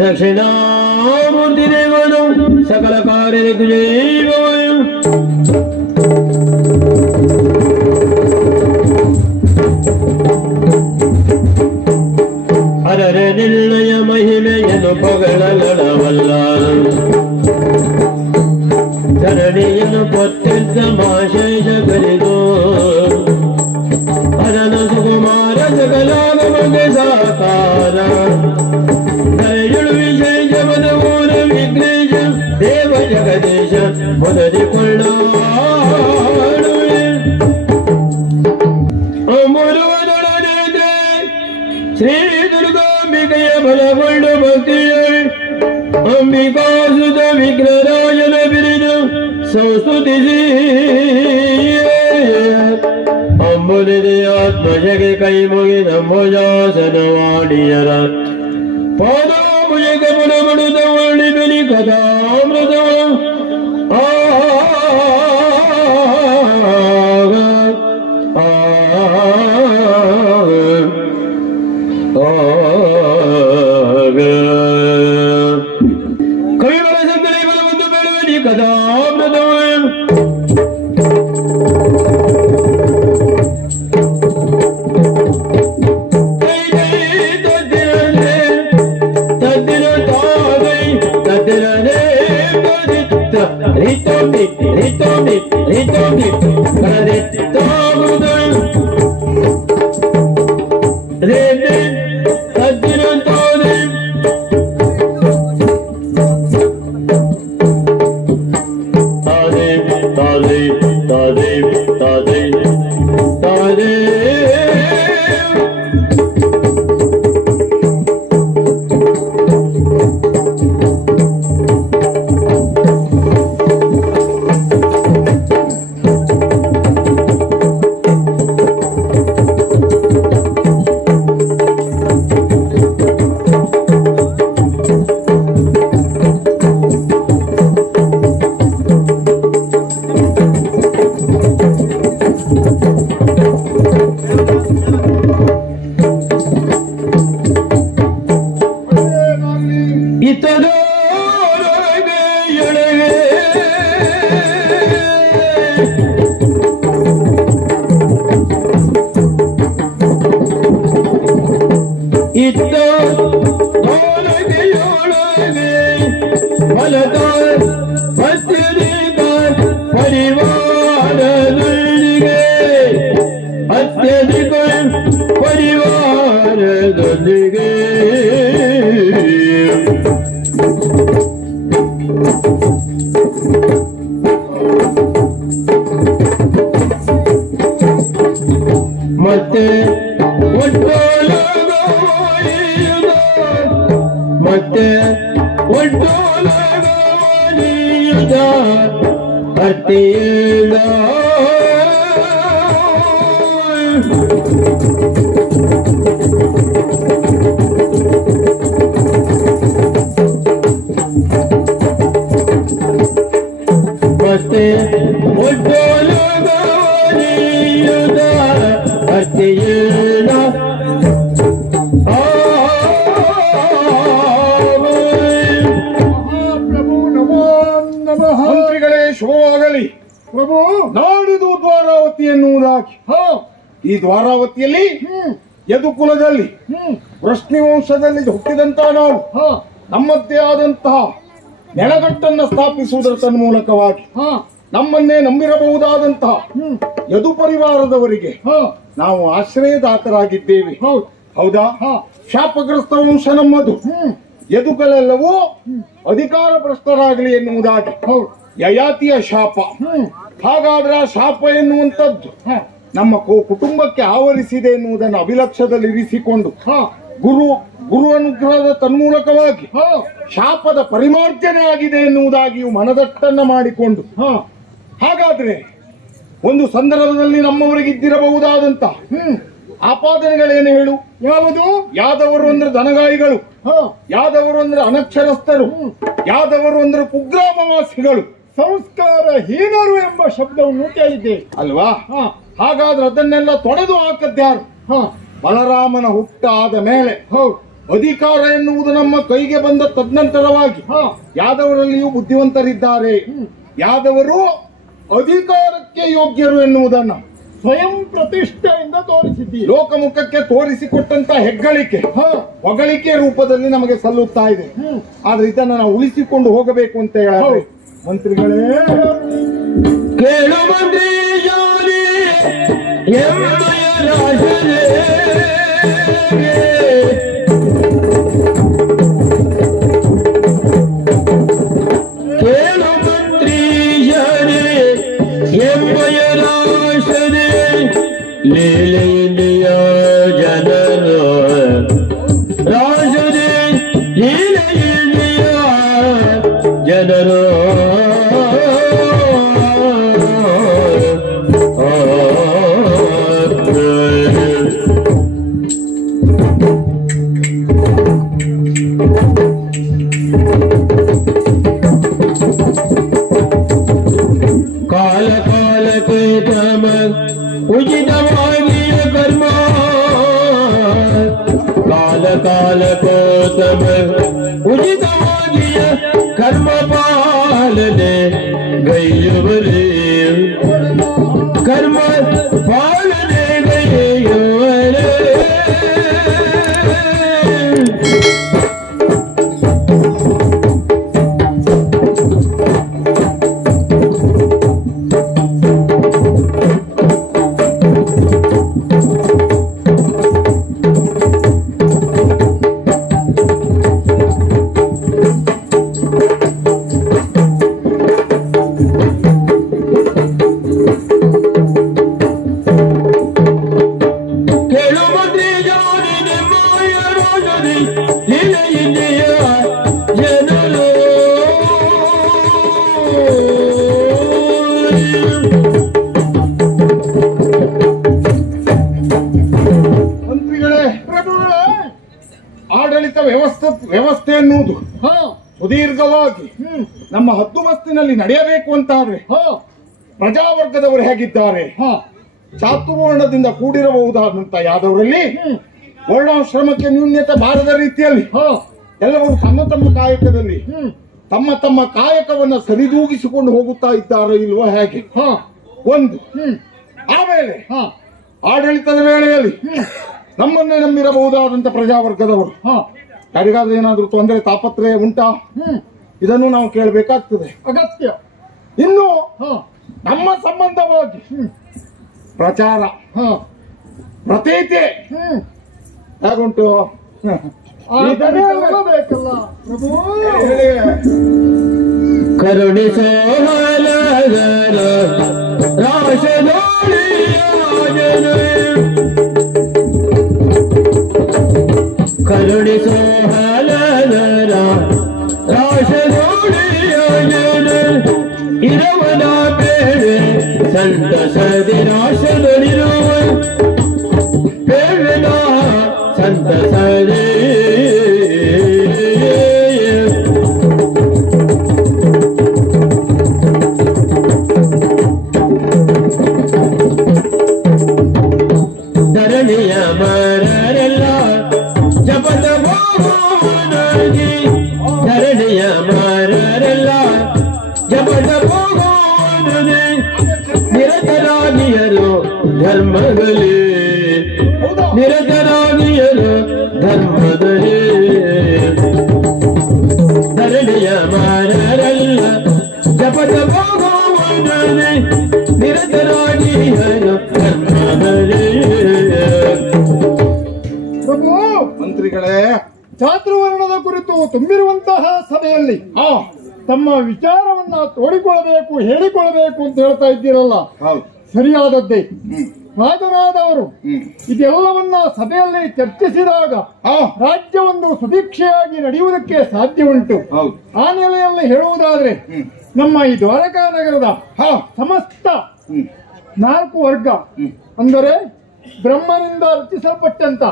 ದಕ್ಷಿಣಾಮೂರ್ತಿ ದೇವನು ಸಕಲ ಕಾರ್ಯಕ್ಕೆ ಜೈವನು. ಅದರ ನಿರ್ಣಯ ಮಹಿಮೆಯನ್ನು ಪಗಳಲವಲ್ಲ, ಧರಣಿಯನ್ನು ಕೊಟ್ಟಿದ್ದ ಮಾಶೇಷ ಕಲಿದು ಅದನ್ನು ಸುಕುಮಾರ ಸಕಲಾಗಮಗೆ ಸಾಕಾರ ಧರೆಯುಳು ವಿಶೇಷ ಮದಮೂಲ ವಿಘ್ನೇಶ ದೇವ ಜಗದೀಶ ಮೊದಲಿಕೊಳ್ಳಾಡುವೆ ಅಮುರುವನೊಡನೆ ಶ್ರೀ ದುರ್ಗಾಂಬಿಕೆಯ ಬಲಗೊಂಡು ಭಕ್ತಿಯ ಅಂಬಿಕಾಸುತ ವಿಘ್ನರಾಜನ ಬಿರಿದು ಸಂಸ್ತುತಿಸಿ ಅಂಬುದಿದೆ ಆತ್ಮಜಗೆ ಕೈ ಮುಗಿದ ಭುಜಾಸನವಾಡಿಯರ ಪಾದಾಭುಜಕ ಮುಡಮಡುದ ವಾಣಿ ಬೆಲಿ ಕಥಾಮೃತವ ಕವಿಗಳ ಸಂತಲೆ ಬಲವಂತ ಬೆಳುವನಿ ಕಥಾಮೃತವ ನಾಡಿದು ದ್ವಾರಾವತಿ ಎನ್ನುವುದಾಗಿ ಈ ದ್ವಾರಾವತಿಯಲ್ಲಿ ಯದುಕುಲದಲ್ಲಿ ವೃಷ್ಣಿ ವಂಶದಲ್ಲಿ ಹುಟ್ಟಿದಂತಹ ನಾವು ನಮ್ಮದೇ ಆದಂತಹ ನೆಲಗಟ್ಟನ್ನು ಸ್ಥಾಪಿಸುವುದರ ತನ್ಮೂಲಕವಾಗಿ ನಮ್ಮನ್ನೇ ನಂಬಿರಬಹುದಾದಂತಹ ಯದು ಪರಿವಾರದವರಿಗೆ ನಾವು ಆಶ್ರಯದಾತರಾಗಿದ್ದೇವೆ. ಹೌದಾ? ಶಾಪಗ್ರಸ್ತ ವಂಶ ನಮ್ಮದು. ಯದುಗಳೆಲ್ಲವೂ ಅಧಿಕಾರ ಭ್ರಷ್ಟರಾಗಲಿ ಎನ್ನುವುದಾಗಿ ಯಯಾತಿಯ ಶಾಪ. ಹಾಗಾದ್ರೆ ಆ ಶಾಪ ಎನ್ನುವಂಥದ್ದು ನಮ್ಮ ಕುಟುಂಬಕ್ಕೆ ಆವರಿಸಿದೆ ಎನ್ನುವುದನ್ನು ಅಭಿಲಕ್ಷ್ಯದಲ್ಲಿ ಇರಿಸಿಕೊಂಡು ಗುರು ಅನುಗ್ರಹದ ತನ್ಮೂಲಕವಾಗಿ ಶಾಪದ ಪರಿಮಾರ್ಜನೆ ಆಗಿದೆ ಎನ್ನುವುದಾಗಿಯೂ ಮನದಟ್ಟನ್ನ ಮಾಡಿಕೊಂಡು ಹಾಗಾದ್ರೆ ಒಂದು ಸಂದರ್ಭದಲ್ಲಿ ನಮ್ಮವರಿಗಿದ್ದಿರಬಹುದಾದಂತ ಆಪಾದನೆಗಳೇನು ಹೇಳು? ಯಾವುದು? ಯಾದವರು ಅಂದ್ರೆ ದನಗಾಯಿಗಳು, ಯಾದವರು ಅಂದ್ರೆ ಅನಕ್ಷರಸ್ಥರು, ಯಾದವರು ಅಂದ್ರೆ ಕುಗ್ರಾಮವಾಸಿಗಳು, ಸಂಸ್ಕಾರ ಹೀನರು ಎಂಬ ಶಬ್ದವನ್ನು ಕೇಳಿದ್ದೆ ಅಲ್ವಾ? ಹಾಗಾದ್ರೆ ಅದನ್ನೆಲ್ಲ ತೊಡೆದು ಹಾಕದ್ಯಾರು? ಬಲರಾಮನ ಹುಟ್ಟಾದ ಮೇಲೆ ಅಧಿಕಾರ ಎನ್ನುವುದು ನಮ್ಮ ಕೈಗೆ ಬಂದ ತದನಂತರವಾಗಿ ಯಾದವರಲ್ಲಿಯೂ ಬುದ್ಧಿವಂತರಿದ್ದಾರೆ. ಯಾದವರು ಅಧಿಕಾರಕ್ಕೆ ಯೋಗ್ಯರು ಎನ್ನುವುದನ್ನ ಸ್ವಯಂ ಪ್ರತಿಷ್ಠೆಯಿಂದ ತೋರಿಸಿದ್ದೀರಿ. ಲೋಕಮುಖಕ್ಕೆ ತೋರಿಸಿಕೊಟ್ಟಂತ ಹೆಗ್ಗಳಿಕೆ ಹೊಗಳಿಕೆ ರೂಪದಲ್ಲಿ ನಮಗೆ ಸಲ್ಲುತ್ತಾ ಇದೆ. ಆದ್ರೆ ಇದನ್ನ ನಾವು ಉಳಿಸಿಕೊಂಡು ಹೋಗಬೇಕು ಅಂತ ಹೇಳಿ ಮಂತ್ರಿಗಳೇ, ಕೇಳು ಮಂತ್ರಿ ಜಾಲಿ ಎಮ್ಮಯ ರಾಜನೇ, ಕೇಳು ಮಂತ್ರಿ ಜಾಲಿ ಎಮ್ಮಯ ರಾಜನೇ, ಲೀಲೆಯ ಜನರು ರಾಜನೇ, ಲೀಲೆಯ ಜನರು ಕಾಲ ಕಾಲಕ್ಕೆ ತಮ ಉಚಿತವಾಗಿಯ ಕರ್ಮ, ಕಾಲ ಕಾಲಕ್ಕೋ ತಮ ಉಚಿತವಾಗಿಯ ಕರ್ಮ ಪಾಲನೆ ಗೈಯುವರೇ, ಕರ್ಮ ಪಾಲನೆ ಗೈಯುವರೇ. ಆಡಳಿತ ವ್ಯವಸ್ಥೆ ಎನ್ನುವುದು ಸುದೀರ್ಘವಾಗಿ ನಮ್ಮ ಹದ್ದುಬಸ್ತಿನಲ್ಲಿ ನಡೆಯಬೇಕು ಅಂತಾದ್ರೆ ಪ್ರಜಾವರ್ಗದವರು ಹೇಗಿದ್ದಾರೆ, ಚಾತುರ್ವರ್ಣದಿಂದ ಕೂಡಿರಬಹುದಾದಂತ ಯಾದವರಲ್ಲಿ ವರ್ಣಾಶ್ರಮಕ್ಕೆ ನ್ಯೂನ್ಯತೆ ಬಾರದ ರೀತಿಯಲ್ಲಿ ಎಲ್ಲವರು ತಮ್ಮ ತಮ್ಮ ಕಾಯಕದಲ್ಲಿ ತಮ್ಮ ತಮ್ಮ ಕಾಯಕವನ್ನ ಸರಿದೂಗಿಸಿಕೊಂಡು ಹೋಗುತ್ತಾ ಇದ್ದಾರೆ ಇಲ್ವೋ ಹೇಗೆ ಒಂದು. ಆಮೇಲೆ ಆಡಳಿತದ ವೇಳೆಯಲ್ಲಿ ನಮ್ಮನ್ನೇ ನಂಬಿರಬಹುದಾದಂತ ಪ್ರಜಾವರ್ಗದವರು ಯಾರಿಗಾದ್ರೂ ಏನಾದ್ರೂ ತೊಂದರೆ ತಾಪತ್ರಯ ಉಂಟಾ, ಇದನ್ನು ನಾವು ಕೇಳಬೇಕಾಗ್ತದೆ, ಅಗತ್ಯ. ಇನ್ನು ನಮ್ಮ ಸಂಬಂಧವಾಗಿ ಪ್ರಚಾರ ಪ್ರತೀತಿ ಹೇಗುಂಟು ಬೇಕಲ್ಲ ಪ್ರಭು. ಕರುಣಿಸೋ ಕರುಣಿಸೋ ಹಲದರ ರಾಶದೋಡಿಯೋಜನ, ಇರವನ ಬೇಳೆ ಸಂತಸದಿ ರಾಶದೊಳಿರುವ ಬೇಳೆನ ಸಂತಸದೇ. ಧರಣಿಯ ಮರರೆಲ್ಲ ಜಪದ ಭೋಗೋನಾಗಿ, ಧರಣಿಯ ಮರರೆಲ್ಲ ಜಪದ ಭೋಗೋನದೆ, ನಿರತರಾಗಿಯರು ಧರ್ಮದಲ್ಲಿ, ನಿರತರಾಗಿಯರು ಧರ್ಮದಲ್ಲಿ. ಧರಣಿಯ ಮರರೆಲ್ಲ ಜಪದ ಭೋಗೋನದೆ, ನಿರತರಾಗಿಯರು ಧರ್ಮದಲ್ಲಿ. ಪ್ರಭು ಮಂತ್ರಿಗಳೇ, ಚಾತುರ್ವರ್ಣದ ಕುರಿತು ತುಂಬಿರುವಂತಹ ಸಭೆಯಲ್ಲಿ ತಮ್ಮ ವಿಚಾರವನ್ನ ತೋಡಿಕೊಳ್ಳಬೇಕು, ಹೇಳಿಕೊಳ್ಳಬೇಕು ಅಂತ ಹೇಳ್ತಾ ಇದ್ದೀರಲ್ಲ, ಸರಿಯಾದದ್ದೇ. ರಾಜನಾದವರು ಇದೆಲ್ಲವನ್ನ ಸಭೆಯಲ್ಲಿ ಚರ್ಚಿಸಿದಾಗ ರಾಜ್ಯವೊಂದು ಸುಭಿಕ್ಷೆಯಾಗಿ ನಡೆಯುವುದಕ್ಕೆ ಸಾಧ್ಯ ಉಂಟು. ಆ ನೆಲೆಯಲ್ಲಿ ಹೇಳುವುದಾದ್ರೆ ನಮ್ಮ ಈ ದ್ವಾರಕಾ ನಗರದ ಸಮಸ್ತ 4 ವರ್ಗ ಅಂದರೆ ಬ್ರಹ್ಮನಿಂದ ರಚಿಸಲ್ಪಟ್ಟಂತ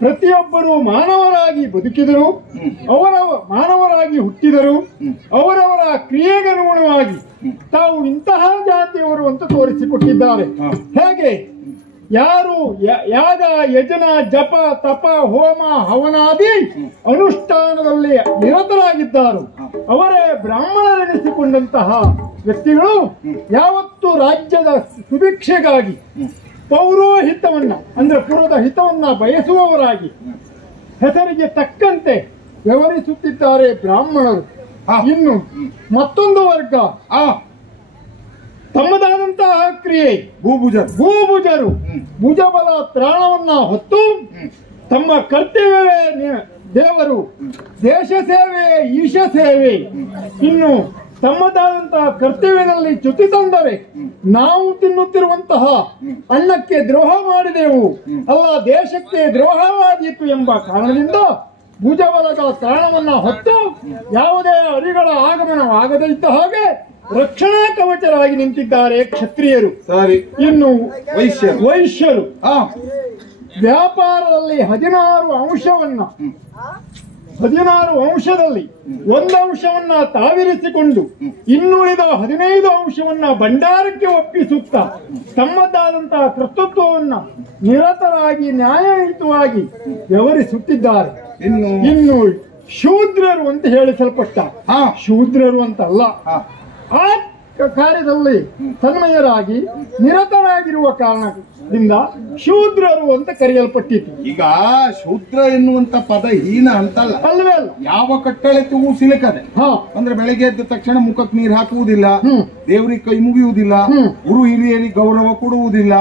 ಪ್ರತಿಯೊಬ್ಬರು ಮಾನವರಾಗಿ ಬದುಕಿದರು, ಮಾನವರಾಗಿ ಹುಟ್ಟಿದರು, ಅವರವರ ಕ್ರಿಯೆಗನುಗುಣವಾಗಿ ತಾವು ಇಂತಹ ಜಾತಿಯವರು ಅಂತ ತೋರಿಸಿಕೊಟ್ಟಿದ್ದಾರೆ. ಹೇಗೆ ಯಾರು ಯಾಗ ಯಜನ ಜಪ ತಪ ಹೋಮ ಹವನಾದಿ ಅನುಷ್ಠಾನದಲ್ಲಿ ನಿರತರಾಗಿದ್ದಾರೋ ಅವರೇ ಬ್ರಾಹ್ಮಣರೆನಿಸಿಕೊಂಡಂತಹ ವ್ಯಕ್ತಿಗಳು ಯಾವತ್ತು ರಾಜ್ಯದ ಸುಭಿಕ್ಷೆಗಾಗಿ ಪೌರೋಹಿತವನ್ನ ಅಂದ್ರೆ ಪುರದ ಹಿತವನ್ನ ಬಯಸುವವರಾಗಿ ಹೆಸರಿಗೆ ತಕ್ಕಂತೆ ವ್ಯವಹರಿಸುತ್ತಿದ್ದಾರೆ ಬ್ರಾಹ್ಮಣರು. ಇನ್ನು ಮತ್ತೊಂದು ವರ್ಗ ತಮ್ಮದಾದಂತಹ ಕ್ರಿಯೆ ಭೂಭುಜರು ಭುಜಬಲ ತ್ರಾಣವನ್ನ ಹೊತ್ತು ತಮ್ಮ ಕರ್ತವ್ಯವೇ ದೇವರು, ದೇಶ ಸೇವೆ ಈಶ ಸೇವೆ, ಇನ್ನು ತಮ್ಮದಾದಂತಹ ಕರ್ತವ್ಯದಲ್ಲಿ ಚ್ಯುತಿ ತಂದರೆ ನಾವು ತಿನ್ನುತ್ತಿರುವಂತಹ ಅನ್ನಕ್ಕೆ ದ್ರೋಹ ಮಾಡಿದೆವು ಅಲ್ಲ ದೇಶಕ್ಕೆ ದ್ರೋಹವಾದೀತು ಎಂಬ ಕಾರಣದಿಂದ ಭುಜಬಲದ ತ್ರಾಣವನ್ನ ಹೊತ್ತು ಯಾವುದೇ ಅರಿಗಳ ಆಗಮನವಾಗದೇ ಇದ್ದ ಹಾಗೆ ರಕ್ಷಣಾ ಕವಚರಾಗಿ ನಿಂತಿದ್ದಾರೆ ಕ್ಷತ್ರಿಯರು. ಇನ್ನು ವೈಶ್ಯರು ವ್ಯಾಪಾರದಲ್ಲಿ 16 ಅಂಶದಲ್ಲಿ 1 ಅಂಶವನ್ನ ತಾವಿರಿಸಿಕೊಂಡು ಇನ್ನುಳಿದ 15 ಅಂಶವನ್ನ ಭಂಡಾರಕ್ಕೆ ಒಪ್ಪಿಸುತ್ತಾ ತಮ್ಮದಾದಂತಹ ಕರ್ತೃತ್ವವನ್ನ ನಿರತರಾಗಿ ನ್ಯಾಯಯುತವಾಗಿ ವ್ಯವಹರಿಸುತ್ತಿದ್ದಾರೆ. ಇನ್ನು ಶೂದ್ರರು ಅಂತ ಹೇಳಿಸಲ್ಪಟ್ಟ ಶೂದ್ರರು ಅಂತಲ್ಲ, ಆ ಕಾರ್ಯದಲ್ಲಿ ತನ್ಮಯರಾಗಿ ನಿರತರಾಗಿರುವ ಕಾರಣದಿಂದ ಶೂದ್ರರು ಅಂತ ಕರೆಯಲ್ಪಟ್ಟಿತು. ಈಗ ಶೂದ್ರ ಎನ್ನುವಂತ ಪದ ಹೀನ ಅಂತಲ್ಲ, ಅಲ್ವೇ ಅಲ್ಲ. ಯಾವ ಕಟ್ಟಳೆಗೂ ಸಿಲುಕದೆ ಅಂದ್ರೆ ಬೆಳಗ್ಗೆ ಎದ್ದ ತಕ್ಷಣ ಮುಖಕ್ಕೆ ನೀರು ಹಾಕುವುದಿಲ್ಲ, ದೇವರಿಗೆ ಕೈ ಮುಗಿಯುವುದಿಲ್ಲ, ಗುರು ಹಿರಿಯರಿಗೆ ಗೌರವ ಕೊಡುವುದಿಲ್ಲ,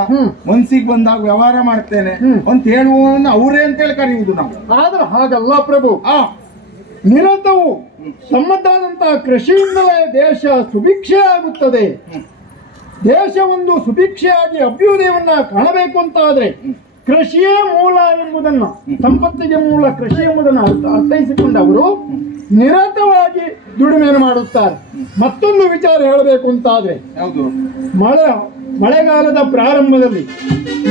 ಮನ್ಸಿಗೆ ಬಂದಾಗ ವ್ಯವಹಾರ ಮಾಡ್ತೇನೆ ಅಂತ ಹೇಳುವವನ್ನ ಅವರೇ ಅಂತೇಳಿ ಕರೆಯುವುದು ನಾವು. ಆದ್ರೆ ಹಾಗಲ್ಲ ಪ್ರಭು, ನಿರತವು ತಮ್ಮದಾದಂತಹ ಕೃಷಿಯಿಂದಲೇ ದೇಶ ಸುಭಿಕ್ಷೆ ಆಗುತ್ತದೆ. ದೇಶ ಒಂದು ಸುಭಿಕ್ಷೆಯಾಗಿ ಅಭ್ಯುದಯವನ್ನ ಕಾಣಬೇಕು ಅಂತ ಆದ್ರೆ ಕೃಷಿಯೇ ಮೂಲ ಎಂಬುದನ್ನ, ಸಂಪತ್ತಿಗೆ ಮೂಲ ಕೃಷಿ ಎಂಬುದನ್ನು ಅರ್ಥೈಸಿಕೊಂಡವರು ನಿರತವಾಗಿ ದುಡಿಮೆಯನ್ನು ಮಾಡುತ್ತಾರೆ. ಮತ್ತೊಂದು ವಿಚಾರ ಹೇಳಬೇಕು ಅಂತಾದ್ರೆ ಮಳೆಗಾಲದ ಪ್ರಾರಂಭದಲ್ಲಿ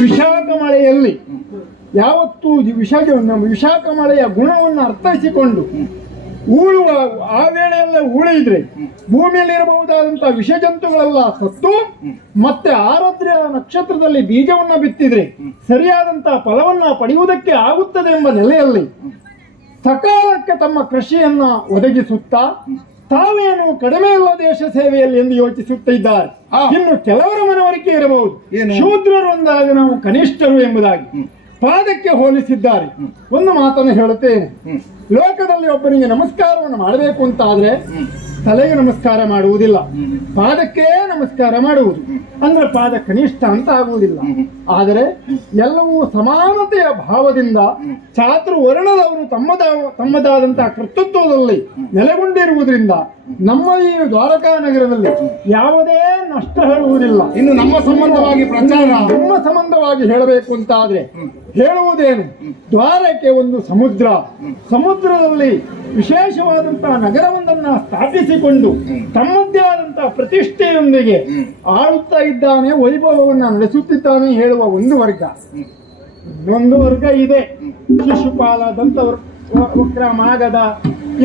ವಿಶಾಖ ಮಳೆಯಲ್ಲಿ ಯಾವತ್ತೂ ವಿಶಾಖ ಮಳೆಯ ಗುಣವನ್ನು ಅರ್ಥೈಸಿಕೊಂಡು ಉಳುವ ಆ ವೇಳೆಯಲ್ಲ ಉಳಿದ್ರೆ ಭೂಮಿಯಲ್ಲಿ ಇರಬಹುದಾದಂತಹ ವಿಷಜಂತುಗಳೆಲ್ಲ ಸತ್ತು ಮತ್ತೆ ಆರಾಧ್ಯ ನಕ್ಷತ್ರದಲ್ಲಿ ಬೀಜವನ್ನ ಬಿತ್ತಿದ್ರೆ ಸರಿಯಾದಂತಹ ಫಲವನ್ನ ಪಡೆಯುವುದಕ್ಕೆ ಆಗುತ್ತದೆ ಎಂಬ ನೆಲೆಯಲ್ಲಿ ಸಕಾಲಕ್ಕೆ ತಮ್ಮ ಕೃಷಿಯನ್ನ ಒದಗಿಸುತ್ತಾ ತಾವೇನು ಕಡಿಮೆ ಇರುವ ದೇಶ ಸೇವೆಯಲ್ಲಿ ಎಂದು ಯೋಚಿಸುತ್ತಿದ್ದಾರೆ. ಇನ್ನು ಕೆಲವರ ಮನವರಿಕೆ ಇರಬಹುದು, ಶೂದ್ರರು ಅಂದಾಗ ನಾವು ಕನಿಷ್ಠರು ಎಂಬುದಾಗಿ ಪಾದಕ್ಕೆ ಹೋಲಿಸಿದ್ದಾರೆ. ಒಂದು ಮಾತನ್ನು ಹೇಳುತ್ತೇನೆ, ಲೋಕದಲ್ಲಿ ಒಬ್ಬನಿಗೆ ನಮಸ್ಕಾರವನ್ನು ಮಾಡಬೇಕು ಅಂತ ಆದ್ರೆ ತಲೆಗೆ ನಮಸ್ಕಾರ ಮಾಡುವುದಿಲ್ಲ, ಪಾದಕ್ಕೆ ನಮಸ್ಕಾರ ಮಾಡುವುದು. ಅಂದ್ರೆ ಪಾದ ಕನಿಷ್ಠ ಅಂತ ಆಗುವುದಿಲ್ಲ. ಆದರೆ ಎಲ್ಲವೂ ಸಮಾನತೆಯ ಭಾವದಿಂದ ಚಾತುರ್ವರ್ಣದವರು ತಮ್ಮದಾದಂತಹ ಕರ್ತೃತ್ವದಲ್ಲಿ ನೆಲೆಗೊಂಡಿರುವುದರಿಂದ ನಮ್ಮ ಈ ದ್ವಾರಕಾ ನಗರದಲ್ಲಿ ಯಾವುದೇ ನಷ್ಟ ಹೇಳುವುದಿಲ್ಲ. ಇನ್ನು ನಮ್ಮ ಸಂಬಂಧವಾಗಿ ಹೇಳಬೇಕು ಅಂತ ಆದ್ರೆ ಹೇಳುವುದೇನು, ದ್ವಾರಕೆ ಒಂದು ಸಮುದ್ರದಲ್ಲಿ ವಿಶೇಷವಾದಂತಹ ನಗರವೊಂದನ್ನ ಸ್ಥಾಪಿಸಿಕೊಂಡು ತಮ್ಮದೇ ಆದಂತಹ ಪ್ರತಿಷ್ಠೆಯೊಂದಿಗೆ ಆಳುತ್ತಾ ಇದ್ದಾನೆ, ವೈಭವವನ್ನು ನಡೆಸುತ್ತಿದ್ದಾನೆ ಹೇಳುವ ಒಂದು ವರ್ಗ. ಇನ್ನೊಂದು ವರ್ಗ ಇದೆ, ಶಿಶುಪಾಲ, ದಂತವಕ್ರ, ಮಾಗದ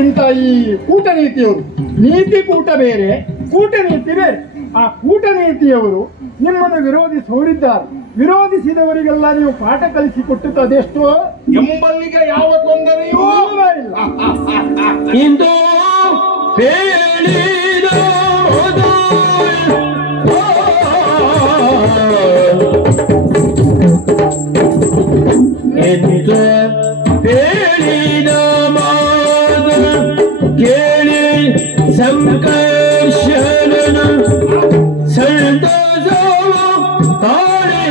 ಇಂಥ ಈ ಕೂಟನೀತಿಯವರು. ನೀತಿ ಕೂಟ ಬೇರೆ, ಕೂಟನೀತಿ ಬೇರೆ. ಆ ಕೂಟನೀತಿಯವರು ನಿಮ್ಮನ್ನು ವಿರೋಧಿಸುವವರಿದ್ದಾರೆ. ವಿರೋಧಿಸಿದವರಿಗೆಲ್ಲ ನೀವು ಪಾಠ ಕಲಿಸಿಕೊಟ್ಟು ಅದೆಷ್ಟೋ ಎಂಬಲ್ಲಿಗೆ ಯಾವ ತೊಂದರೆಯೂ ಇಲ್ಲ. ಇಂದು ಹೇಳಿದ ಹೇಳಿದ ಮಾದ ಕೇಳಿ ಸಂಕರ್ಷಣನು ಸಂತಸವ ತಾಳಿ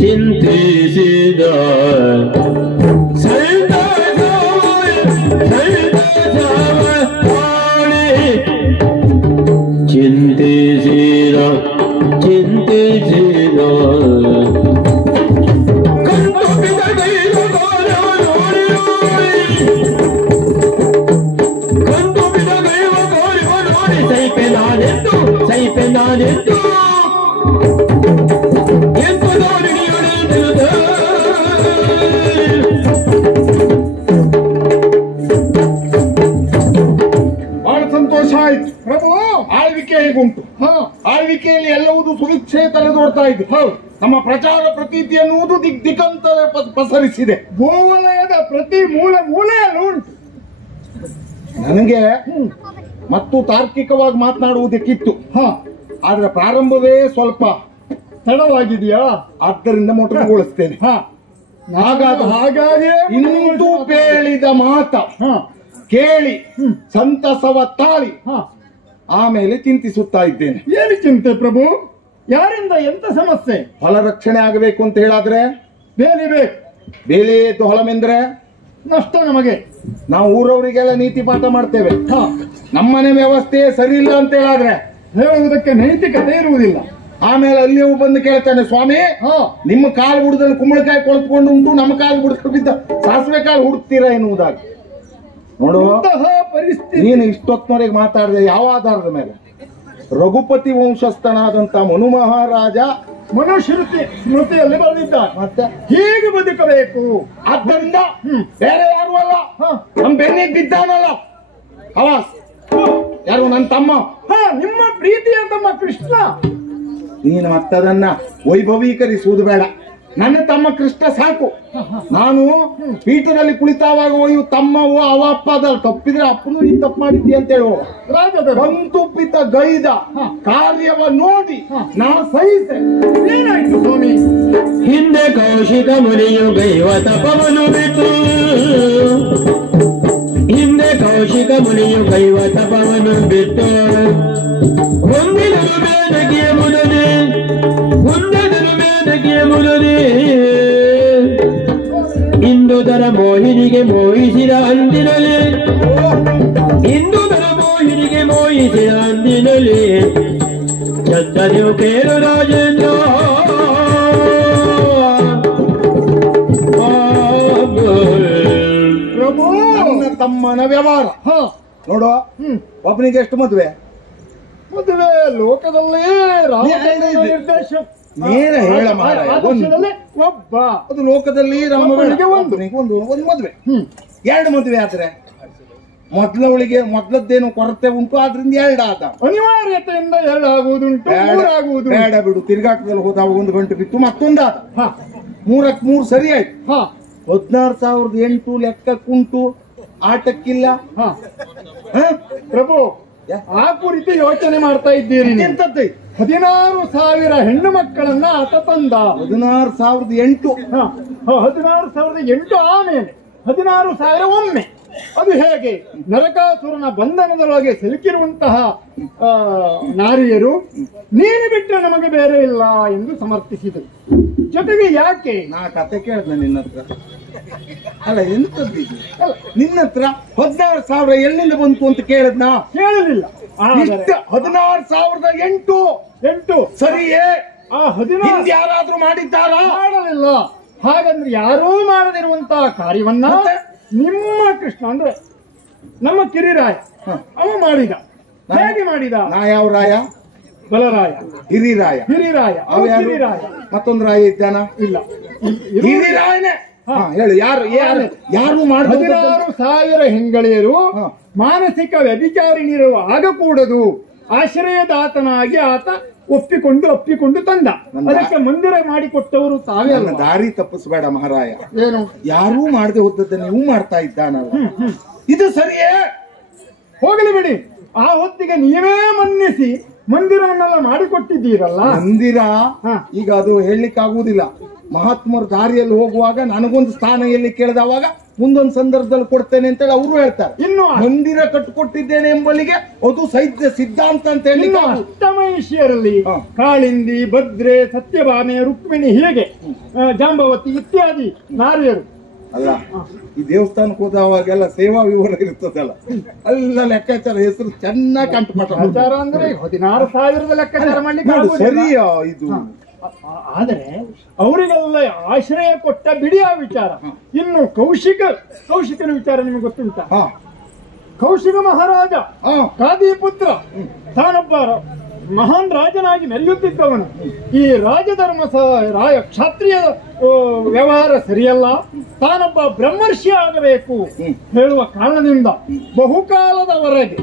ಚಿಂತಿಸಿದ ಚಿಂತಿಸಿದ ಸೈಪೆನಾದೆದ್ದು ಬಹಳ ಸಂತೋಷ ಆಯ್ತು ಪ್ರಭು. ಆಳ್ವಿಕೆ ಹೇಗುಂಟು? ಆಳ್ವಿಕೆಯಲ್ಲಿ ಎಲ್ಲವೂ ಸುಭಿಕ್ಷೆ ತಲೆದೋಡ್ತಾ ಇದ್ದು. ನಮ್ಮ ಪ್ರಚಾರ ಪ್ರತೀತಿ ಎನ್ನುವುದು ದಿಗಂತ ಪಸರಿಸಿದೆ. ಭೂವಲಯದ ಪ್ರತಿ ಮೂಲೆಯಲ್ಲೂ ಉಂಟು. ನನಗೆ ಮತ್ತು ತಾರ್ಕಿಕವಾಗಿ ಮಾತನಾಡುವುದಕ್ಕಿತ್ತು, ಆದ್ರೆ ಪ್ರಾರಂಭವೇ ಸ್ವಲ್ಪ ತಡವಾಗಿದೆಯಾ, ಆದ್ದರಿಂದ ಮೊಟಕುಗೊಳಿಸ್ತೇನೆ. ಹಾಗಾಗಿ ಇಂದು ಬೇಳಿದ ಮಾತ ಕೇಳಿ ಸಂತಸವ ತಾಳಿ ಆಮೇಲೆ ಚಿಂತಿಸುತ್ತಾ ಇದ್ದೇನೆ. ಏನು ಚಿಂತೆ ಪ್ರಭು? ಯಾರಿಂದ ಎಂತ ಸಮಸ್ಯೆ? ಹೊಲ ರಕ್ಷಣೆ ಆಗಬೇಕು ಅಂತ ಹೇಳಾದ್ರೆ ಬೇಲಿ ಬೇಕು. ಬೇಲಿ ಎದ್ದು ಹೊಲಮೆಂದ್ರೆ ನಷ್ಟ ನಮಗೆ. ನಾವು ಊರವರಿಗೆಲ್ಲ ನೀತಿ ಪಾಠ ಮಾಡ್ತೇವೆ. ನಮ್ಮನೆ ವ್ಯವಸ್ಥೆ ಸರಿ ಇಲ್ಲ ಅಂತ ಹೇಳಿದ್ರೆ ಹೇಳುವುದಕ್ಕೆ ನೈತಿಕತೆ ಇರುವುದಿಲ್ಲ. ಆಮೇಲೆ ಅಲ್ಲಿಯೂ ಬಂದು ಕೇಳ್ತಾನೆ, ಸ್ವಾಮಿ ನಿಮ್ಮ ಕಾಲು ಬುಡದಲ್ಲಿ ಕುಂಬಳಕಾಯಿ ಕೊಳತ್ಕೊಂಡು ಉಂಟು, ನಮ್ಮ ಕಾಲು ಬುಡದಲ್ಲಿ ಬಿದ್ದ ಸಾಸಿವೆ ಕಾಳು ಹುಡುಕ್ತೀರಾ ಎನ್ನುವುದಾಗಿ. ನೋಡು, ಪರಿಸ್ಥಿತಿ ನೀನು ಇಷ್ಟೊತ್ತಿನವರೆಗೆ ಮಾತಾಡಿದೆ ಯಾವ ಆಧಾರದ ಮೇಲೆ? ರಘುಪತಿ ವಂಶಸ್ಥನಾದಂತ ಮನು ಮಹಾರಾಜ ಸ್ಮೃತಿಯಲ್ಲಿ ಬರೆದಿದ್ದಾರೆ. ಮತ್ತೆ ಹೀಗೆ ಬದುಕಬೇಕು. ಆದ್ದರಿಂದ ಬೇರೆ ಯಾರು ಅಲ್ಲ, ನಮ್ ಬೆನ್ನಿಗೆ ಬಿದ್ದಾನಲ್ಲ ಹವಾಸ್, ಯಾರು ನನ್ನ ತಮ್ಮ, ನಿಮ್ಮ ಪ್ರೀತಿಯ ತಮ್ಮ ಕೃಷ್ಣ. ನೀನು ಮತ್ತದನ್ನ ವೈಭವೀಕರಿಸುವುದು ಬೇಡ. ನನ್ನ ತಮ್ಮ ಕೃಷ್ಣ ಸಾಕು. ನಾನು ಪೀಠದಲ್ಲಿ ಕುಳಿತಾವಾಗ ಒಯ್ಯು ತಮ್ಮವು ಅವ ಅಪ್ಪ ಅದಲ್ಲ, ತಪ್ಪಿದ್ರೆ ಅಪ್ಪನು ನೀನು ತಪ್ಪು ಮಾಡಿದ್ದಿ ಅಂತ ಹೇಳುವ. ಬಂತುಪಿತ ಗೈದ ಕಾರ್ಯವ ನೋಡಿ ನಾ ಸಹಿಸೆ. ಏನಾಯ್ತು ಸ್ವಾಮಿ? ಹಿಂದೆ ಕೌಶಿಕ ಮುನಿಯು ಗೈವ ತಪವನ್ನು ಬಿಟ್ಟು, ಹಿಂದೆ ಕೌಶಿಕ ಮುನಿಯು ಗೈವ ತಪವನ್ನು ಬಿಟ್ಟು, ಹೊಂದಿದರು ಮೇನಕಿಯ ಮುನದೆ, ಹೊಂದಿದರು ಮೇನಕಿಯ ಮುನದೆ, ಇಂದುದರ ಮೋಹಿನಿಗೆ ಮೋಹಿಸಿದ ಅಂದಿನಲ್ಲಿ, ಇಂದುದರ ಮೋಹಿನಿಗೆ ಮೋಹಿಸಿದ ಅಂದಿನಲ್ಲಿ, ಚತ್ತನೆಯು ಕೇಳು ರಾಜೇಂದ್ರ. ಪ್ರಭು, ನನ್ನ ತಮ್ಮನ ವ್ಯವಹಾರ ನೋಡು. ಒಬ್ಬನಿಗೆ ಎಷ್ಟು ಮದುವೆ? ಮದುವೆ ಲೋಕದಲ್ಲೇ ನಿರ್ದೇಶ ನೀನು ಹೇಳ ಮಾರಾಯ. ಒಬ್ಬ ಅದು ಲೋಕದಲ್ಲಿ ಒಬ್ಬನಿಗೆ ಒಂದು ಮದುವೆ, ಎರಡು ಮದುವೆ ಆದ್ರೆ ಮೊದಲವಳಿಗೆ ಮೊದಲದ್ದೇನು ಕೊರತೆ ಉಂಟು, ಆದ್ರಿಂದ ಎರಡು ಆದ. ಅನಿವಾರ್ಯತೆಯಿಂದ ಎರಡು ಆಗುವುದುಂಟು, ಮೂರಾಗುವುದು. ಬೇಡ ಬಿಡು, ತಿರ್ಗಾಟದಲ್ಲಿ ಹೋದಾಗ 1 ಗಂಟೆ ಬಿತ್ತು, ಮತ್ತೊಂದಾದ. 3ಕ್ಕೆ 3 ಸರಿ ಆಯ್ತು. 16,800 ಲೆಕ್ಕಕ್ಕುಂಟು, ಆಟಕ್ಕಿಲ್ಲ. ಪ್ರಭು, ಆ ಕುರಿತು ಯೋಚನೆ ಮಾಡ್ತಾ ಇದ್ದೀರಿ. ಎಂತದ್ದು? 16,000 ಹೆಣ್ಣು ಮಕ್ಕಳನ್ನ ಆತ ತಂದ. 16,008. 16,008 ಆಮೇಲೆ 16,000 ಒಮ್ಮೆ. ಅದು ಹೇಗೆ? ನರಕಾಸುರನ ಬಂಧನದೊಳಗೆ ಸಿಲುಕಿರುವಂತಹ ನಾರಿಯರು ನೀನು ಬಿಟ್ಟರೆ ನಮಗೆ ಬೇರೆ ಇಲ್ಲ ಎಂದು ಸಮರ್ಥಿಸಿದರು. ಜೊತೆಗೆ ಯಾಕೆ ನಾ ಕತೆ ಕೇಳ್ದ ನಿನ್ನ ಹತ್ರ ಅಲ್ಲ, ಎಂತದ್ದು ಇದು? ನಿನ್ನ ಹತ್ರ 16,000 ಎಲ್ಲಿಂದ ಬಂತು ಅಂತ ಕೇಳದ್ನಾ? ಕೇಳಲಿಲ್ಲ. 16,008 ಸರಿಯೇ? ಆ 16 ಯಾರಾದ್ರೂ ಮಾಡಿದ್ದಾರಾ? ಮಾಡಲಿಲ್ಲ. ಹಾಗಂದ್ರೆ ಯಾರೂ ಮಾಡದಿರುವಂತಹ ಕಾರ್ಯವನ್ನ ನಿಮ್ಮ ಕೃಷ್ಣ ಅಂದ್ರೆ ನಮ್ಮ ಕಿರಿರಾಯ ಅವ ಮಾಡಿದ. ಹೇಗೆ ಮಾಡಿದ? ನಾ ಯಾವ ರಾಯ? ಬಲರಾಯ. ಹಿರಿರಾಯ. ಕಿರಿರಾಯ. ಮತ್ತೊಂದು ರಾಯ ಇದ್ದಾನ? ಇಲ್ಲ, ಹಿರಿರಾಯನೇ. ಹೇಳು, ಯಾರು ಮಾಡಿದ? 16,000 ಹೆಂಗಳೆಯರು ಮಾನಸಿಕ ವ್ಯಭಿಚಾರಿಣಿರು ಆಗಕೂಡದು. ಆಶ್ರಯದಾತನಾಗಿ ಆತ ಒಪ್ಪಿಕೊಂಡು ತಂದ. ಅದಕ್ಕೆ ಮಂದಿರ ಮಾಡಿಕೊಟ್ಟವರು ತಾವೇ ಅಲ್ಲ. ದಾರಿ ತಪ್ಪಿಸಬೇಡ ಮಹಾರಾಯ. ಏನು? ಯಾರೂ ಮಾಡದೆ ಹೋದದ್ದು ನೀವು ಮಾಡ್ತಾ ಇದ್ದಾನಲ್ಲ, ಇದು ಸರಿಯೇ? ಹೋಗಲಿ ಬಿಡಿ. ಆ ಹೊತ್ತಿಗೆ ನೀವೇ ಮನ್ನಿಸಿ ಮಂದಿರವನ್ನೆಲ್ಲ ಮಾಡಿಕೊಟ್ಟಿದ್ದೀರಲ್ಲ. ಮಂದಿರ ಈಗ ಅದು ಹೇಳಲಿಕ್ಕಾಗುವುದಿಲ್ಲ. ಮಹಾತ್ಮರು ದಾರಿಯಲ್ಲಿ ಹೋಗುವಾಗ ನನಗೊಂದು ಸ್ಥಾನ ಎಲ್ಲಿ ಕೇಳಿದವಾಗ ಮುಂದೊಂದು ಸಂದರ್ಭದಲ್ಲಿ ಕೊಡ್ತೇನೆ ಅಂತೇಳಿ ಅವರು ಹೇಳ್ತಾರೆ. ಇನ್ನು ಮಂದಿರ ಕಟ್ಟಿಕೊಟ್ಟಿದ್ದೇನೆ ಎಂಬಲ್ಲಿಗೆ ಅದು ಸಿದ್ಧಾಂತ ಅಂತ ಹೇಳಿ. ಅಷ್ಟಮಹಿಷಿಯರಲ್ಲಿ ಕಾಳಿಂದಿ, ಭದ್ರೆ, ಸತ್ಯಭಾಮೆ, ರುಕ್ಮಿಣಿ, ಹೀಗೆ ಜಾಂಬವತಿ ಇತ್ಯಾದಿ ನಾರಿಯರು ಅಲ್ಲ. ಈ ದೇವಸ್ಥಾನಕ್ಕೆ ಹೋದವಾಗೆಲ್ಲ ಸೇವಾ ವಿವರ ಇರ್ತದಲ್ಲ, ಎಲ್ಲ ಲೆಕ್ಕಾಚಾರ ಹೆಸರು ಚೆನ್ನಾಗಿ ಕಂಠಪಾಠ ಅಂದ್ರೆ 16,000 ಲೆಕ್ಕಾಚಾರ ಮಾಡ್ಲಿಕ್ಕೆ ಸರಿಯಾ ಇದು? ಆದರೆ ಅವರಿಗೆಲ್ಲ ಆಶ್ರಯ ಕೊಟ್ಟ ಬಿಡಿ ಆ ವಿಚಾರ. ಇನ್ನು ಕೌಶಿಕನ ವಿಚಾರ ನಿಮಗೆ ಗೊತ್ತುಂಟ? ಕೌಶಿಕ ಮಹಾರಾಜ ಕಾದಿ ಪುತ್ರ, ತಾನೊಬ್ಬ ಮಹಾನ್ ರಾಜನಾಗಿ ಮೆರೆಯುತ್ತಿದ್ದವನು ಈ ರಾಜಧರ್ಮ ಕ್ಷತ್ರಿಯ ವ್ಯವಹಾರ ಸರಿಯಲ್ಲ, ತಾನೊಬ್ಬ ಬ್ರಹ್ಮರ್ಷಿ ಆಗಬೇಕು ಹೇಳುವ ಕಾರಣದಿಂದ ಬಹುಕಾಲದವರೆಗೆ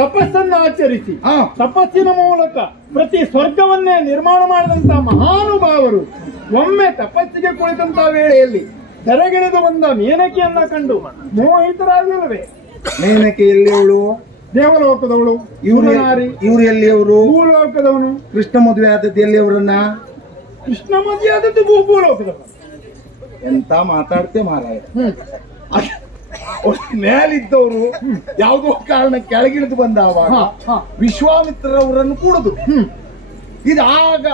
ತಪಸ್ಸನ್ನು ಆಚರಿಸಿ ತಪಸ್ಸಿನ ಮೂಲಕ ಪ್ರತಿ ಸ್ವರ್ಗವನ್ನೇ ನಿರ್ಮಾಣ ಮಾಡಿದಂತ ಮಹಾನುಭಾವರು ಒಮ್ಮೆ ತಪಸ್ಸಿಗೆ ಕುಳಿತಂತ ವೇಳೆಯಲ್ಲಿ ತೆರೆಗಿಳಿದು ಬಂದ ಮೇನಕೆಯನ್ನ ಕಂಡು ಮೋಹಿತರಾಗಿರುವೆ. ಮೇನಕೆ ಎಲ್ಲಿಯವಳು? ದೇವಲೋಕದವಳು. ಇವರು ಎಲ್ಲಿಯವರು? ಭೂಲೋಕದವನು. ಕೃಷ್ಣ ಮದುವೆ ಆದದ್ದು ಎಲ್ಲಿಯವರನ್ನ? ಕೃಷ್ಣ ಮದುವೆ ಆದದ್ದು ಭೂಲೋಕದವನು. ಎಂತ ಮಾತಾಡ್ತೆ ಮಾರಾಯ. ಮೇಲಿದ್ದವರು ಯಾವುದೋ ಕಾರಣ ಕೆಳಗಿಳಿದು ಬಂದವಾಗ ವಿಶ್ವಾಮಿತ್ರರವರನ್ನು ಕೂಡುದು. ಇದು ಆಗ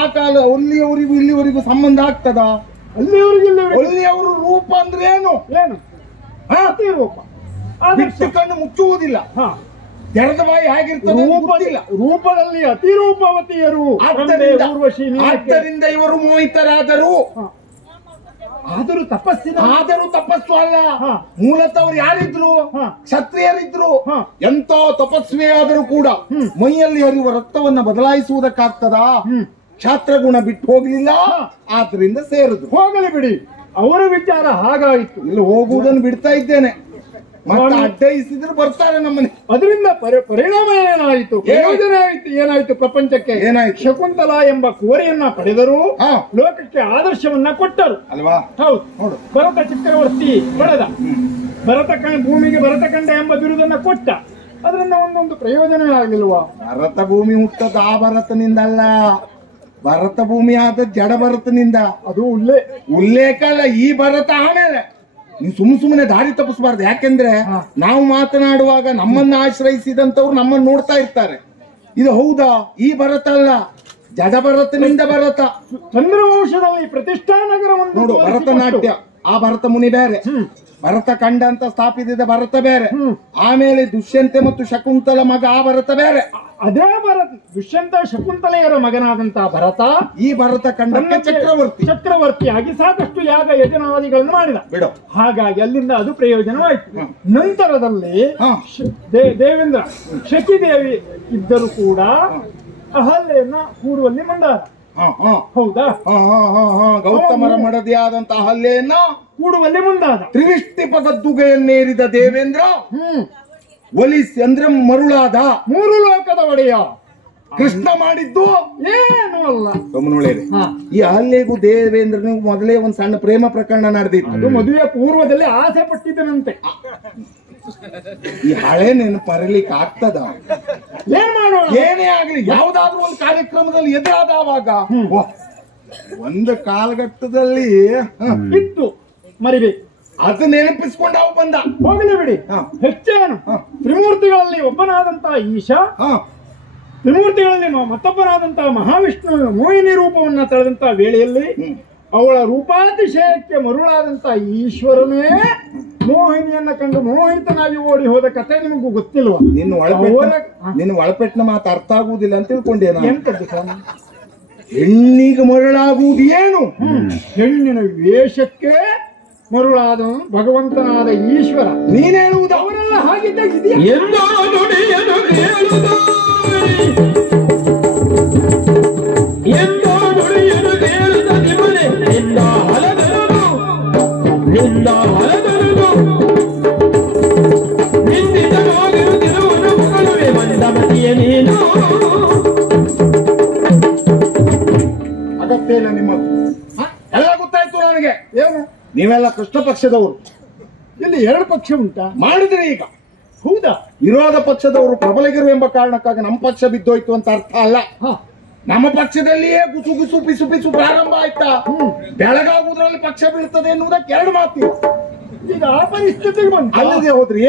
ಆ ಕಾಲ ಅಲ್ಲಿಯವರಿಗೂ ಇಲ್ಲಿವರೆಗೂ ಸಂಬಂಧ ಆಗ್ತದ? ಅಲ್ಲಿಯವರು ರೂಪ ಅಂದ್ರೆ ಏನು? ಅತಿ ರೂಪ. ಬಿಟ್ಟು ಕಣ್ಣು ಮುಚ್ಚುವುದಿಲ್ಲ, ತೆರೆದ ಬಾಯಿ ಹೇಗಿರ್ತದೆ ರೂಪದಲ್ಲಿ ಅತಿ ರೂಪವತಿಯರು. ಆದ್ದರಿಂದ ಇವರು ಮೋಹಿತರಾದರು. ಆದರೂ ತಪಸ್ಸು ಅಲ್ಲ. ಮೂಲತಃ ಅವರು ಯಾರಿದ್ರು? ಕ್ಷತ್ರಿಯರಿದ್ರು. ಎಂತ ತಪಸ್ವಿ ಆದರೂ ಕೂಡ ಮೈಯಲ್ಲಿ ಹರಿಯುವ ರಕ್ತವನ್ನ ಬದಲಾಯಿಸುವುದಕ್ಕಾಗ್ತದ? ಕ್ಷಾತ್ರ ಗುಣ ಬಿಟ್ಟು ಹೋಗ್ಲಿಲ್ಲ, ಆದ್ರಿಂದ ಸೇರಿದ್ರು. ಹೋಗಲಿ ಬಿಡಿ, ಅವರ ವಿಚಾರ ಹಾಗಾಯಿತು. ಇಲ್ಲಿ ಹೋಗುವುದನ್ನು ಬಿಡ್ತಾ ಇದ್ದೇನೆ, ಮತ್ತೆ ಅಡ್ಡಯಿಸಿದ್ರು ಬರ್ತಾರೆ ನಮ್ಮನೆ. ಅದರಿಂದ ಪರಿಣಾಮ ಏನಾಯಿತು? ಪ್ರಯೋಜನ ಏನಾಯ್ತು ಪ್ರಪಂಚಕ್ಕೆ? ಏನಾಯ್ತು? ಶಕುಂತಲಾ ಎಂಬ ಕುವರಿಯನ್ನ ಪಡೆದರು, ಲೋಕಕ್ಕೆ ಆದರ್ಶವನ್ನ ಕೊಟ್ಟರು ಅಲ್ವಾ? ಹೌದು. ಭರತ ಚಕ್ರವರ್ತಿ ಪಡೆದ, ಭೂಮಿಗೆ ಭರತಖಂಡ ಎಂಬ ಬಿರುದನ್ನ ಕೊಟ್ಟ. ಅದರಿಂದ ಒಂದೊಂದು ಪ್ರಯೋಜನವೇ ಆಗಲಿಲ್ವಾ? ಭರತ ಭೂಮಿ ಹುಟ್ಟದ ಆ ಭರತನಿಂದಲ್ಲ, ಭರತ ಭೂಮಿ ಆದ ಜಡ ಭರತನಿಂದ. ಅದು ಉಲ್ಲೇಖ ಅಲ್ಲ, ಈ ಭರತ ಆಮೇಲೆ. ನೀವು ಸುಮ್ಮನೆ ದಾರಿ ತಪ್ಪಿಸಬಾರ್ದು. ಯಾಕೆಂದ್ರೆ ನಾವು ಮಾತನಾಡುವಾಗ ನಮ್ಮನ್ನ ಆಶ್ರಯಿಸಿದಂತವ್ರು ನಮ್ಮನ್ನು ನೋಡ್ತಾ ಇರ್ತಾರೆ. ಇದು ಹೌದಾ? ಈ ಭರತ ಅಲ್ಲ, ಜಡ ಭರತನಿಂದ ಭರತ. ಚಂದ್ರವಂಶದಲ್ಲಿ ಪ್ರತಿಷ್ಠಾ ನಗರವನ್ನು ನೋಡು, ಭರತನಾಟ್ಯ ಆ ಭರತ ಮುನಿ ಬೇರೆ, ಭರತ ಖಂಡ ಅಂತ ಸ್ಥಾಪಿಸಿದ ಭರತ ಬೇರೆ, ಆಮೇಲೆ ದುಷ್ಯಂತೆ ಮತ್ತು ಶಕುಂತಲ ಮಗ ಆ ಭರತ ಬೇರೆ. ಅದೇ ಭರತ ದುಷ್ಯಂತ ಶಕುಂತಲೆಯರ ಮಗನಾದಂತಹ ಭರತ ಈ ಭರತ ಖಂಡಕ್ಕೆ ಚಕ್ರವರ್ತಿಯಾಗಿ ಸಾಕಷ್ಟು ಯಾಗ ಯಜನಾದಿಗಳನ್ನು ಮಾಡಿದ. ಬಿಡು. ಹಾಗಾಗಿ ಅಲ್ಲಿಂದ ಅದು ಪ್ರಯೋಜನವಾಯಿತು. ನಂತರದಲ್ಲಿ ದೇವೇಂದ್ರ ಶಚಿದೇವಿ ಇದ್ದರೂ ಕೂಡ ಅಹಲ್ಯೆಯನ್ನ ಕೂಡುವಲ್ಲಿ ಮುಂದಾದ. ಹೌದಾ? ಗೌತಮರ ಮಡದಿಯಾದಂತಹ ಅಹಲ್ಯೆಯನ್ನ ಕೂಡುವಲ್ಲಿ ಮುಂದಾದ. ತ್ರಿವಿಷ್ಟಿ ಪದದ್ದುಗೆಯನ್ನೇರಿದ ದೇವೇಂದ್ರ ಒಲಿಸಿ ಅಂದ್ರೆ ಮರುಳಾದ. ಮೂರು ಲೋಕದ ಒಡೆಯ ಕೃಷ್ಣ ಮಾಡಿದ್ದು ಏನು ಅಲ್ಲ. ಗಮನೊಳ್ಳೆರಿ, ಈ ಅಹಲ್ಯೆಗೂ ದೇವೇಂದ್ರನಿಗೂ ಮೊದಲೇ ಒಂದ್ ಸಣ್ಣ ಪ್ರೇಮ ಪ್ರಕರಣ ನಡೆದಿತ್ತು. ಅದು ಮದುವೆಯ ಪೂರ್ವದಲ್ಲಿ ಆಸೆ ಪಟ್ಟಿದ್ದನಂತೆ. ಈ ಹಳೆ ನೆನಪು ಬರಲಿಕ್ಕೆ ಆಗ್ತದ? ಏನ್ ಮಾಡೋಣ? ಏನೇ ಆಗ್ಲಿ, ಯಾವ್ದಾದ್ರು ಒಂದು ಕಾರ್ಯಕ್ರಮದಲ್ಲಿ ಎದುರಾದವಾಗ ಒಂದು ಕಾಲಘಟ್ಟದಲ್ಲಿ ಇತ್ತು ಮರಿಬೇಕು, ಅದು ನೆನಪಿಸ್ಕೊಂಡು ಅವು ಬಂದ. ಹೋಗಲಿ ಬಿಡಿ. ಹೆಚ್ಚೇನು, ತ್ರಿಮೂರ್ತಿಗಳಲ್ಲಿ ಒಬ್ಬನಾದಂತಹ ಈಶ, ತ್ರಿಮೂರ್ತಿಗಳಲ್ಲಿ ಮತ್ತೊಬ್ಬನಾದಂತಹ ಮಹಾವಿಷ್ಣು ಮೋಹಿನಿ ರೂಪವನ್ನ ತಳೆದಂತಹ ವೇಳೆಯಲ್ಲಿ ಅವಳ ರೂಪಾತಿಶಯಕ್ಕೆ ಮರುಳಾದಂತಹ ಈಶ್ವರನೇ ಮೋಹಿನಿಯನ್ನ ಕಂಡು ಮೋಹಿತನಾಗಿ ಓಡಿ ಹೋದ ಕಥೆ ನಿಮಗೂ ಗೊತ್ತಿಲ್ವಾ? ನಿನ್ನ ಒಳಪೆಟ್ಟಿನ ಮಾತು ಅರ್ಥ ಆಗುವುದಿಲ್ಲ ಅಂತ ತಿಳ್ಕೊಂಡೇನ? ಎಂತದ್ದು ಹೆಣ್ಣಿಗೆ ಮರಳಾಗುವುದು ಏನು? ಹೆಣ್ಣಿನ ವೇಷಕ್ಕೆ ಮರುಳಾದ ಭಗವಂತನಾದ ಈಶ್ವರ. ನೀನ್ ಹೇಳುವುದು ಅವರೆಲ್ಲ ಹಾಗಿದ್ದಾಗ ಅಗತ್ಯ ಇಲ್ಲ ನಿಮ್ಮದು. ಎಲ್ಲ ಗೊತ್ತಾಯ್ತು ನನಗೆ. ಏನು? ನೀವೆಲ್ಲ ಕೃಷ್ಣ ಪಕ್ಷದವರು. ಇಲ್ಲಿ ಎರಡು ಪಕ್ಷ ಉಂಟಾ? ಮಾಡಿದ್ರೆ ಈಗ ಹೌದಾ? ವಿರೋಧ ಪಕ್ಷದವರು ಪ್ರಬಲಗಿರು ಎಂಬ ಕಾರಣಕ್ಕಾಗಿ ನಮ್ಮ ಪಕ್ಷ ಬಿದ್ದೋಯ್ತು ಅಂತ ಅರ್ಥ ಅಲ್ಲ. ನಮ್ಮ ಪಕ್ಷದಲ್ಲಿಯೇ ಗುಸು ಗುಸು ಪಿಸು ಪಿಸು ಪ್ರಾರಂಭ ಆಯ್ತಾ? ಬೆಳಗಾಗುವುದರಲ್ಲಿ ಪಕ್ಷ ಬೀಳ್ತದೆ ಎನ್ನುವುದಕ್ಕೆ ಎರಡು ಮಾತು. ಈಗ ಆ ಪರಿಸ್ಥಿತಿಗೆ ಬಂತು. ಅಲ್ಲದೆ ಹೋದ್ರೆ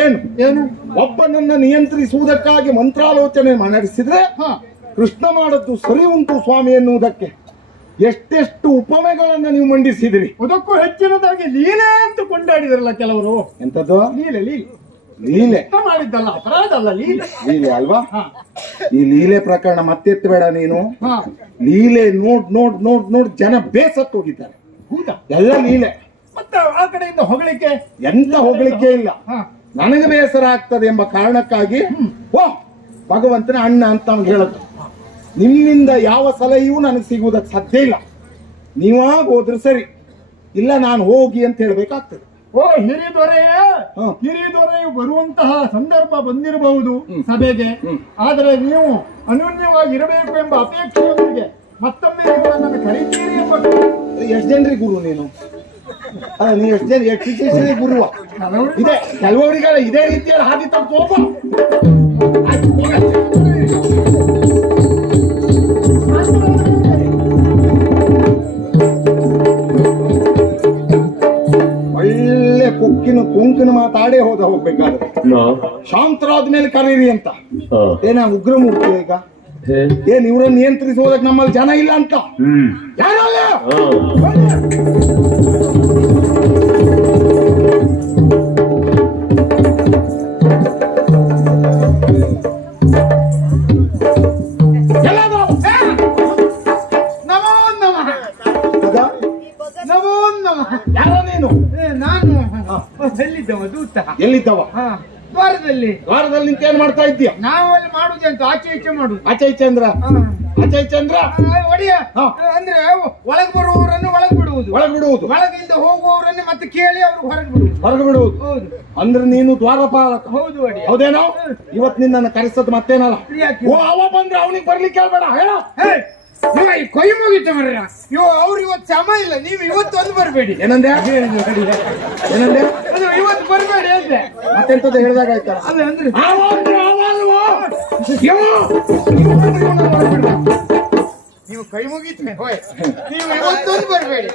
ಏನು ಒಬ್ಬನನ್ನ ನಿಯಂತ್ರಿಸುವುದಕ್ಕಾಗಿ ಮಂತ್ರಾಲೋಚನೆ ನಡೆಸಿದ್ರೆ ಕೃಷ್ಣ ಮಾಡದ್ದು ಸರಿ ಉಂಟು ಸ್ವಾಮಿ ಎನ್ನುವುದಕ್ಕೆ ಎಷ್ಟೆಷ್ಟು ಉಪಮೆಗಳನ್ನ ನೀವು ಮಂಡಿಸಿದಿರಿ. ಅದಕ್ಕೂ ಹೆಚ್ಚಿನದಾಗಿ ಲೀಲೆ ಅಂತ ಕೊಂಡಾಡಿದ್ರಲ್ಲ ಕೆಲವರು. ಎಂತದ್ದು? ಲೀಲೆ ಲೀಲೆ ಮಾಡಿದ್ದಲ್ಲ, ಅಪರಾಧ ಅಲ್ಲ, ಲೀಲೆ ಅಲ್ವಾ? ಈ ಲೀಲೆ ಪ್ರಕರಣ ಮತ್ತೆತ್ತಬೇಡ ನೀನು. ಲೀಲೆ ನೋಡ್ ಜನ ಬೇಸತ್ತು ಹೋಗಿದ್ದಾರೆ. ಎಲ್ಲ ಲೀಲೆ. ಮತ್ತೆ ಆ ಕಡೆಯಿಂದ ಹೊಗಳಿಕೆ, ಎಂತ ಹೊಗಳಿಕೆ ಇಲ್ಲ. ನನಗೆ ಬೇಸರ ಆಗ್ತದೆ ಎಂಬ ಕಾರಣಕ್ಕಾಗಿ ಭಗವಂತನ ಅಣ್ಣ ಅಂತ ಅವ್ನು ಹೇಳೋದು. ನಿಮ್ಮಿಂದ ಯಾವ ಸಲಹೆಯೂ ನನಗೆ ಸಿಗುವುದಕ್ಕೆ ಸಾಧ್ಯ ಇಲ್ಲ. ನೀವಾಗ ಹೋದ್ರೆ ಸರಿ, ಇಲ್ಲ ನಾನು ಹೋಗಿ ಅಂತ ಹೇಳ್ಬೇಕಾಗ್ತದೆ. ಓ ಹಿರಿದೊರೆಯು ಬರುವಂತಹ ಸಂದರ್ಭ ಬಂದಿರಬಹುದು ಸಭೆಗೆ. ಆದರೆ ನೀವು ಅನ್ಯೋನ್ಯವಾಗಿ ಇರಬೇಕು ಎಂಬ ಅಪೇಕ್ಷೆಯೊಂದಿಗೆ ಮತ್ತೊಮ್ಮೆ ನನ್ನ ಕರೀತೀರಿ ಎಂಬ. ಎಷ್ಟು ಜನರಿಗೆ ಗುರು ನೀನು? ಅಲ್ಲ, ನೀ ಎಷ್ಟು ಜನ ಎಷ್ಟು ಶಿಷ್ಯರಿಗೆ ಗುರುವ? ಇದೆ ಕೆಲವರಿಗೆ ಇದೇ ರೀತಿಯಲ್ಲಿ ಹಾದಿ ತಪ್ಪು ಹೋಗ. ಒಳ್ಳೆ ಕೊಂಕಿನ ಮಾತಾಡೇ ಹೋಗ್ಬೇಕಾದ್ರೆ ಶಾಂತರಾದ್ಮೇಲೆ ಕರೀರಿ ಅಂತ. ಏನ ಉಗ್ರಮೂರ್ತಿ ಈಗ ಏನ್ ಇವ್ರನ್ನ ನಿಯಂತ್ರಿಸುವುದಕ್ಕೆ ನಮ್ಮಲ್ಲಿ ಜನ ಇಲ್ಲ ಅಂತ ಯಾರಲ್ಲ. ಯಾರ ನೀನು? ನಾನು ಎಲ್ಲಿದ್ದವ? ದ್ವಾರದಲ್ಲಿ ನಿಂತ ಏನ್ ಮಾಡ್ತಾ ಇದ್ದೀಯ? ನಾವು ಅಲ್ಲಿ ಮಾಡುದು ಅಂತ ಆಚೆ ಈಚೆ ಮಾಡುದು. ಆಚೆ ಈಚೆ ಅಂದ್ರ ಒಡೆಯ ಅಂದ್ರೆ ಒಳಗೆ ಬರುವವರನ್ನು ಒಳಗೆ ಬಿಡುವುದು, ಒಳಗಿಂದ ಹೋಗುವವರನ್ನು ಮತ್ತೆ ಕೇಳಿ ಅವ್ರಿಗೆ ಹೊರಗೆ ಬಿಡುವುದು. ಹೌದು, ಅಂದ್ರೆ ನೀನು ದ್ವಾರಪಾಲಕ. ಹೌದು ಒಡೆಯ. ಹೌದೇನೋ? ಇವತ್ ನಿನ್ನ ಕರೆಸದ್ ಮತ್ತೇನಲ್ಲ. ಅವ ಬಂದ್ರೆ ಅವನಿಗೆ ಬರ್ಲಿಕ್ಕೆ ಹೇಳ್ಬೇಡ, ಹೇಳ. ಕೈ ಮುಗಿತ ಮರ್ರ ಅವ್ರು ಇವತ್ತು ಸಮಯ ಇಲ್ಲ, ನೀವು ಇವತ್ತು ಒಂದು ಬರ್ಬೇಡಿ. ಏನಂದೆ? ಅದು ಇವತ್ತು ಬರ್ಬೇಡಿ ಅಂದೆ. ಮತ್ತೆಂತದ್ದು ಹೇಳ್ದಾಗ ಆಯ್ತಾ? ಅಲ್ಲ ಅಂದ್ರೆ ನೀವು ಕೈ ಮುಗಿತ ಹೋಯ್, ನೀವು ಇವತ್ತೊಂದು ಬರ್ಬೇಡಿ.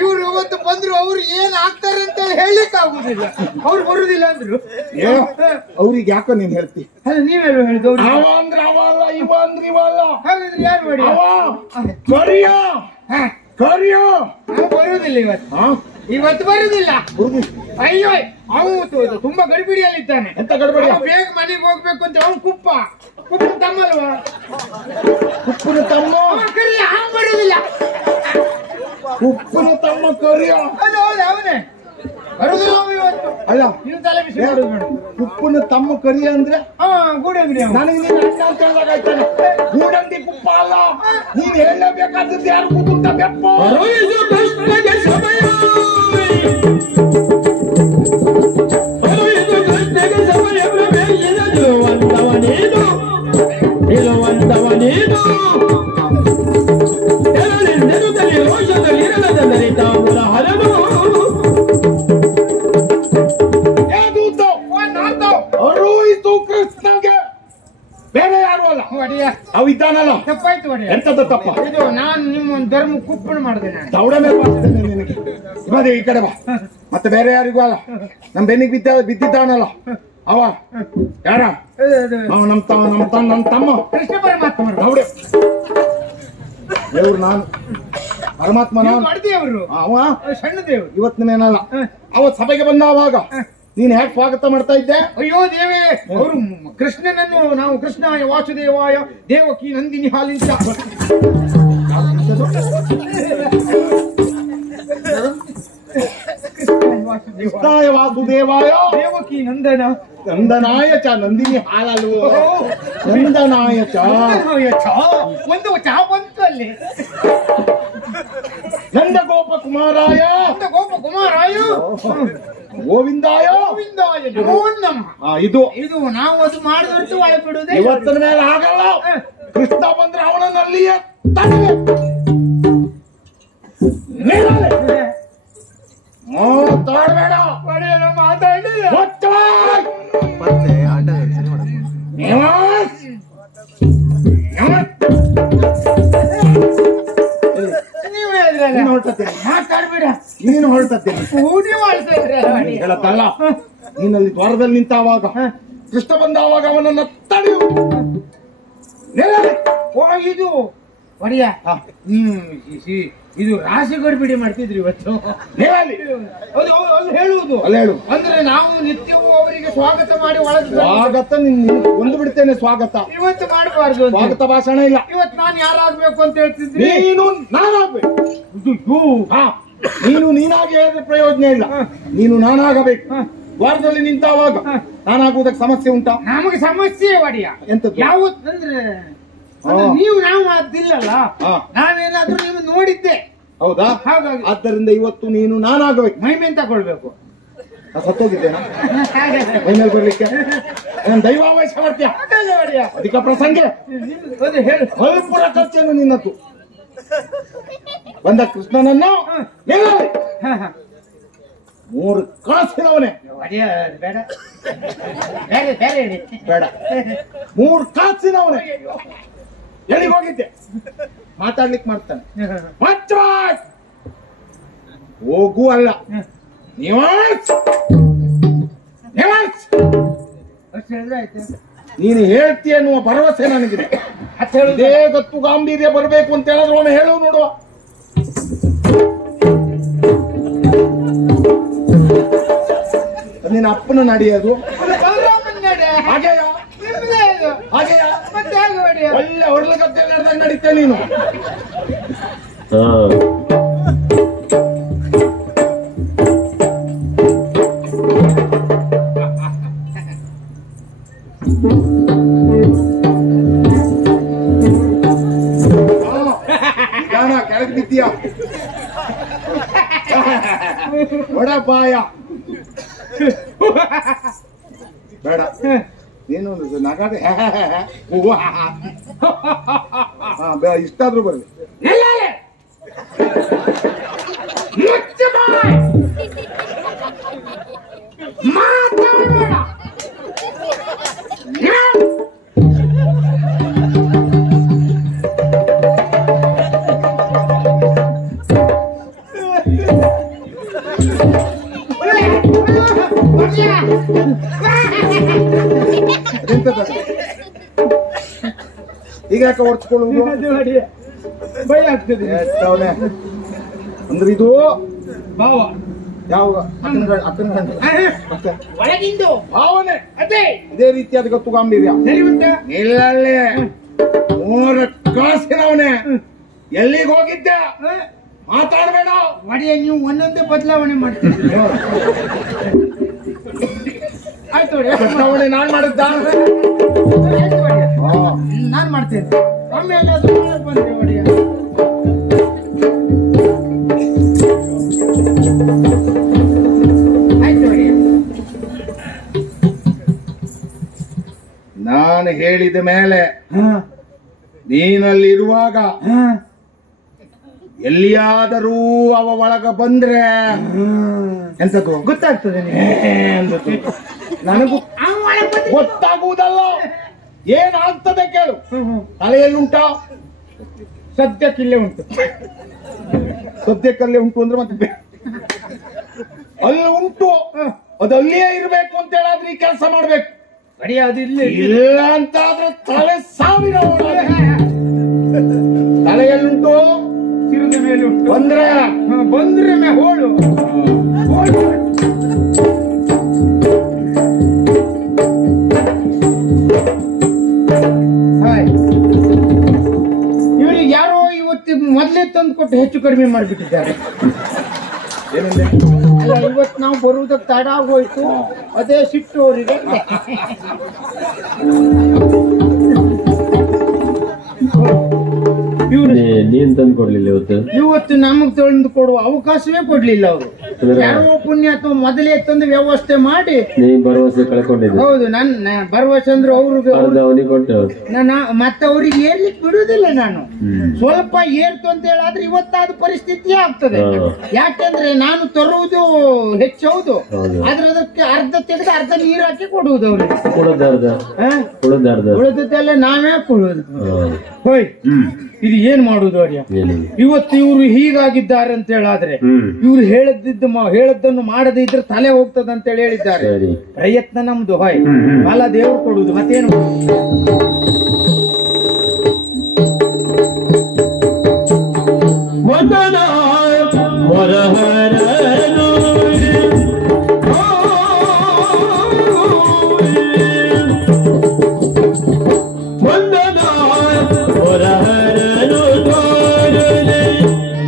ಇವ್ರು ಇವತ್ತು ಬಂದ್ರು ಅವ್ರು ಏನ್ ಆಗ್ತಾರೆ ಅಂತ ಹೇಳಿಕ್ ಆಗುದಿಲ್ಲ. ಅವ್ರು ಬರುದಿಲ್ಲ ಅಂದ್ರು. ಅವ್ರಿಗೆ ಯಾಕೋ ನೀನ್ ಹೇಳ್ತಿ? ಅಲ್ಲ ನೀವೆಲ್ಲ ಹೇಳಿದ್ರು. ಅವ ಅಂದ್ರೆ ಅವಲ್ಲ, ಇವ ಅಂದ್ರೆ ಇವಲ್ಲ. ಹಾಗಾದ್ರೆ ಯಾರು ಮಾಡಿ? ಕರಿಯೋ ಬರುವುದಿಲ್ಲ ಇವತ್ತು ಬರುದಿಲ್ಲ. ಅಯ್ಯೋ, ಅವನು ತುಂಬಾ ಗಡಿಬಿಡಿಯಲ್ಲಿದ್ದಾನೆ. ಎಂತ ಗಡಿಬಿಡಿ? ಬೇಗ ಮನೆಗೆ ಹೋಗ್ಬೇಕು ಅಂತ. ಅವನು ಕುಪ್ಪನ ತಮ್ಮಲ್ವಾ? ಕುಪ್ಪನ ತಮ್ಮ ಬರುದಿಲ್ಲ. ಕುಪ್ಪನ ತಮ್ಮ ಕರಿಯೋ? ಹೌದು, ಅವನೇ ಬರುದಿಲ್ಲ ಇವತ್ತು. ಅಲ್ಲ, ನೀವು ತಲೆ ಬಿಸಿ ಮಾಡುದು ಮೇಡಮ್. ಕುಪ್ಪನ ತಮ್ಮ ಕರಿಯ ಅಂದ್ರೆ ಗೂಡಂಗಡಿ. ನನಗೆ ನೀನು ಅಣ್ಣ ಅಂತ ಹೇಳ್ದಾಗಾಯ್ತಾನೆ. ಗೂಡಂಗಡಿ ಕುಪ್ಪ ಅಲ್ಲ, ನೀನ್ ಹೇಳಬೇಕಾದದ್ದು ಯಾರು ಕುಟುಂಬ ಬೆಪ್ಪು. ಕೃಷ್ಣಗೆ ಬೇರೆ ಯಾರು ಅಲ್ಲ, ಅವ ಇದ್ದಾನಲ್ಲ. ತಪ್ಪಾಯ್ತು ಒಡೆಯ. ಎಂತದ್ದು ತಪ್ಪ? ಇದು ನಾನು ನಿಮ್ಮ ಧರ್ಮ ಕುಪ್ಪಣ ಮಾಡಿದೆ. ದೌಡ ಮೇಲೆ ಮಾಡ್ತೇನೆ ನಿನಗೆ. ಇವಾಗ ಈ ಕಡೆ ಬಾ. ಮತ್ತೆ ಬೇರೆ ಯಾರಿಗೂ ಅಲ್ಲ, ನಮ್ ಬೆನ್ನಿಗೆ ಬಿದ್ದಿದ್ದಾನಲ್ಲ ಅವ ಯಾರ? ನಮ್ ತಮ್ಮ ಕೃಷ್ಣ ಪರಮಾತ್ಮ. ದೌಡೆ ದೇವ್ರು, ನಾನು ಪರಮಾತ್ಮ. ನಾನು ದೇವರು, ಅವ ಸಣ್ಣ ದೇವರು. ಇವತ್ತಿನೇನಲ್ಲ, ಅವತ್ ಸಭೆಗೆ ಬಂದವಾಗ ನೀನ್ ಹೇಗೆ ಸ್ವಾಗತ ಮಾಡ್ತಾ ಇದ್ದೆ? ಅಯ್ಯೋ ದೇವೇ, ಅವರು ಕೃಷ್ಣನನ್ನು ನಾವು ಕೃಷ್ಣಾಯ ವಾಸುದೇವಾಯ ದೇವಕಿ ನಂದಿನಿ ಹಾಲಿಂದ ಕೃಷ್ಣಾಯ ವಾಸುದೇವಾಯ ದೇವಕಿ ನಂದನಾಯ ಚ ನಂದಿನಿ ಹಾಲಲ್ವ? ನಂದನಾಯ ಚ ಒಂದು ಚಾ ಬಂತು ಅಲ್ಲಿ. ನಂದ ಗೋಪ ಕುಮಾರಾಯ ಗೋವಿಂದಾಯ ಇದು ನಾವು ಅದು ಮಾಡಿದಷ್ಟು ಒಳಗೆ ಬಿಡುವುದೇ. ಇವತ್ತಿನ ಮೇಲೆ ಆಗಲ್ಲ. ಕೃಷ್ಣ ಬಂದ್ರೆ ಅವನಲ್ಲಿಯೇ ಮಾತಾಡಬೇಡ. ಮಾತಾಡಲಿಲ್ಲ. ಮಾತಾಡ್ಬೇಡ. ನೀನು ಹೊರಟತ್ತೇನೆ ಹೇಳತ್ತಲ್ಲ. ನೀನಲ್ಲಿ ದ್ವಾರದಲ್ಲಿ ನಿಂತಾವಾಗ ಕೃಷ್ಣ ಬಂದಾವಾಗ ಅವನನ್ನ ತಡೆಯು. ಇದು ಒಡೆಯ, ಇದು ರಾಶಿ ಗಡಿಬಿಡಿ ಮಾಡ್ತಿದ್ರಿ ಇವತ್ತು. ಅಲ್ಲಿ ಹೇಳುವುದು ಅಂದ್ರೆ ನಾವು ನಿತ್ಯವೂ ಅವರಿಗೆ ಸ್ವಾಗತ ಮಾಡಿ ಒಳಗೆ ಸ್ವಾಗತ ಒಂದು ಬಿಡ್ತೇನೆ. ಸ್ವಾಗತ ಇವತ್ತು ಮಾಡಬಾರ್ದು. ಸ್ವಾಗತ ಭಾಷಣ ಇಲ್ಲ. ಇವತ್ತು ನಾನು ಯಾರಾಗ್ಬೇಕು ಅಂತ ಹೇಳ್ತಿದ್ರಿ. ನೀನು ನಾನಾಗ್ಬೇಕು. ನೀನು ನೀನಾಗಿ ಹೇಳಿದ್ರೆ ಪ್ರಯೋಜನ ಇಲ್ಲ. ನೀನು ನಾನಾಗಬೇಕು. ದ್ವಾರದಲ್ಲಿ ನಿಂತಾವಾಗ ನಾನಾಗುವುದಕ್ಕೆ ಸಮಸ್ಯೆ ಉಂಟಾ? ನಮಗೆ ಸಮಸ್ಯೆ ಒಡೆಯ ಎಂತದ್ದು? ಯಾವತ್ತಂದ್ರೆ ನೀವು ನಾವು ಅದಿಲ್ಲಲ್ಲ, ನಾವೇನಾದ್ರೂ ನೀವು ನೋಡಿದ್ದೆ. ಹೌದಾ? ಹಾಗಾಗಿ ಆದ್ದರಿಂದ ಇವತ್ತು ನೀನು ನಾನಾಗಬೇಕು. ಮೈಮೇನ್ ತಗೊಳ್ಬೇಕು. ಸತ್ತೋಗಿದ್ದೇನಾ ಮೈಮೇಲೆ ಬರ್ಲಿಕ್ಕೆ? ನಾನು ದೈವಾವೇಶ ಮಾಡ್ತೀಯ ಅಧಿಕ ಪ್ರಸಂಗ ಪೂರ ಖರ್ಚೇನು ನಿನ್ನತ್ತು. ಬಂದ ಕೃಷ್ಣನನ್ನು 3 ಕಾಸಿನವನೇ ಬೇಡ ಬೇಡ 3 ಕಾಸಿನವನೇ ಎಲ್ಲಿಗೆ ಹೋಗಿದ್ದೆ ಮಾತಾಡ್ಲಿಕ್ಕೆ ಮಾಡ್ತಾನೆ. ಹೋಗು ಅಲ್ಲ ನೀನು ಹೇಳ್ತೀಯ ಅನ್ನುವ ಭರವಸೆ ನನಗಿದೆ. ಇದೇ ಗತ್ತು ಗಾಂಭೀರ್ಯ ಬರಬೇಕು ಅಂತ ಹೇಳಿದ್ರು ಒಮ್ಮೆ ಹೇಳು ನೋಡುವ. ನಿನ್ನ ಅಪ್ಪನ ನಡೆಯೋದು ಹಾಗೆಯ ಒಳ್ಳೆ ಹೊರಲ ಗದ್ದೆ ನಡೀತೇ ನೀನು. ಕೆಳಗೆ ಬಿದ್ದೀಯ ಒಡಪಾಯ ಬೇಡ ನೀನು ನಗಾದೆ ಇಷ್ಟಾದ್ರೂ ಬರ್ಲಿ. ಈಗ ಯಾಕೆ ಹೊರ್ಚ್ಕೊಳ್ಳುವುದು? ಭಯ ಆಗ್ತದೆ ಅಂದ್ರೆ ಇದು ಭಾವ ಯಾವ ಅಕ್ಕನ ಗಂಡ ಒಳಗಿಂದು ಭಾವನೆ ಅದೇ ಇದೇ ರೀತಿಯಾದ ಗತ್ತು ಗಾಂಭೀರ್ಯ ಸರಿ ಉಂಟಾ? ಇಲ್ಲಲ್ಲೇ 3 ಕಾಸಿನವನೇ ಎಲ್ಲಿಗೆ ಹೋಗಿದ್ದೆ ಮಾತಾಡಬೇಡ ಒಡೆಯ. ನೀವು ಒಂದೊಂದೇ ಬದಲಾವಣೆ ಮಾಡ್ತೀರಿ. ಆಯ್ತು ಬದಲಾವಣೆ ನಾನ್ ಮಾಡಿದ್ದ ನಾನ್ ಮಾಡ್ತೇನೆ. ಆಮೇಲೆ ಅದು ಬಂದ್ರೆ ಒಡೆಯ ಆಯ್ತು ಒಡೆಯ. ನಾನು ಹೇಳಿದ ಮೇಲೆ ನೀನಲ್ಲಿರುವಾಗ ಎಲ್ಲಿಯಾದರೂ ಅವ ಒಳಗ ಬಂದ್ರೆ ಎಂತದ್ದು ಗೊತ್ತಾಗ್ತದೆ ನನಗೂ ಗೊತ್ತಾಗುವುದಲ್ಲ. ಏನಾಗ್ತದೆ ಕೇಳು. ತಲೆಯಲ್ಲುಂಟಾ? ಸದ್ಯಕ್ಕಿಲ್ಲೇ ಉಂಟು. ಸದ್ಯಕ್ಕಲ್ಲೇ ಉಂಟು ಅಂದ್ರೆ ಮತ್ತೆ ಅಲ್ಲಿ ಉಂಟು, ಅದು ಅಲ್ಲಿಯೇ ಇರ್ಬೇಕು ಅಂತ ಹೇಳಾದ್ರೆ ಈ ಕೆಲಸ ಮಾಡ್ಬೇಕು. ಅದು ಇಲ್ಲ ಅಂತಾದ್ರೆ ತಲೆ 1000 ತಲೆಯಲ್ಲುಂಟು, ತಿರುದ ಮೇಲೆ ಉಂಟು. ಬಂದ್ರೆ ಹೋಳು ಇವರಿಗೆ ಯಾರೋ ಇವತ್ತು ಮೊದಲೇ ತಂದು ಕೊಟ್ಟು ಹೆಚ್ಚು ಕಡಿಮೆ ಮಾಡಿಬಿಟ್ಟಿದ್ದಾರೆ. ಅಲ್ಲ, ಇವತ್ತು ನಾವು ಬರುವುದಕ್ಕೆ ತಡ ಆಗೋಯ್ತು, ಅದೇ ಸಿಟ್ಟು ಅವರಿಗೆ. ನೀನ್ ತಂದು ಕೊಡ್ಲಿಲ್ಲ ಇವತ್ತು ನಮಗ್ ತಂದು ಕೊಡುವ ಅವಕಾಶವೇ ಕೊಡ್ಲಿಲ್ಲ ಅವರು. ಯಾರೋ ಪುಣ್ಯಾತ್ಮ ಮೊದಲೇ ತಂದು ವ್ಯವಸ್ಥೆ ಮಾಡಿ ಭರವಸೆ ಕಳ್ಕೊಂಡಿದ್ದೆ. ಹೌದು, ನನ್ನ ಭರವಸೆ ಅಂದ್ರೆ ಅವ್ರಿಗೆ ಮತ್ತೆ ಅವ್ರಿಗೆ ಏರ್ಲಿಕ್ಕೆ ಬಿಡುದಿಲ್ಲ. ನಾನು ಸ್ವಲ್ಪ ಏರ್ತು ಅಂತ ಹೇಳಾದ್ರೆ ಇವತ್ತಾದ ಪರಿಸ್ಥಿತಿ ಆಗ್ತದೆ. ಯಾಕೆಂದ್ರೆ ನಾನು ತರುವುದು ಹೆಚ್ಚು, ಹೌದು, ಆದ್ರೆ ಅದಕ್ಕೆ ಅರ್ಧ ತೆಗೆದು ಅರ್ಧ ನೀರು ಹಾಕಿ ಕೊಡುವುದು ಅವ್ರಿಗೆ. ಉಳಿದದ್ದೆಲ್ಲ ನಾವೇ ಕೊಡುವುದು. ಹೋಯ್, ಇದು ಏನ್ ಮಾಡುದು ಅವ್ರಿಗೆ? ಇವತ್ತು ಇವ್ರು ಹೀಗಾಗಿದ್ದಾರೆ ಅಂತ ಹೇಳಾದ್ರೆ ಇವ್ರು ಹೇಳದ್ದನ್ನು ಮಾಡದೇ ಇದ್ರೆ ತಲೆ ಹೋಗ್ತದೆ ಅಂತ ಹೇಳಿದ್ದಾರೆ. ಪ್ರಯತ್ನ ನಮ್ದು, ಹೋಯ್, ಫಲ ದೇವ್ರು ಕೊಡುದು, ಮತ್ತೇನು.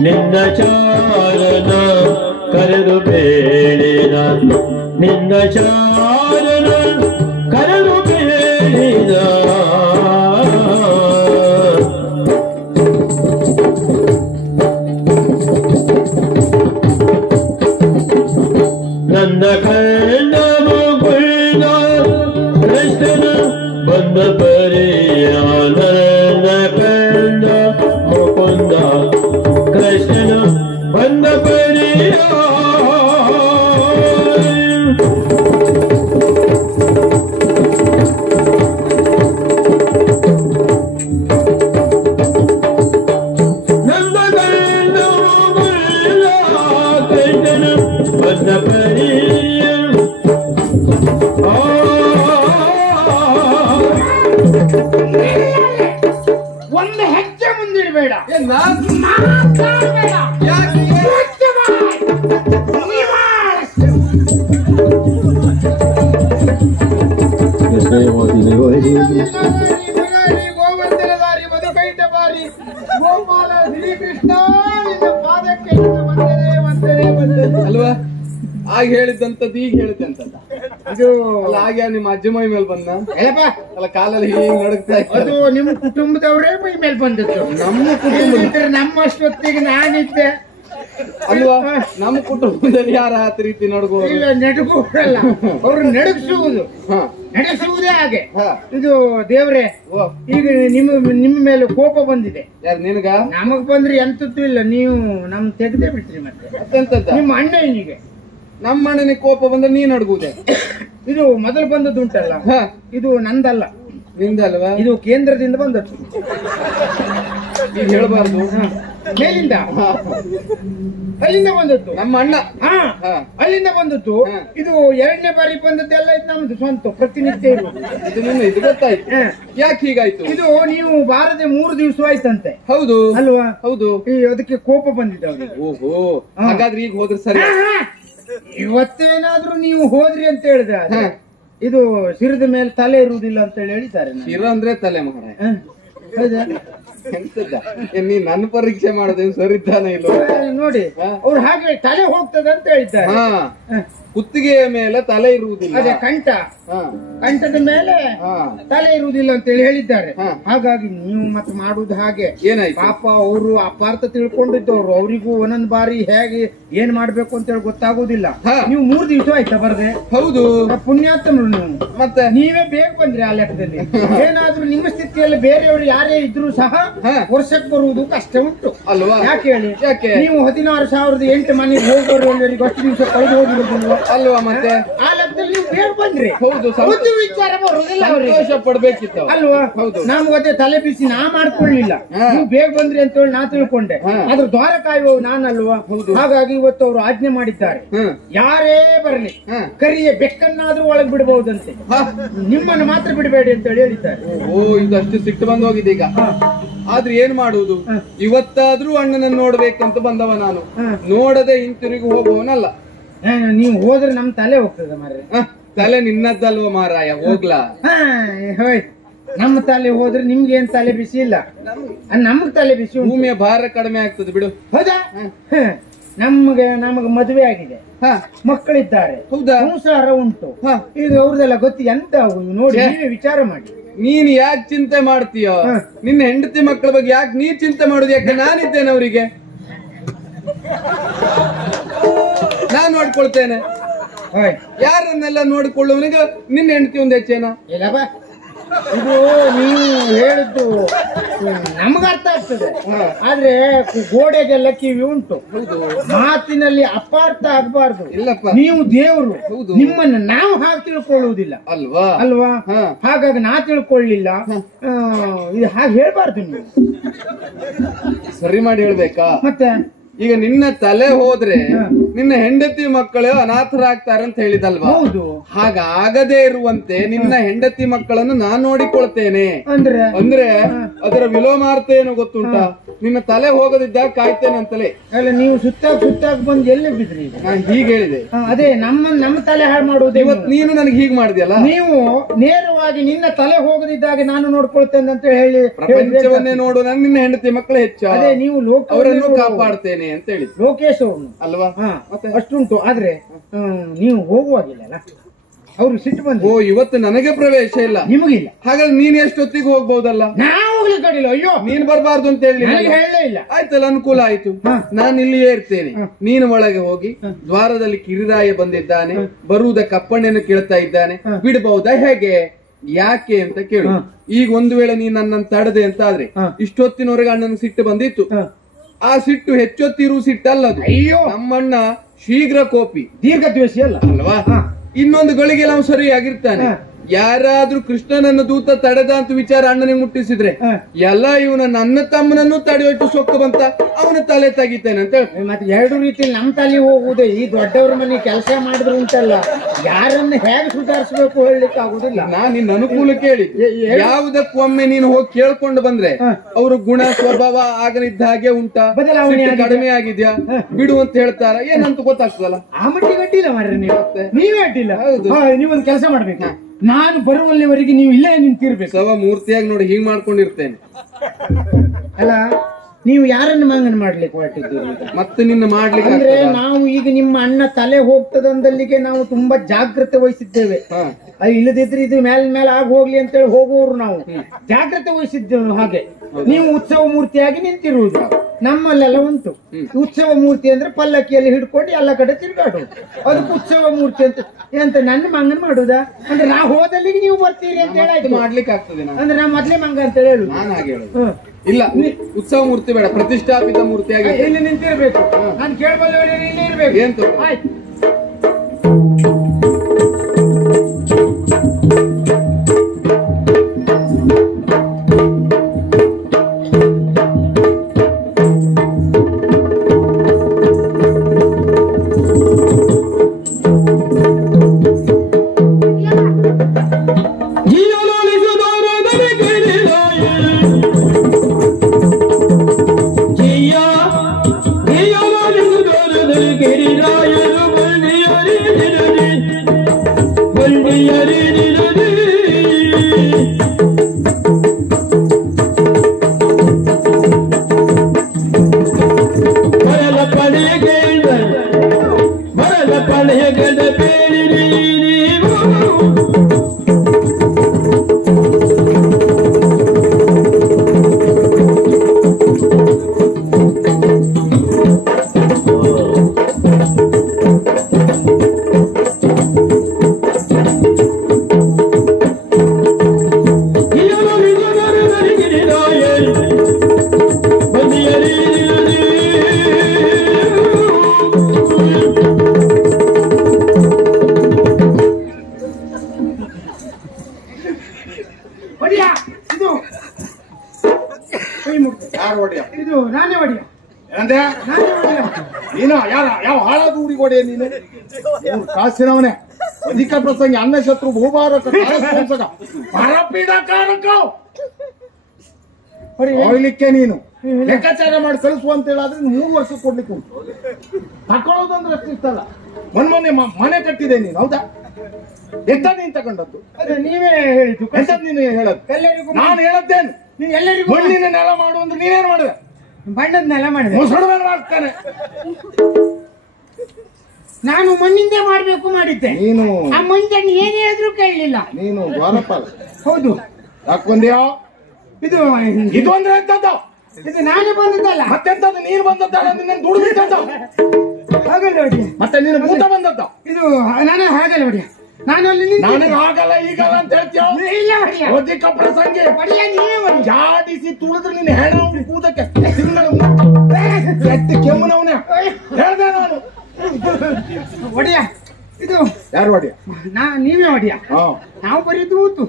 ನಿನ್ನ ಚಾರನ ಕರೆದು ಬೇಡಿದ ನಿನ್ನ ಚಾರಣ ಕರಲು ಕೇಳಿದ ನನ್ನ ಕಣ್ಣ ಮುಗುಳ್ದ ಕೃಷ್ಣನ ಬಂದ ಪರಿಯ ನನ್ನ ಕಣ್ಣ ಮುಕುಂದ ಕೃಷ್ಣನ ಬಂದ ಪರಿಯ ನನ್ನ ಕಣ್ಣ ಮುಗುಳ್ದ ಕೃಷ್ಣನ ಬಂದ ಪರಿಯ ಒಂದು ಹೆಜ್ಜೆ ಮುಂದಿಡಬೇಡ. ಗೋವಂತನದಾರಿ ಬದುಕೈಟಬಾರಿ ಗೋಪಾಲ ಶ್ರೀಕೃಷ್ಣ ನಿನ್ನ ಪಾದಕ್ಕೆ ವಂದನೆ ವಂದನೆ ವಂದನೆ ಅಲ್ವಾ? ಆಗ ಹೇಳಿದ್ದಂತದ್ದು ಈಗ ಹೇಳಿದ್ದಂತದ್ದು ಇದು ಅಲ್ಲ. ಆಗ ನಿಮ್ಮ ಅಜ್ಜ ಮೈ ಮೇಲೆ ಬಂದ ಹೇಳಪ್ಪ. ಅಲ್ಲ, ಕಾಲಲ್ಲಿ ಹೀಗೆ ನಡುಗ್ತಾ ಇತ್ತು. ಅದು ನಿಮ್ಮ ಕುಟುಂಬದವರೇ ಮೈ ಮೇಲೆ ಬಂದದ್ದು. ನಮ್ಮ ಕುಟುಂಬ ನಮ್ಮಷ್ಟೊತ್ತಿಗೆ ನಾನಿದ್ದೆ ಅಲ್ವಾ? ನಮ್ಮ ಕುಟುಂಬದಲ್ಲಿ ಯಾರ ಆ ರೀತಿ ನಡುಗುವ ಇಲ್ಲ, ನಡುಗುವುದಲ್ಲ, ಅವರು ನಡುಗಿಸುವುದು, ನಡೆಸುವುದೇ ಹಾಗೆ. ಇದು ದೇವ್ರೆ, ಈಗ ನಿಮ್ಮ ಮೇಲೆ ಕೋಪ ಬಂದಿದೆ. ಯಾರು ನಿನಗ? ನಮಗ್ ಬಂದ್ರೆ ಎಂತದ್ದು ಇಲ್ಲ, ನೀವು ನಮ್ ತೆಗೆದೇ ಬಿಡ್ತೀರಿ. ಮತ್ತೆ ನಿಮ್ಮ ಅಣ್ಣನಿಗೆ ನಮ್ಮ ಅಣ್ಣನಿಗೆ ಕೋಪ ಬಂದ್ರೆ ನೀನ್ ನಡುಗುವುದೇ? ಇದು ಮೊದಲು ಬಂದದ್ದು ಉಂಟಲ್ಲ, ಇದು ನಂದಲ್ಲ, ನಿಂದಲ್ವಾ? ಇದು ಕೇಂದ್ರದಿಂದ ಬಂದದ್ದು. ಈಗ ಹೇಳ್ಬಾರ್ದು. ಮೇಲಿಂದ ಅಲ್ಲಿಂದ ಬಂದದ್ದು ನಮ್ಮ ಅಣ್ಣ. ಅಲ್ಲಿಂದ ಬಂದದ್ದು. ಇದು ಎರಡನೇ ಬಾರಿ ಬಂದದ್ದೆಲ್ಲ ಇದು ನಮ್ದು ಸ್ವಂತ, ಪ್ರತಿನಿತ್ಯ ಇರುವುದು. ಇದು ಗೊತ್ತಾಯ್ತು. ಯಾಕೆ ಹೀಗಾಯ್ತು? ಇದು ನೀವು ಬಾರದೆ 3 ದಿವಸ ಆಯ್ತಂತೆ. ಹೌದು ಅಲ್ವಾ? ಹೌದು. ಅದಕ್ಕೆ ಕೋಪ ಬಂದಿದೆ ಅವ್ರಿಗೆ. ಓಹೋ, ಹಾಗಾದ್ರೆ ಈಗ ಹೋದ್ರೆ ಸರಿ. ಇವತ್ತೇನಾದ್ರೂ ನೀವು ಹೋದ್ರಿ ಅಂತ ಹೇಳಿದ್ರೆ ಇದು ಶಿರದ ಮೇಲೆ ತಲೆ ಇರುವುದಿಲ್ಲ ಅಂತ ಹೇಳಿದ್ದಾರೆ. ಶಿರ ಅಂದ್ರೆ ತಲೆ ಮಹಾರಾಯ. ಹೌದಾ? ಎಂತದ ನೀ ನನ್ನ ಪರೀಕ್ಷೆ ಮಾಡೋದು ಸರಿತಾನೆ ಇಲ್ಲ ನೋಡಿ, ಅವ್ರು ಹಾಗೆ ತಲೆ ಹೋಗ್ತದೆ ಅಂತ ಹೇಳಿದ್ದಾರೆ. ಕುತ್ತಿಗೆಯ ಮೇಲೆ ತಲೆ ಇರುವುದಿಲ್ಲ. ಅದೇ ಕಂಠದ ಮೇಲೆ ತಲೆ ಇರುವುದಿಲ್ಲ ಅಂತ ಹೇಳಿದ್ದಾರೆ. ಹಾಗಾಗಿ ನೀವು ಮತ್ತೆ ಮಾಡುದು ಹಾಗೆ. ಏನಾಯ್ತು? ಪಾಪ ಅವರು ಅಪಾರ್ಥ ತಿಳ್ಕೊಂಡಿದ್ದವ್ರು, ಅವರಿಗೂ ಒಂದೊಂದ್ ಬಾರಿ ಹೇಗೆ ಏನ್ ಮಾಡ್ಬೇಕು ಅಂತ ಹೇಳಿ ಗೊತ್ತಾಗುದಿಲ್ಲ. ನೀವು 3 ದಿವಸ ಆಯ್ತಾ ಬರ್ದೆ? ಹೌದು. ಪುಣ್ಯಾತ್ಮರು ನೀವು. ಮತ್ತೆ ನೀವೇ ಬೇಗ ಬಂದ್ರಿ. ಆ ಲೆಕ್ಕದಲ್ಲಿ ಏನಾದ್ರೂ ನಿಮ್ಮ ಸ್ಥಿತಿಯಲ್ಲಿ ಬೇರೆಯವರು ಯಾರೇ ಇದ್ರು ಸಹ ವರ್ಷಕ್ಕೆ ಬರುವುದು ಕಷ್ಟ ಉಂಟು ಅಲ್ವಾ? ಯಾಕೆ ಹೇಳಿ? ಯಾಕೆ? ನೀವು 16,008 ಮನೆಗೆ ಹೋಗೋರಿಗೆ ಅಷ್ಟು ದಿವಸ ಕಳೆದು ಹೋಗಿರೋದಿಲ್ವಾ ಅಲ್ವಾ? ಮತ್ತೆ ಆ ಲೆಕ್ಕದಲ್ಲಿ ನೀವು ಬೇಗ ಬಂದ್ರಿ. ಹೌದು. ಒಂದು ವಿಚಾರ ಬರುವುದಿಲ್ಲ ಅವ್ರಿಗೆ. ಸಂತೋಷ ಪಡ್ಬೇಕಿತ್ತು ಅಲ್ವಾ? ಹೌದು. ನಮ್ಗೆ ಅದೇ ತಲೆ ಬಿಸಿ ನಾ ಮಾಡ್ಕೊಳ್ಳಿಲ್ಲ, ನೀವು ಬೇಗ ಬಂದ್ರಿ ಅಂತ ಹೇಳಿ ನಾ ತಿಳ್ಕೊಂಡೆ. ಆದ್ರೆ ದ್ವಾರ ಕಾಯುವ ನಾನಲ್ವಾ? ಹಾಗಾಗಿ ಇವತ್ತು ಅವರು ಆಜ್ಞೆ ಮಾಡಿದ್ದಾರೆ, ಯಾರೇ ಬರಲಿ ಕರಿಯ ಬೆಕ್ಕನ್ನಾದ್ರೂ ಒಳಗ್ ಬಿಡಬಹುದಂತೆ, ನಿಮ್ಮನ್ನು ಮಾತ್ರ ಬಿಡಬೇಡಿ ಅಂತ ಹೇಳಿ ಹೇಳಿದ್ದಾರೆ. ಓ, ಇದಷ್ಟು ಸಿಟ್ಟು ಬಂದು ಹೋಗಿದೆ ಈಗ. ಆದ್ರೆ ಏನ್ ಮಾಡುವುದು? ಇವತ್ತಾದ್ರೂ ಅಣ್ಣನನ್ನು ನೋಡ್ಬೇಕಂತ ಬಂದವ ನಾನು. ನೋಡದೆ ಹಿಂತಿರುಗಿ ಹೋಗುವವನಲ್ಲ. ನೀವು ಹೋದ್ರೆ ನಮ್ ತಲೆ ಹೋಗ್ತದೆ ಮಾರ್ರೆ. ತಲೆ ನಿನ್ನದ್ದಲ್ವ ಮಾರಾಯ, ಹೋಗ್ಲಾ? ನಮ್ಮ ತಲೆ ಹೋದ್ರೆ ನಿಮ್ಗೆ ಏನ್ ತಲೆ ಬಿಸಿ ಇಲ್ಲ, ನಮ್ಗ್ ತಲೆ ಬಿಸಿ. ಭೂಮಿಯ ಭಾರ ಕಡಿಮೆ ಆಗ್ತದೆ ಬಿಡು. ಹೌದಾ? ನಮಗೆ ಮದುವೆ ಆಗಿದೆ, ಮಕ್ಕಳಿದ್ದಾರೆ, ಸಂಸಾರ ಉಂಟು. ಈಗ ಅವ್ರದೆಲ್ಲ ಗೊತ್ತಿ ಎಂತ ನೋಡಿ ನೀವೇ ವಿಚಾರ ಮಾಡಿ. ನೀನ್ ಯಾಕೆ ಚಿಂತೆ ಮಾಡ್ತೀಯೋ? ನಿನ್ನ ಹೆಂಡತಿ ಮಕ್ಕಳ ಬಗ್ಗೆ ಯಾಕೆ ನೀ ಚಿಂತೆ ಮಾಡುದು? ಯಾಕೆ ನಾನಿದ್ದೇನೆ ಅವರಿಗೆ, ನಾನ್ ನೋಡ್ಕೊಳ್ತೇನೆ. ಯಾರನ್ನೆಲ್ಲ ನೋಡಿಕೊಳ್ಳುವನಿಗೆ ನಿನ್ನ ಹೆಂಡತಿ ಒಂದು ಹೆಚ್ಚೇನ? ಇದು ನೀವು ಹೇಳಿದ್ದು ನಮ್ಗ ಅರ್ಥ ಆಗ್ತದೆ, ಆದ್ರೆ ಗೋಡೆಗೆಲ್ಲ ಕಿವಿ ಉಂಟು. ಮಾತಿನಲ್ಲಿ ಅಪಾರ್ಥ ಆಗಬಾರ್ದು. ಇಲ್ಲಪ್ಪ, ನೀವು ದೇವರು, ನಿಮ್ಮನ್ನ ನಾವು ಹಾಗೆ ತಿಳ್ಕೊಳ್ಳುವುದಿಲ್ಲ ಅಲ್ವಾ? ಅಲ್ವಾ? ಹಾಗಾಗಿ ನಾ ತಿಳ್ಕೊಳ್ಳಿಲ್ಲ, ಇದು ಹಾಗೆ ಹೇಳ್ಬಾರ್ದು. ನೀವು ಸರಿ ಮಾಡಿ ಹೇಳ್ಬೇಕಾ? ಮತ್ತೆ ಈಗ ನಿನ್ನ ತಲೆ ಹೋದ್ರೆ ನಿನ್ನ ಹೆಂಡತಿ ಮಕ್ಕಳು ಅನಾಥರಾಗ್ತಾರೆ ಅಂತ ಹೇಳಿದಲ್ವಾ? ಹೌದು. ಹಾಗಾಗದೇ ಇರುವಂತೆ ನಿನ್ನ ಹೆಂಡತಿ ಮಕ್ಕಳನ್ನು ನಾನ್ ನೋಡಿಕೊಳ್ತೇನೆ ಅಂದ್ರೆ ಅದರ ವಿಲೋಮಾರ್ಥ ಏನು ಗೊತ್ತುಂಟಾ? ನಿನ್ನ ತಲೆ ಹೋಗದಿದ್ದಾಗ ಕಾಯ್ತೇನೆ ಅಂತಲೇ. ಅಲ್ಲ, ನೀವು ಸುತ್ತಾಗ ಬಂದು ಎಲ್ಲಿ ಬಿದ್ರಿ? ನಾನು ಹೀಗೆ ಹೇಳಿದೆ. ಅದೇ ನಮ್ಮ ತಲೆ ಹಾಳು ಮಾಡುವುದು. ಇವತ್ತು ನೀನು ನನಗೆ ಹೀಗೆ ಮಾಡಿದ್ಯಲ್ಲ. ನೀವು ನೇರವಾಗಿ ನಿನ್ನ ತಲೆ ಹೋಗದಿದ್ದಾಗ ನಾನು ನೋಡ್ಕೊಳ್ತೇನೆ ಅಂತ ಹೇಳಿ ಪ್ರಪಂಚವನ್ನೇ ನೋಡು. ನಾನು ನಿನ್ನ ಹೆಂಡತಿ ಮಕ್ಕಳು ಹೆಚ್ಚು, ಅದೇ ನೀವು ಅವರನ್ನು ಕಾಪಾಡ್ತೇನೆ. ಅಂತ ಹೇಳಿ ಲೋಕೇಶ್ ಅವ್ರನ್ನು ಅಲ್ವಾ? ಅಷ್ಟುಂಟು. ಆದ್ರೆ ನೀವು ಹೋಗುವಾಗಿಲ್ಲ, ಅವ್ರು ಸಿಟ್ಟು ಬಂದು. ಓ, ಇವತ್ತು ನನಗೆ ಪ್ರವೇಶ ಇಲ್ಲ, ನಿಮಗಿಲ್ಲ. ಹಾಗಾದ್ರೆ ನೀನ್ ಎಷ್ಟೊತ್ತಿಗೆ ಹೋಗ್ಬಹುದಲ್ಲ? ನಾವು ಹೋಗ್ಲಿಕ್ಕೆ ಅಡಿಲ್ಲ. ಅಯ್ಯೋ, ನೀನ್ ಬರ್ಬಾರ್ದು ಅಂತ ಹೇಳಿ ಹೇಳಲೇ ಇಲ್ಲ. ಆಯ್ತಲ್ಲ, ಅನುಕೂಲ ಆಯ್ತು. ನಾನು ಇಲ್ಲಿಯೇ ಇರ್ತೇನೆ, ನೀನು ಒಳಗೆ ಹೋಗಿ ದ್ವಾರದಲ್ಲಿ ಕಿರಿರಾಯ ಬಂದಿದ್ದಾನೆ, ಬರುವುದಕ್ಕೆ ಅಪ್ಪಣೆಯನ್ನು ಕೇಳ್ತಾ ಇದ್ದಾನೆ, ಬಿಡಬಹುದಾ ಹೇಗೆ ಯಾಕೆ ಅಂತ ಕೇಳು. ಈಗ ಒಂದು ವೇಳೆ ನೀನ್ ನನ್ನನ್ನು ತಡದೆ ಅಂತ ಆದ್ರೆ ಇಷ್ಟೊತ್ತಿನವರೆಗೆ ಅಣ್ಣನ ಸಿಟ್ಟು ಬಂದಿತ್ತು. ಆ ಸಿಟ್ಟು ಹೆಚ್ಚೊತ್ತಿರುವ ಸಿಟ್ಟಲ್ಲದು. ಅಯ್ಯೋ, ನಮ್ಮಣ್ಣ ಶೀಘ್ರ ಕೋಪಿ, ದೀರ್ಘ ದ್ವೇಷಿ ಅಲ್ಲ ಅಲ್ವಾ? ಇನ್ನೊಂದು ಗಳಿಗೆ ನಾವು ಸರಿಯಾಗಿರ್ತಾನೆ. ಯಾರಾದ್ರೂ ಕೃಷ್ಣನನ್ನು ದೂತ ತಡೆದ ಅಂತ ವಿಚಾರ ಅಣ್ಣನಿಗೆ ಮುಟ್ಟಿಸಿದ್ರೆ ಎಲ್ಲ ಇವನ ನನ್ನ ತಮ್ಮನನ್ನು ತಡೆಯೊಟ್ಟು ಸೊಕ್ಕು ಬಂತ ಅವನ ತಲೆ ತೆಗಿತೇನೆ ಅಂತ ಹೇಳ್ತಾರೆ. ಮತ್ತೆ ಎರಡು ರೀತಿಯಲ್ಲಿ ನಮ್ ತಲೆ ಹೋಗುದೇ. ಈ ದೊಡ್ಡವ್ರ ಮನೆ ಕೆಲಸ ಮಾಡಿದ್ರು ಉಂಟಲ್ಲ, ಯಾರನ್ನ ಹೇಗೆ ಸುಧಾರಿಸಬೇಕು ಹೇಳಲಿಕ್ಕೆ ಆಗುದಿಲ್ಲ. ನಾನ್ ನಿನ್ನ ಅನುಕೂಲ ಕೇಳಿ ಯಾವುದಕ್ಕೊಮ್ಮೆ ನೀನು ಹೋಗಿ ಕೇಳ್ಕೊಂಡು ಬಂದ್ರೆ ಅವ್ರ ಗುಣ ಸ್ವಭಾವ ಆಗಲಿದ್ದ ಹಾಗೆ ಉಂಟಾ, ಬದಲಾವಣೆ ಕಡಿಮೆ ಆಗಿದ್ಯಾ, ಬಿಡು ಅಂತ ಹೇಳ್ತಾರ ಏನಂತ ಗೊತ್ತಾಗ್ತದಲ್ಲ. ಆ ಮಟ್ಟಿಗೆ ಅಡ್ಡಿಲ್ಲ ಮಾರ್ರೆ, ನೀವೇ ಅಡ್ಡಿಲ್ಲ. ನೀವೊಂದು ಕೆಲಸ ಮಾಡ್ಬೇಕು, ನಾನು ಬರುವಲ್ಲಿವರೆಗೆ ನೀವು ಇಲ್ಲೇ ನಿಂತಿರ್ಬೇಕು. ಸವ ಮೂರ್ತಿಯಾಗಿ ನೋಡಿ ಹೀಗ್ ಮಾಡ್ಕೊಂಡಿರ್ತೇನೆ. ಅಲ್ಲ, ನೀವು ಯಾರನ್ನ ಮಂಗನ ಮಾಡ್ಲಿಕ್ಕೆ ಹೊರಟಿದ್ದೀರಿ? ಮತ್ತೆ ನಿನ್ನ ಮಾಡ್ಲಿಕ್ಕೆ ಅಂದ್ರೆ ನಾವು ಈಗ ನಿಮ್ಮ ಅಣ್ಣ ತಲೆ ಹೋಗ್ತದಂದಲ್ಲಿಗೆ ನಾವು ತುಂಬಾ ಜಾಗ್ರತೆ ವಹಿಸಿದ್ದೇವೆ. ಇಲ್ಲದಿದ್ರೆ ಇದು ಮೇಲೆ ಆಗ ಹೋಗ್ಲಿ ಅಂತೇಳಿ ಹೋಗುವವರು ನಾವು ಜಾಗ್ರತೆ ವಹಿಸಿದ್ದೇವೆ. ಹಾಗೆ ನೀವು ಉತ್ಸವ ಮೂರ್ತಿಯಾಗಿ ನಿಂತಿರುವುದು. ನಮ್ಮಲ್ಲೆಲ್ಲ ಉಂಟು ಉತ್ಸವ ಮೂರ್ತಿ ಅಂದ್ರೆ ಪಲ್ಲಕ್ಕಿಯಲ್ಲಿ ಹಿಡ್ಕೊಂಡು ಎಲ್ಲ ಕಡೆ ತಿರುಗಾಡುದು, ಅದಕ್ಕೆ ಉತ್ಸವ ಮೂರ್ತಿ ಅಂತ. ಎಂತ ನನ್ನ ಮಂಗನ ಮಾಡುದಾ? ಅಂದ್ರೆ ನಾ ಹೋದಲ್ಲಿಗೆ ನೀವು ಬರ್ತೀರಿ ಅಂತ ಹೇಳಿ ಮಾಡ್ಲಿಕ್ಕೆ ಆಗ್ತದೆ. ಅಂದ್ರೆ ನಾ ಮೊದ್ಲೇ ಮಂಗ ಅಂತ ಹೇಳುದು. ನಾನು ಹಾಗೆ ಹೇಳುದು ಇಲ್ಲ, ಉತ್ಸವ ಮೂರ್ತಿ ಬೇಡ, ಪ್ರತಿಷ್ಠಾಪಿತ ಮೂರ್ತಿಯಾಗಿ ಇಲ್ಲಿ ನಿಂತಿರ್ಬೇಕು. ನಾನು ಕೇಳಬಲ್ಲ ಇಲ್ಲೇ ಇರ್ಬೇಕು. ಏನ್ ಆಯ್ತು. ಇದು ನಾನೇ ಒಡೆಯ. ನೀನು ಯಾವ ಹಾಳಾದ ಊರಿಗೆ ಒಡೆಯ ನೀನು? ಕಾಸಿನವನೇ ಅಧಿಕ ಪ್ರಸಂಗಿ ಅನ್ನ ಶತ್ರು ಭೂಭಾರಕ ಹೊಯ್ಲಿಕ್ಕೆ ನೀನು ಲೆಕ್ಕಾಚಾರ ಮಾಡಿ ಕಳಿಸುವ ಅಂತ ಹೇಳಾದ್ರೆ 3 ವರ್ಷ ಕೊಡ್ಲಿಕ್ಕೆ ಉಂಟು. ತಕೊಳ್ಳೋದಂದ್ರೆ ಅಷ್ಟು ಇಷ್ಟಲ್ಲ. ಮೊನ್ನೆ ಮನೆ ಕಟ್ಟಿದೆ ನೀನು, ಹೌದಾ? ಎಂತ ನೀನ್ ತಗೊಂಡದ್ದು? ನೀವೇ ಹೇಳಿದ್ದು. ಎಂತದ್ ನೀನು ಹೇಳದ್ದು? ನಾನು ಹೇಳದ್ದೇನು? ಎಲ್ಲರಿಗೂ ಮಣ್ಣಿನ ನೆಲ ಮಾಡು ಅಂದ್ರೆ ನೀನೇನು ಮಾಡಿದೆ? ಬಣ್ಣದ ನೆಲ ಮಾಡಿದೆ. ಮುಸುಡು ಮೇಲೆ ಮಾಡ್ತಾನೆ. ನಾನು ಮಣ್ಣಿಂದ ಮಾಡ್ಬೇಕು ಮಾಡಿದ್ದೆ. ನೀನು ಆ ಮಂಜಣ್ಣ ಏನ್ ಹೇಳಿದ್ರು ಕೇಳಲಿಲ್ಲ. ನೀನು ದ್ವಾರಪಾಲ. ಹೌದು. ಯಾಕೊಂದ್ಯೋ ಇದು ಅಂದ್ರೆ ಎಂತದ್ದು? ಇದು ನಾನೇ ಬಂದದ್ದಲ್ಲ. ಮತ್ತೆಂತದ್ದು? ನೀನು ಬಂದದ್ದಲ್ಲ, ನಿನ್ನ ದುಡ್ಡು ಬಿಟ್ಟದ್ದು. ಹಾಗಲ್ಲ ಹೊಡಿಯ. ಮತ್ತೆ ನೀನು ಭೂತ ಬಂದದ್ದು. ಇದು ನಾನು ಹಾಗಲ್ಲ ಹೊಡಿಯ. ನಾನು ಅಲ್ಲಿ ನನಗೆ ಆಗಲ್ಲ ಈಗಲ್ಲ ಅಂತ ಹೇಳ್ತೀಯ? ಇಲ್ಲ ಹೊಡಿಯ. ಅಧಿಕ ಪ್ರಸಂಗಿ ಹೊಡಿಯ, ನೀವೇ ಹೊಡಿ. ಜಾಡಿಸಿ ತುಳಿದ್ರೆ ನಿನ್ನ ಹೆಣ ಕೂದಕ್ಕೆ ತಿಂಗಳ ಎಟ್ಟು ಕೆಮ್ಮನವನೇ ಹೇಳ್ದೆ ನಾನು. ಹೊಡಿಯ. ಇದು ಯಾರು ಹೊಡಿಯ? ನೀವೇ ಹೊಡಿಯ. ನಾವು ಬರೀ ತೂತು.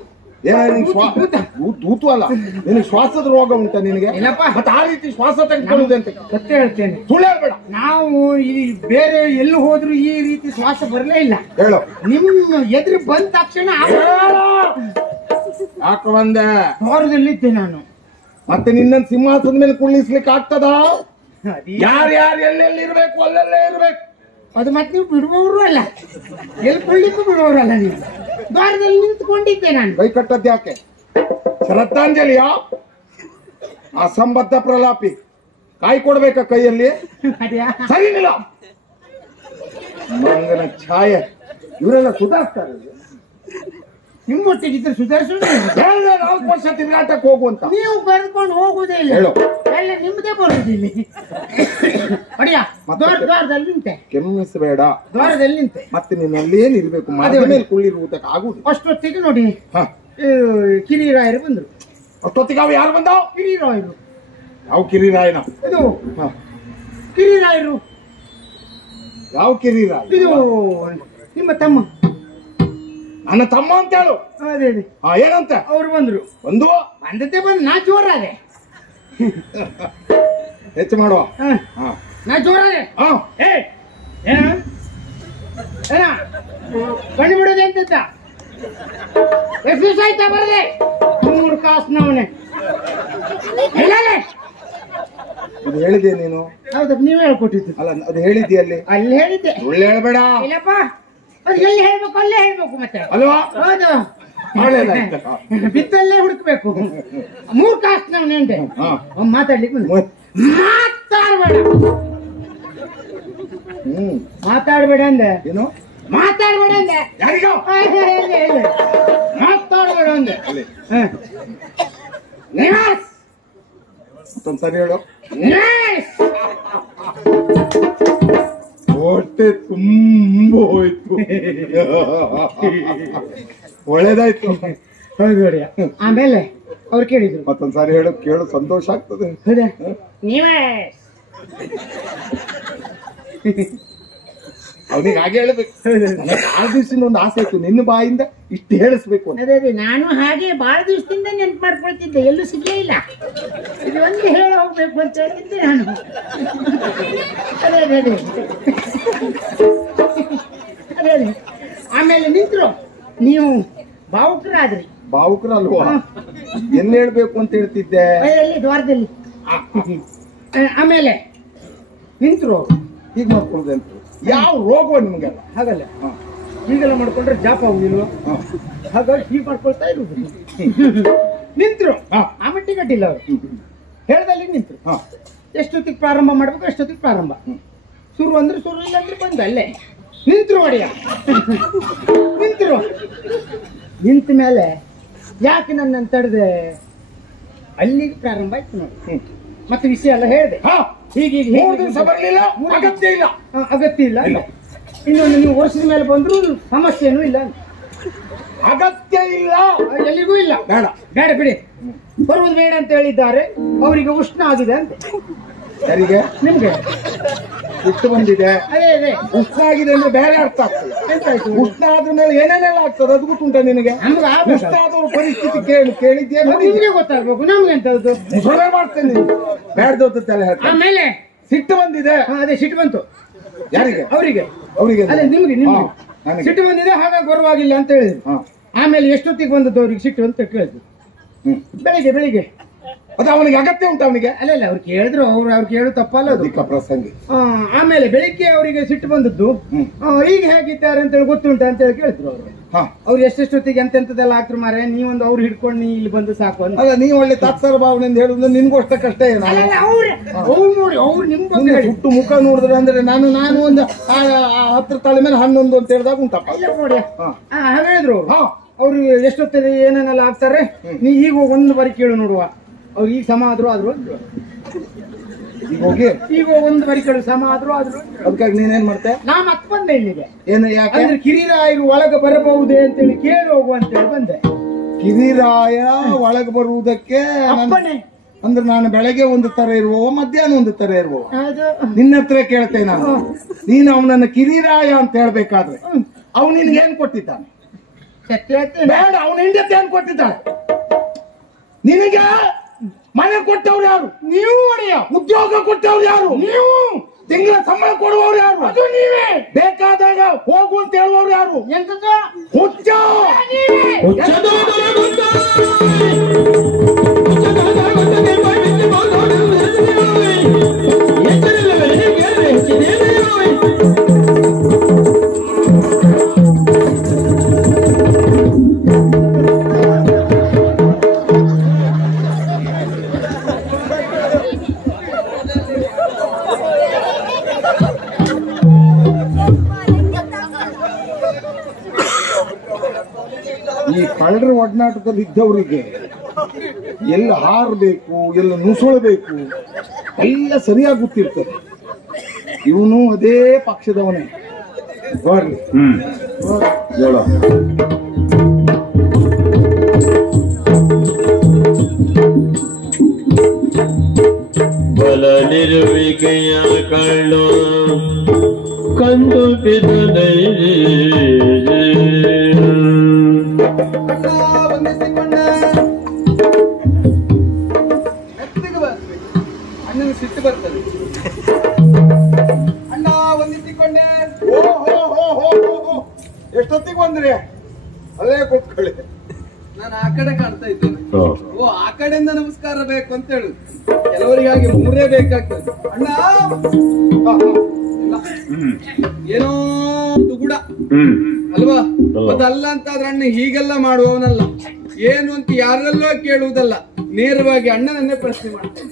ತೂತು ಅಲ್ಲ, ನಿನಗೆ ಶ್ವಾಸದ ರೋಗ ಉಂಟ ನಿನಗೆ? ಇಲ್ಲಪ್ಪ. ಮತ್ತೆ ಆ ರೀತಿ ಶ್ವಾಸ ತೆಗೆದುಕೊಳ್ಳುದಂತೆ ಸತ್ಯ ಹೇಳ್ತೇನೆ. ಸುಳ್ಳು ಹೇಳ್ಬೇಡ. ನಾವು ಈ ಬೇರೆ ಎಲ್ಲಿ ಹೋದ್ರು ಈ ರೀತಿ ಶ್ವಾಸ ಬರಲೇ ಇಲ್ಲ. ಹೇಳು. ನಿಮ್ಮ ಎದುರು ಬಂದ ತಕ್ಷಣ ಯಾಕೆ ಬಂದೆ? ಹೊರದಲ್ಲಿದ್ದೆ ನಾನು. ಮತ್ತೆ ನಿನ್ನ ಸಿಂಹಾಸನದ ಮೇಲೆ ಕುಳ್ಳಿಸ್ಲಿಕ್ಕೆ ಆಗ್ತದ? ಯಾರ್ಯಾರು ಎಲ್ಲೆಲ್ಲಿ ಇರ್ಬೇಕು ಅಲ್ಲೆಲ್ಲೇ ಇರ್ಬೇಕು. ಅದು ಮತ್ತೆ ನೀವು ಬಿಡುವವರು ಅಲ್ಲ, ಎಲ್ಲಿ ಕೊಳ್ಳಿಕ್ಕೂ ಬಿಡುವವರು ಅಲ್ಲ. ನೀವು ದ್ವಾರದಲ್ಲಿ ನಿಂತ್ಕೊಂಡಿದ್ದೆ ನಾನು. ಕೈ ಕಟ್ಟದ್ ಯಾಕೆ? ಶ್ರದ್ಧಾಂಜಲಿಯ ಅಸಂಬದ್ಧ ಪ್ರಲಾಪಿ ಕಾಯಿ ಕೊಡ್ಬೇಕಾ ಕೈಯಲ್ಲಿ ಅದ್ಯಾ ಸರಿ ನಿಲ್ಲ ಮಂಗನ ಛಾಯೆ ಇವರೆಲ್ಲ ಸುಧಾರಿಸ್ತಾರೆ ನಿಮ್ಮೊಟ್ಟಿಗಿದ್ರೆ ಸುಧಾರಿಸೋದು 4 ವರ್ಷ ತಿರುಗಾಟಕ್ಕೆ ಹೋಗುವಂತ ನೀವು ಕರೆದುಕೊಂಡು ಹೋಗುದೇ ಇಲ್ಲ ಹೇಳು ಎಲ್ಲ ನಿಮ್ದೇ ಬರುದಿಲ್ಲ ಅಡಿಯ ದ್ವಾರದಲ್ಲಿ ನಿಂತೆ ಕೆಮ್ಮಿಸಬೇಡ ದ್ವಾರದಲ್ಲಿ ನಿಂತೆ ಮತ್ತೆ ನೀನು ಅಲ್ಲೇನ್ ಇರ್ಬೇಕು ಮರದ ಮೇಲೆ ಕುಳ್ಳಿರುವುದಕ್ಕೆ ಆಗುದು ಅಷ್ಟೊತ್ತಿಗೆ ನೋಡಿ ಹ ಕಿರಿರಾಯರು ಬಂದ್ರು ಅಷ್ಟೊತ್ತಿಗೆ ಅವು ಯಾರು ಬಂದಾವ್ ಕಿರಿರಾಯರು ಯಾವ ಕಿರಿರಾಯನ ಇದು ಹ ಕಿರಿರಾಯರು ಯಾವ ಕಿರಿರಾಯ ಇದು ನಿಮ್ಮ ತಮ್ಮ ನನ್ನ ತಮ್ಮ ಅಂತ ಹೇಳು ಅದೇ ಅದೇ ಹಾ ಏನಂತ ಅವ್ರು ಬಂದ್ರು ಒಂದು ಬಂದತೆ ಬಂದು ನಾ ಜೋರಾದೆ ಹೆಚ್ಚು ಮಾಡುವ ಹಾ ನಾ ಜೋರಾದೆ ಹಾ ಏ ಏನ ಏನ ಬನ್ನಿ ಬಿಡೋದೆ ಅಂತ ಎಷ್ಟು ದಿವಸ ಆಯ್ತಾ ಬರದೆ 3 ಕಾಸ್ನವನೇ ಇದು ಹೇಳಿದೆ ನೀನು ಹೌದಪ್ಪ ನೀವೇ ಹೇಳ್ಕೊಟ್ಟಿದ್ದು ಅಲ್ಲ ಅದು ಹೇಳಿದ್ದೆ ಅಲ್ಲಿ ಹೇಳಿದ್ದೆ ಸುಳ್ಳು ಹೇಳ್ಬೇಡ ಇಲ್ಲಪ್ಪ ಅದು ಎಲ್ಲಿ ಹೇಳ್ಬೇಕು ಅಲ್ಲೇ ಹೇಳ್ಬೇಕು ಮತ್ತೆ ಅಲ್ವಾ ಹೌದು ಒಳ್ಳೇದಾಯ್ತು. ಬಿತ್ತಲ್ಲೇ ಹುಡುಕ್ಬೇಕು 3 ಕಾಸ್ನವನೇ ಅಂತೆ ಹಾ ಮಾತಾಡ್ಲಿಕ್ಕೆ ಮಾತಾಡ್ಬೇಡ ಮಾತಾಡ್ಬೇಡ ಅಂದೆ ಏನು ಮಾತಾಡ್ಬೇಡ ಅಂದೆ ಯಾರಿಗ ಮಾತಾಡ್ಬೇಡ ಅಂದೆ ನಿವಾಸ್ ಮತ್ತೊಂದ್ಸರಿ ಹೇಳು ನಿವಾಸ್ ಹೊಟ್ಟೆ ತುಂಬ ಹೋಯ್ತು ಒಳ್ಳೇದಾಯ್ತು ಆಮೇಲೆ ಅವ್ರು ಕೇಳಿದ್ರು ಮತ್ತೊಂದ್ಸಾರಿ ಹೇಳು ಕೇಳು ಸಂತೋಷ ಆಗ್ತದೆ ಹೌದಾ ನೀವೇ ಅವನಿಗೆ ಹಾಗೆ ಹೇಳ್ಬೇಕು ನನಗೆ 6 ದಿವಸದಿಂದ ಒಂದು ಆಸೆ ಇತ್ತು ನಿನ್ನ ಬಾಯಿಂದ ಇಷ್ಟು ಹೇಳಿಸ್ಬೇಕು ಅಂತ ಅದೇ ನಾನು ಹಾಗೆ ಬಹಳ ದಿವಸದಿಂದ ನೆನ್ಪು ಮಾಡ್ಕೊಳ್ತಿದ್ದೆ ಎಲ್ಲೂ ಸಿಗ್ಲೇ ಇಲ್ಲ ಇದು ಒಂದು ಹೇಳಿ ಹೋಗ್ಬೇಕು ಅಂತ ಹೇಳ್ತಿದ್ದೆ ನಾನು ಅದೇ ಅದೇ ಅದೇ ಅದೇ ಅದೇ ಆಮೇಲೆ ನಿಂತ್ರು ನೀವು ಭಾವುಕರಾದ್ರಿ ಭಾವುಕರಲ್ವಾ ಎಲ್ಲಿ ಹೇಳ್ಬೇಕು ಅಂತ ಹೇಳ್ತಿದ್ದೆ ಎಲ್ಲಿ ದ್ವಾರದಲ್ಲಿ ಆಮೇಲೆ ನಿಂತ್ರು ಹೀಗೆ ಮಾಡ್ಕೊಳ್ಳೋದೆ ಅಂತ ಯಾವ ರೋಗವ ನಿಮ್ಗೆಲ್ಲ ಹಾಗಲ್ಲ ಹೀಗೆಲ್ಲ ಮಾಡ್ಕೊಂಡ್ರೆ ಜಾಪ ಆಗುದಿಲ್ವ ಹಾಗಾಗಿ ಹೀಗೆ ಮಾಡ್ಕೊಳ್ತಾ ಇರುವುದು ನಿಂತ್ರು ಆ ಮಟ್ಟಿಗೆ ಗಡ್ಡಿಲ್ಲ ಅವರು ಹೇಳ್ದಲ್ಲಿ ನಿಂತ್ರು ಎಷ್ಟೊತ್ತಿಗೆ ಪ್ರಾರಂಭ ಮಾಡ್ಬೇಕು ಎಷ್ಟೊತ್ತಿಗೆ ಪ್ರಾರಂಭ ಶುರು ಅಂದ್ರೆ ಶುರು ಇಲ್ಲ ಅಂದ್ರೆ ಬಂದ ಅಲ್ಲೇ ನಿಂತ್ರು ಒಡೆಯ ನಿಂತ್ರು ನಿಂತ ಮೇಲೆ ಯಾಕೆ ನನ್ನ ತಡೆದೆ ಅಲ್ಲಿಗೆ ಪ್ರಾರಂಭ ಆಯ್ತು ನೋಡಿ ಮತ್ತೆ ವಿಷಯ ಎಲ್ಲ ಹೇಳಿದೆ ಹೀಗೆ 3 ದಿವಸ ಬರಲಿಲ್ಲ ಅಗತ್ಯ ಇಲ್ಲ ಅಗತ್ಯ ಇಲ್ಲ ಇನ್ನೊಂದು ನೀವು ವರ್ಷದ ಮೇಲೆ ಬಂದ್ರು ಸಮಸ್ಯೆನೂ ಇಲ್ಲ ಅಗತ್ಯ ಇಲ್ಲ ಎಲ್ಲಿಗೂ ಇಲ್ಲ ಬೇಡ ಬೇಡ ಬಿಡಿ ಬರುವುದು ಬೇಡ ಅಂತ ಹೇಳಿದ್ದಾರೆ ಅವರಿಗೆ ಉಷ್ಣ ಆಗಿದೆ ಅಂತ ಯಾರಿಗೆ ನಿಮ್ಗೆ ಇಷ್ಟು ಬಂದಿದೆ ಅದೇ ಅದೇ ಉಷ್ಣ ಆಗಿದೆ ಅಂದ್ರೆ ಬೇರೆ ಅರ್ಥ ಆಗ್ತದೆ ಎಂತಾಯ್ತು ಉಷ್ಣ ಆದ ಮೇಲೆ ಏನೇನೆಲ್ಲ ಆಗ್ತದೆ ಅದು ಗೊತ್ತುಂಟ ನಿನಗೆ ನಮ್ಗೆ ಉಷ್ಣ ಆದವ್ರ ಪರಿಸ್ಥಿತಿ ಕೇಳಿದ್ಯಾ ನಿಮ್ಗೆ ಗೊತ್ತಾಗ್ಬೇಕು ನಮ್ಗೆ ಎಂತದ್ದು ಮುಸುಳೆ ಮಾಡ್ತೇನೆ ಬೇಡದಲ್ಲ ಹೇಳ್ತೇನೆ ಆಮೇಲೆ ಸಿಟ್ಟು ಬಂದಿದೆ ಅದೇ ಸಿಟ್ಟು ಬಂತು ಯಾರಿಗೆ ಅವರಿಗೆ ಅವರಿಗೆ ಅದೇ ನಿಮ್ಗೆ ನಿಮ್ಗೆ ನನಗೆ ಸಿಟ್ಟು ಬಂದಿದೆ ಹಾಗಾಗಿ ಬರುವಾಗಿಲ್ಲ ಅಂತ ಹೇಳಿದ್ರು ಆಮೇಲೆ ಎಷ್ಟೊತ್ತಿಗೆ ಬಂದದ್ದು ಅವ್ರಿಗೆ ಸಿಟ್ಟು ಅಂತ ಕೇಳಿದ್ರು ಬೆಳಿಗ್ಗೆ ಬೆಳಿಗ್ಗೆ ಅದು ಅವನಿಗೆ ಅಗತ್ಯ ಉಂಟು ಅವನಿಗೆ ಅಲ್ಲ ಅವ್ರು ಕೇಳಿದ್ರು ಅವ್ರು ಕೇಳು ತಪ್ಪಲ್ಲ ಅದು ಪ್ರಸಂಗಿ ಆಮೇಲೆ ಬೆಳಿಗ್ಗೆ ಅವರಿಗೆ ಸಿಟ್ಟು ಬಂದದ್ದು ಈಗ ಹೇಗಿದ್ದಾರೆ ಅಂತ ಹೇಳಿ ಗೊತ್ತುಂಟ ಅಂತ ಹೇಳಿ ಕೇಳಿದ್ರು ಅವರು ಅವ್ರು ಎಷ್ಟೆಷ್ಟೊತ್ತಿಗೆ ಎಂತೆಂತದೆಲ್ಲ ಹಾಕ್ರು ಮಾರೆ ನೀವೊಂದು ಅವ್ರು ಹಿಡ್ಕೊಂಡು ನೀ ಇಲ್ಲಿ ಬಂದು ಸಾಕು ಅಂತ ಅಲ್ಲ ನೀವು ಒಳ್ಳೆ ತಾತ್ಸಾರ ಭಾವನೆಯಿಂದ ಹೇಳುದು ನಿನ್ಗೂ ಅಷ್ಟ ಕಷ್ಟ ಏನು ಅವ್ರು ನೋಡಿ ಅವ್ರು ನಿಮ್ ಬಗ್ಗೆ ಹುಟ್ಟು ಮುಖ ನೋಡಿದ್ರೆ ಅಂದ್ರೆ ನಾನು ಒಂದು 10 ತಲೆ ಮೇಲೆ 11 ಅಂತ ಹೇಳಿದಾಗ ಉಂಟಪ್ಪ ನೋಡಿ ಹೇಳಿದ್ರು ಅವ್ರು ಎಷ್ಟೊತ್ತಿಗೆ ಏನೇನೆಲ್ಲ ಆಗ್ತಾರೆ ನೀ ಈಗ ಒಂದು ಬಾರಿ ಕೇಳು ನೋಡುವ ಅವ್ರು ಈಗ ಸಮ ಆದ್ರು ಈಗ ಹೋಗಿ ಈಗ ಒಂದು ಬಾರಿ ಕೇಳು ಸಮ ಆದ್ರು ಅದಕ್ಕಾಗಿ ನೀನೇನ್ ಮಾಡ್ತೆ ನಾ ಮತ್ತೆ ಬಂದೆ ಇಲ್ಲಿಗೆ ಏನು ಯಾಕೆ ಅಂದ್ರೆ ಕಿರಿರಾಯರು ಒಳಗೆ ಬರಬಹುದೇ ಅಂತ ಹೇಳಿ ಕೇಳಿ ಹೋಗುವ ಅಂತ ಹೇಳಿ ಬಂದೆ ಕಿರಿರಾಯ ಒಳಗೆ ಬರುವುದಕ್ಕೆ ಅಂದ್ರೆ ನಾನು ಬೆಳಗ್ಗೆ ಒಂದು ತರ ಇರುವವ ಮಧ್ಯಾಹ್ನ ಒಂದು ತರ ಇರುವವ ನಿನ್ನ ಹತ್ರ ಕೇಳ್ತೇನೆ ನಾನು ನೀನು ಅವನನ್ನ ಕಿರಿರಾಯ ಅಂತ ಹೇಳ್ಬೇಕಾದ್ರೆ ಅವನು ನಿನ್ಗೆ ಏನ್ ಕೊಟ್ಟಿದ್ದಾನೆ ಬೇಡ ಅವನ ಹೆಂಡತಿ ಏನ್ ಕೊಟ್ಟಿದ್ದಾನೆ ನಿನಗೆ ಮನೆ ಕೊಟ್ಟವ್ರು ಯಾರು ನೀವು ಒಡೆಯ ಉದ್ಯೋಗ ಕೊಟ್ಟವ್ರು ಯಾರು ನೀವು ತಿಂಗಳ ಸಂಬಳ ಕೊಡುವವ್ರು ಯಾರು ಅದು ನೀವೇ ಬೇಕಾದಾಗ ಹೋಗು ಅಂತ ಹೇಳುವವ್ರು ಯಾರು ಎಂತದ್ದು ಹುಚ್ಚ ಈ ಕಳ್ಳರ ಒಡನಾಟದಲ್ಲಿ ಇದ್ದವರಿಗೆ ಎಲ್ಲ ಹಾರಬೇಕು, ಎಲ್ಲ ನುಸುಳಬೇಕು, ಎಲ್ಲ ಸರಿಯಾಗಿ ಗೊತ್ತಿರ್ತದೆ. ಇವನು ಅದೇ ಪಕ್ಷದವನೇ. ಬರ್ಲಿ ಹೇಳ. ಬಲನಿರುವಿಕೆಯ ಕಳ್ಳು ಕಂದು ಬಿದ್ದೈ ಅಣ್ಣನಿಗೆ ಸಿಟ್ಟು ಬರ್ತದೆ. ಅಣ್ಣ ಒಂದಿಸಿಕೊಂಡೆ. ಎಷ್ಟೊತ್ತಿಗೆ ಬಂದ್ರಿ? ಅಲ್ಲೇ ಕೂತ್ಕೊಳ್ಳಿ. ನಾನು ಆ ಕಡೆ ಕಾಣ್ತಾ ಇದ್ದೇನೆ. ಓ, ಆ ಕಡೆಯಿಂದ ನಮಸ್ಕಾರ ಬೇಕು ಅಂತ ಹೇಳುದು. ಕೆಲವರಿಗಾಗಿ 3 ಬೇಕಾಗ್ತದೆ. ಅಣ್ಣ ಇಲ್ಲ, ಏನೋ ದುಗುಡ ಅಲ್ವಾ? ಅದಲ್ಲ ಅಂತ ಆದ್ರೆ ಅಣ್ಣ ಹೀಗೆಲ್ಲ ಮಾಡುವವನಲ್ಲ. ಏನು ಅಂತ ಯಾರೆಲ್ಲೋ ಕೇಳುವುದಲ್ಲ, ನೇರವಾಗಿ ಅಣ್ಣನನ್ನೇ ಪ್ರಶ್ನೆ ಮಾಡ್ತೇನೆ.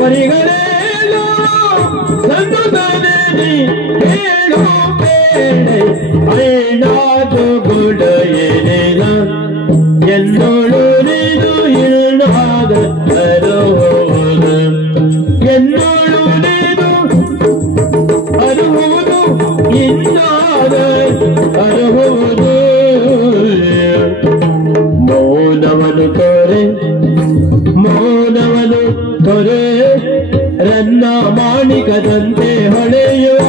ಪರಿಗಳೇನು ಸಂದುದನೆ ಹೇಳು ಬೇಳೆ ಐನಾದು ಗುಡ ಏನೇನ എന്നോട് നീതു ഇല്ലാത അരുഹോത് എന്നോട് നീതു അരുഹോതു ഇല്ലാത അരുഹോത് ಮೌನವನು ತೊರೆ ರನ್ನ ಮಾಣಿಕದಂತೆ ಹೊಳೆಯುವ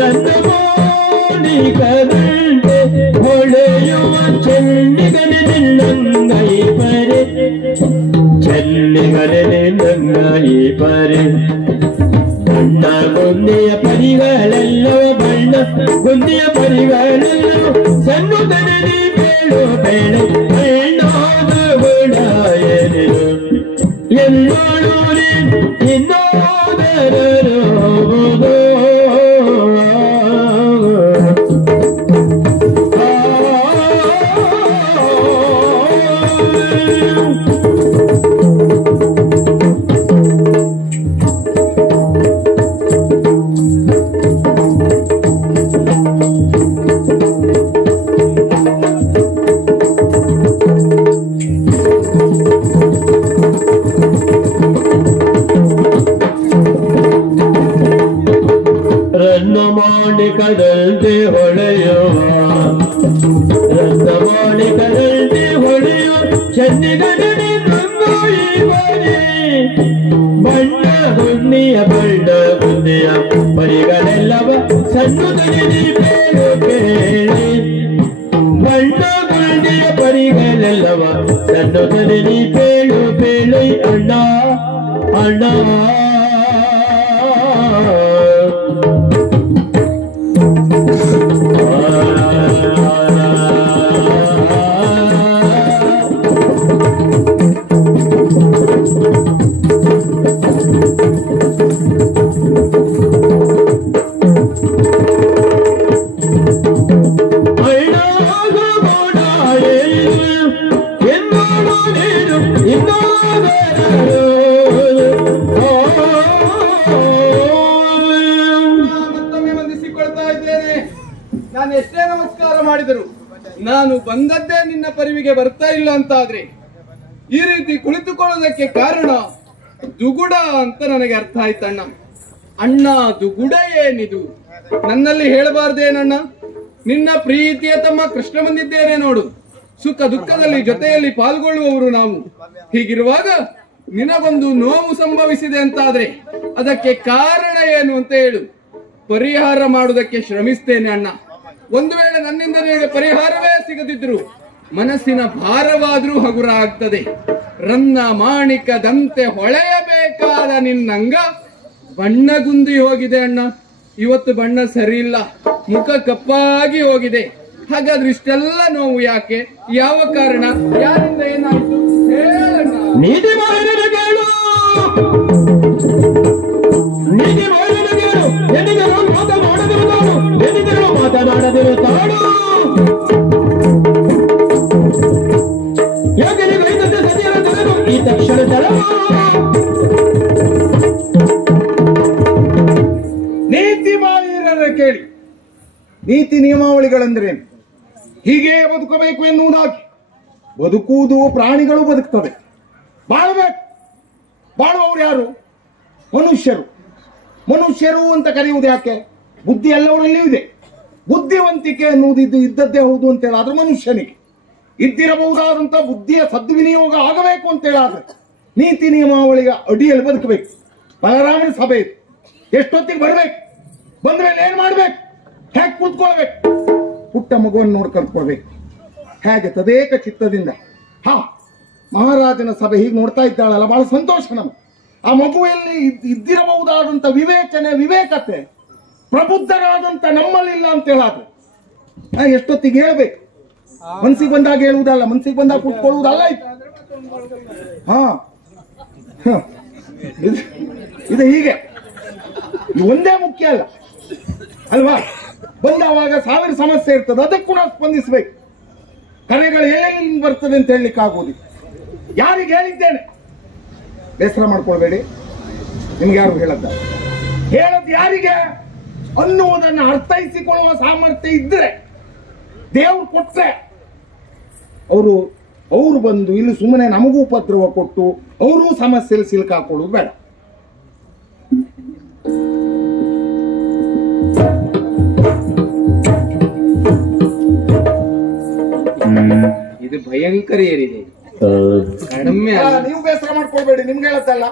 ರನ್ನ ಮಾಣಿಕದಂತೆ ಹೊಳೆಯುವ ಚೆನ್ನಿಗನೆ ನಿನ್ನಂಗೈ ಪರೆ ಬಣ್ಣ ಗುಂದಿಯ ಪರಿಗಳೆಲ್ಲವ ಬಣ್ಣ ಗುಂದಿಯ ಪರಿಗಳೆಲ್ಲವ ಸಣ್ಣ ತನದಿ ಬೇಳು ಬೇಳೆ ಬಣ್ಣದ ಗುಣಾಯನಿರು ಎಲ್ಲೋಳು ಇನ್ನೋದರರು ಹೋಗುವುದು ಕದಲ್ದೆ ಹೊಳೆಯುವ ರನ್ನ ಮಾಡಿ ಕದಲ್ದೆ ಹೊಳೆಯುವ ಚೆನ್ನಿಗನೆ ರಂಗೋಯಿ ಬರೆ ಬಣ್ಣ ಗುಂದಿಯ ಪರಿಗಳೆಲ್ಲವ ಸಣ್ಣದನಿ ಬೇಳು ಬೇಳೆ ಬಣ್ಣ ಗುಂದಿಯ ಪರಿಗಳೆಲ್ಲವ ಸಣ್ಣದನಿ ಬೇಳು ಬೇಳೆ ಅಣ್ಣ ಅಣ್ಣ ನಾನು ಎಷ್ಟೇ ನಮಸ್ಕಾರ ಮಾಡಿದರು ನಾನು ಬಂದದ್ದೇ ನಿನ್ನ ಪರಿವಿಗೆ ಬರ್ತಾ ಇಲ್ಲ ಅಂತಾದ್ರೆ ಈ ರೀತಿ ಕುಳಿತುಕೊಳ್ಳೋದಕ್ಕೆ ಕಾರಣ ದುಗುಡ ಅಂತ ನನಗೆ ಅರ್ಥ ಆಯ್ತಣ್ಣ. ಅಣ್ಣ ದುಗುಡ ಏನಿದು ನನ್ನಲ್ಲಿ ಹೇಳಬಾರ್ದೇನಣ್ಣ? ನಿನ್ನ ಪ್ರೀತಿಯ ತಮ್ಮ ಕೃಷ್ಣ ಬಂದಿದ್ದೇನೆ ನೋಡು. ಸುಖ ದುಃಖದಲ್ಲಿ ಜೊತೆಯಲ್ಲಿ ಪಾಲ್ಗೊಳ್ಳುವವರು ನಾವು. ಹೀಗಿರುವಾಗ ನಿನಗೊಂದು ನೋವು ಸಂಭವಿಸಿದೆ ಅಂತಾದ್ರೆ ಅದಕ್ಕೆ ಕಾರಣ ಏನು ಅಂತ ಹೇಳು. ಪರಿಹಾರ ಮಾಡುವುದಕ್ಕೆ ಶ್ರಮಿಸ್ತೇನೆ ಅಣ್ಣ. ಒಂದು ವೇಳೆ ನನ್ನಿಂದ ನಿನಗೆ ಪರಿಹಾರವೇ ಸಿಗದಿದ್ರು ಮನಸ್ಸಿನ ಭಾರವಾದ್ರೂ ಹಗುರ ಆಗ್ತದೆ. ರನ್ನ ಮಾಣಿಕದಂತೆ ಹೊಳೆಯಬೇಕಾದ ನಿನ್ನಂಗ ಬಣ್ಣಗುಂದಿ ಹೋಗಿದೆ ಅಣ್ಣ. ಇವತ್ತು ಬಣ್ಣ ಸರಿ ಇಲ್ಲ, ಮುಖ ಕಪ್ಪಾಗಿ ಹೋಗಿದೆ. ಹಾಗಾದ್ರೆ ಇಷ್ಟೆಲ್ಲ ನೋವು ಯಾಕೆ? ಯಾವ ಕಾರಣ? ಯಾರಿಂದ ಏನಾಯ್ತು ಹೇಳಣ್ಣ. ನೀತಿ ಮಾಹಿತಿ ಕೇಳು, ನೀತಿ ಮಾಹಿತಿ ಕೇಳು. ಎನ್ನಿಗರು ಮಾತನಾಡದಿರುತ್ತಾಳು, ಎನ್ನಿಗರು ಮಾತನಾಡದಿರುತ್ತಾಳು. ಯಾಕೆ ನೀವು ಐದಂತೆ ಸತಿಯರ ತರಲು ಈ ತಕ್ಷಣ ತರ ನೀತಿ ಮಾಹಿರರ ಕೇಳಿ. ನೀತಿ ನಿಯಮಾವಳಿಗಳೆಂದರೇನು? ಹೀಗೆ ಬದುಕಬೇಕು ಎನ್ನುವುದಾಗಿ. ಬದುಕುವುದು ಪ್ರಾಣಿಗಳು ಬದುಕ್ತವೆ, ಬಾಳಬೇಕು. ಬಾಳುವವರು ಯಾರು? ಮನುಷ್ಯರು. ಮನುಷ್ಯರು ಅಂತ ಕರೆಯುವುದು ಯಾಕೆ? ಬುದ್ಧಿ ಎಲ್ಲವರಲ್ಲಿಯೂ ಇದೆ. ಬುದ್ಧಿವಂತಿಕೆ ಅನ್ನುವುದು ಇದ್ದದ್ದೇ ಹೌದು ಅಂತ ಹೇಳಾದ್ರೆ ಮನುಷ್ಯನಿಗೆ ಇದ್ದಿರಬಹುದಾದಂತ ಬುದ್ಧಿಯ ಸದ್ವಿನಿಯೋಗ ಆಗಬೇಕು ಅಂತ ಹೇಳಾದ್ರೆ ನೀತಿ ನಿಯಮಾವಳಿಗೆ ಅಡಿಯಲ್ಲಿ ಬದುಕಬೇಕು. ಬಲರಾಮನ ಸಭೆ ಇದೆ, ಎಷ್ಟೊತ್ತಿಗೆ ಬರ್ಬೇಕು, ಬಂದ್ಮೇಲೆ ಏನ್ ಮಾಡ್ಬೇಕು, ಹೇಗೆ ಕೂತ್ಕೊಳ್ಬೇಕು, ಪುಟ್ಟ ಮಗುವನ್ನು ನೋಡ್ಕೊಂಡ್ಕೊಳ್ಬೇಕು, ಹೇಗೆ ತದೇಕ ಚಿತ್ತದಿಂದ. ಮಹಾರಾಜನ ಸಭೆ ಹೀಗೆ ನೋಡ್ತಾ ಇದ್ದಾಳಲ್ಲ, ಬಹಳ ಸಂತೋಷ ನಮ್ಗೆ. ಆ ಮಗುವಲ್ಲಿ ಇದ್ದಿರಬಹುದಾದಂತ ವಿವೇಚನೆ, ವಿವೇಕತೆ ಪ್ರಬುದ್ಧರಾದಂತ ನಮ್ಮಲ್ಲಿಲ್ಲ ಅಂತ ಹೇಳಾದ್ರೆ ಎಷ್ಟೊತ್ತಿಗೆ ಹೇಳ್ಬೇಕು. ಮನ್ಸಿಗೆ ಬಂದಾಗ ಹೇಳುವುದಲ್ಲ, ಮನ್ಸಿಗೆ ಬಂದಾಗ ಕೂತ್ಕೊಳ್ಳುವುದಲ್ಲ. ಇದು ಹೀಗೆ. ಇದು ಒಂದೇ ಮುಖ್ಯ ಅಲ್ಲ ಅಲ್ವಾ? ಬಂದವಾಗ 1000 ಸಮಸ್ಯೆ ಇರ್ತದೆ, ಅದಕ್ಕೂ ನಾವು ಸ್ಪಂದಿಸ್ಬೇಕು. ಕರೆಗಳು ಎಲ್ಲೆಲ್ಲಿ ಬರ್ತದೆ ಅಂತ ಹೇಳಲಿಕ್ಕೆ ಆಗೋದಿಲ್ಲ. ಯಾರಿಗೆ ಹೇಳಿದ್ದೇನೆ, ಬೇಸರ ಮಾಡ್ಕೊಳ್ಬೇಡಿ. ನಿಮ್ಗೆ ಯಾರು ಹೇಳದ್ದ? ಹೇಳದ್ ಯಾರಿಗೆ ಅನ್ನುವುದನ್ನು ಅರ್ಥೈಸಿಕೊಳ್ಳುವ ಸಾಮರ್ಥ್ಯ ಇದ್ರೆ, ದೇವ್ರು ಕೊಟ್ರೆ ಅವರು ಬಂದು ಇಲ್ಲಿ ಸುಮ್ಮನೆ ನಮಗೂ ಉಪದ್ರವ ಕೊಟ್ಟು ಅವರು ಸಮಸ್ಯೆಯಲ್ಲಿ ಸಿಲುಕಾಕೊಳ್ಳೋದು ಬೇಡ. ಇದು ಭಯಂಕರ ಏರಿದೆ, ಕಡಿಮೆ ನೀವು ಬೇಸರ ಮಾಡ್ಕೊಳ್ಬೇಡಿ, ನಿಮ್ಗೆ ಹೇಳತ್ತಲ್ಲ.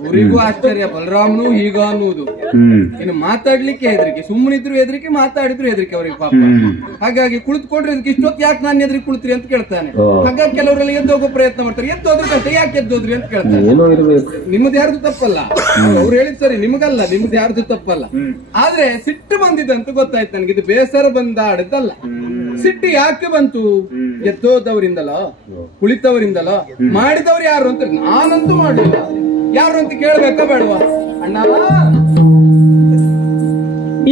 ಅವರಿಗೂ ಆಶ್ಚರ್ಯ, ಬಲರಾಮನು ಹೀಗ ಅನ್ನುವುದು. ಇನ್ನು ಮಾತಾಡ್ಲಿಕ್ಕೆ ಹೆದರಿಕೆ, ಸುಮ್ಮನಿದ್ರು ಹೆದರಿಕೆ, ಮಾತಾಡಿದ್ರು ಹೆದರಿಕೆ ಅವರಿಗೆ ಪಾಪ. ಹಾಗಾಗಿ ಕುಳಿತುಕೊಂಡ್ರೆ ಇದಕ್ಕೆ ಇಷ್ಟೊತ್ತು ಯಾಕೆ ನಾನು ಎದ್ರಿಗೆ ಕುಳಿತ್ರಿ ಅಂತ ಕೇಳ್ತಾನೆ. ಹಾಗಾಗಿ ಕೆಲವರೆಲ್ಲ ಎದ್ದೋಗೋ ಪ್ರಯತ್ನ ಮಾಡ್ತಾರೆ. ಎದ್ದೋದ್ರೆ ಕಷ್ಟ, ಯಾಕೆ ಎದ್ದೋದ್ರಿ ಅಂತ ಕೇಳ್ತಾರೆ. ನಿಮ್ದು ಯಾರ್ದು ತಪ್ಪಲ್ಲ, ಅವ್ರು ಹೇಳಿದ್ ಸರಿ, ನಿಮಗಲ್ಲ, ನಿಮ್ದು ಯಾರ್ದು ತಪ್ಪಲ್ಲ. ಆದ್ರೆ ಸಿಟ್ಟು ಬಂದಿದ್ದಂತ ಗೊತ್ತಾಯ್ತು ನನಗೆ. ಇದು ಬೇಸರ ಬಂದಾಡದಲ್ಲ. ಸಿಟ್ಟು ಯಾಕೆ ಬಂತು? ಎದ್ದೋದವರಿಂದಲೋ, ಕುಳಿತವರಿಂದಲೋ, ಮಾಡಿದವ್ರು ಯಾರು ಅಂತ ನಾನಂತೂ ಮಾಡಿಲ್ಲ. ಯಾರು ಅಂತ ಕೇಳ್ಬೇಕಾ ಬೇಡವಾ? ಅಣ್ಣ,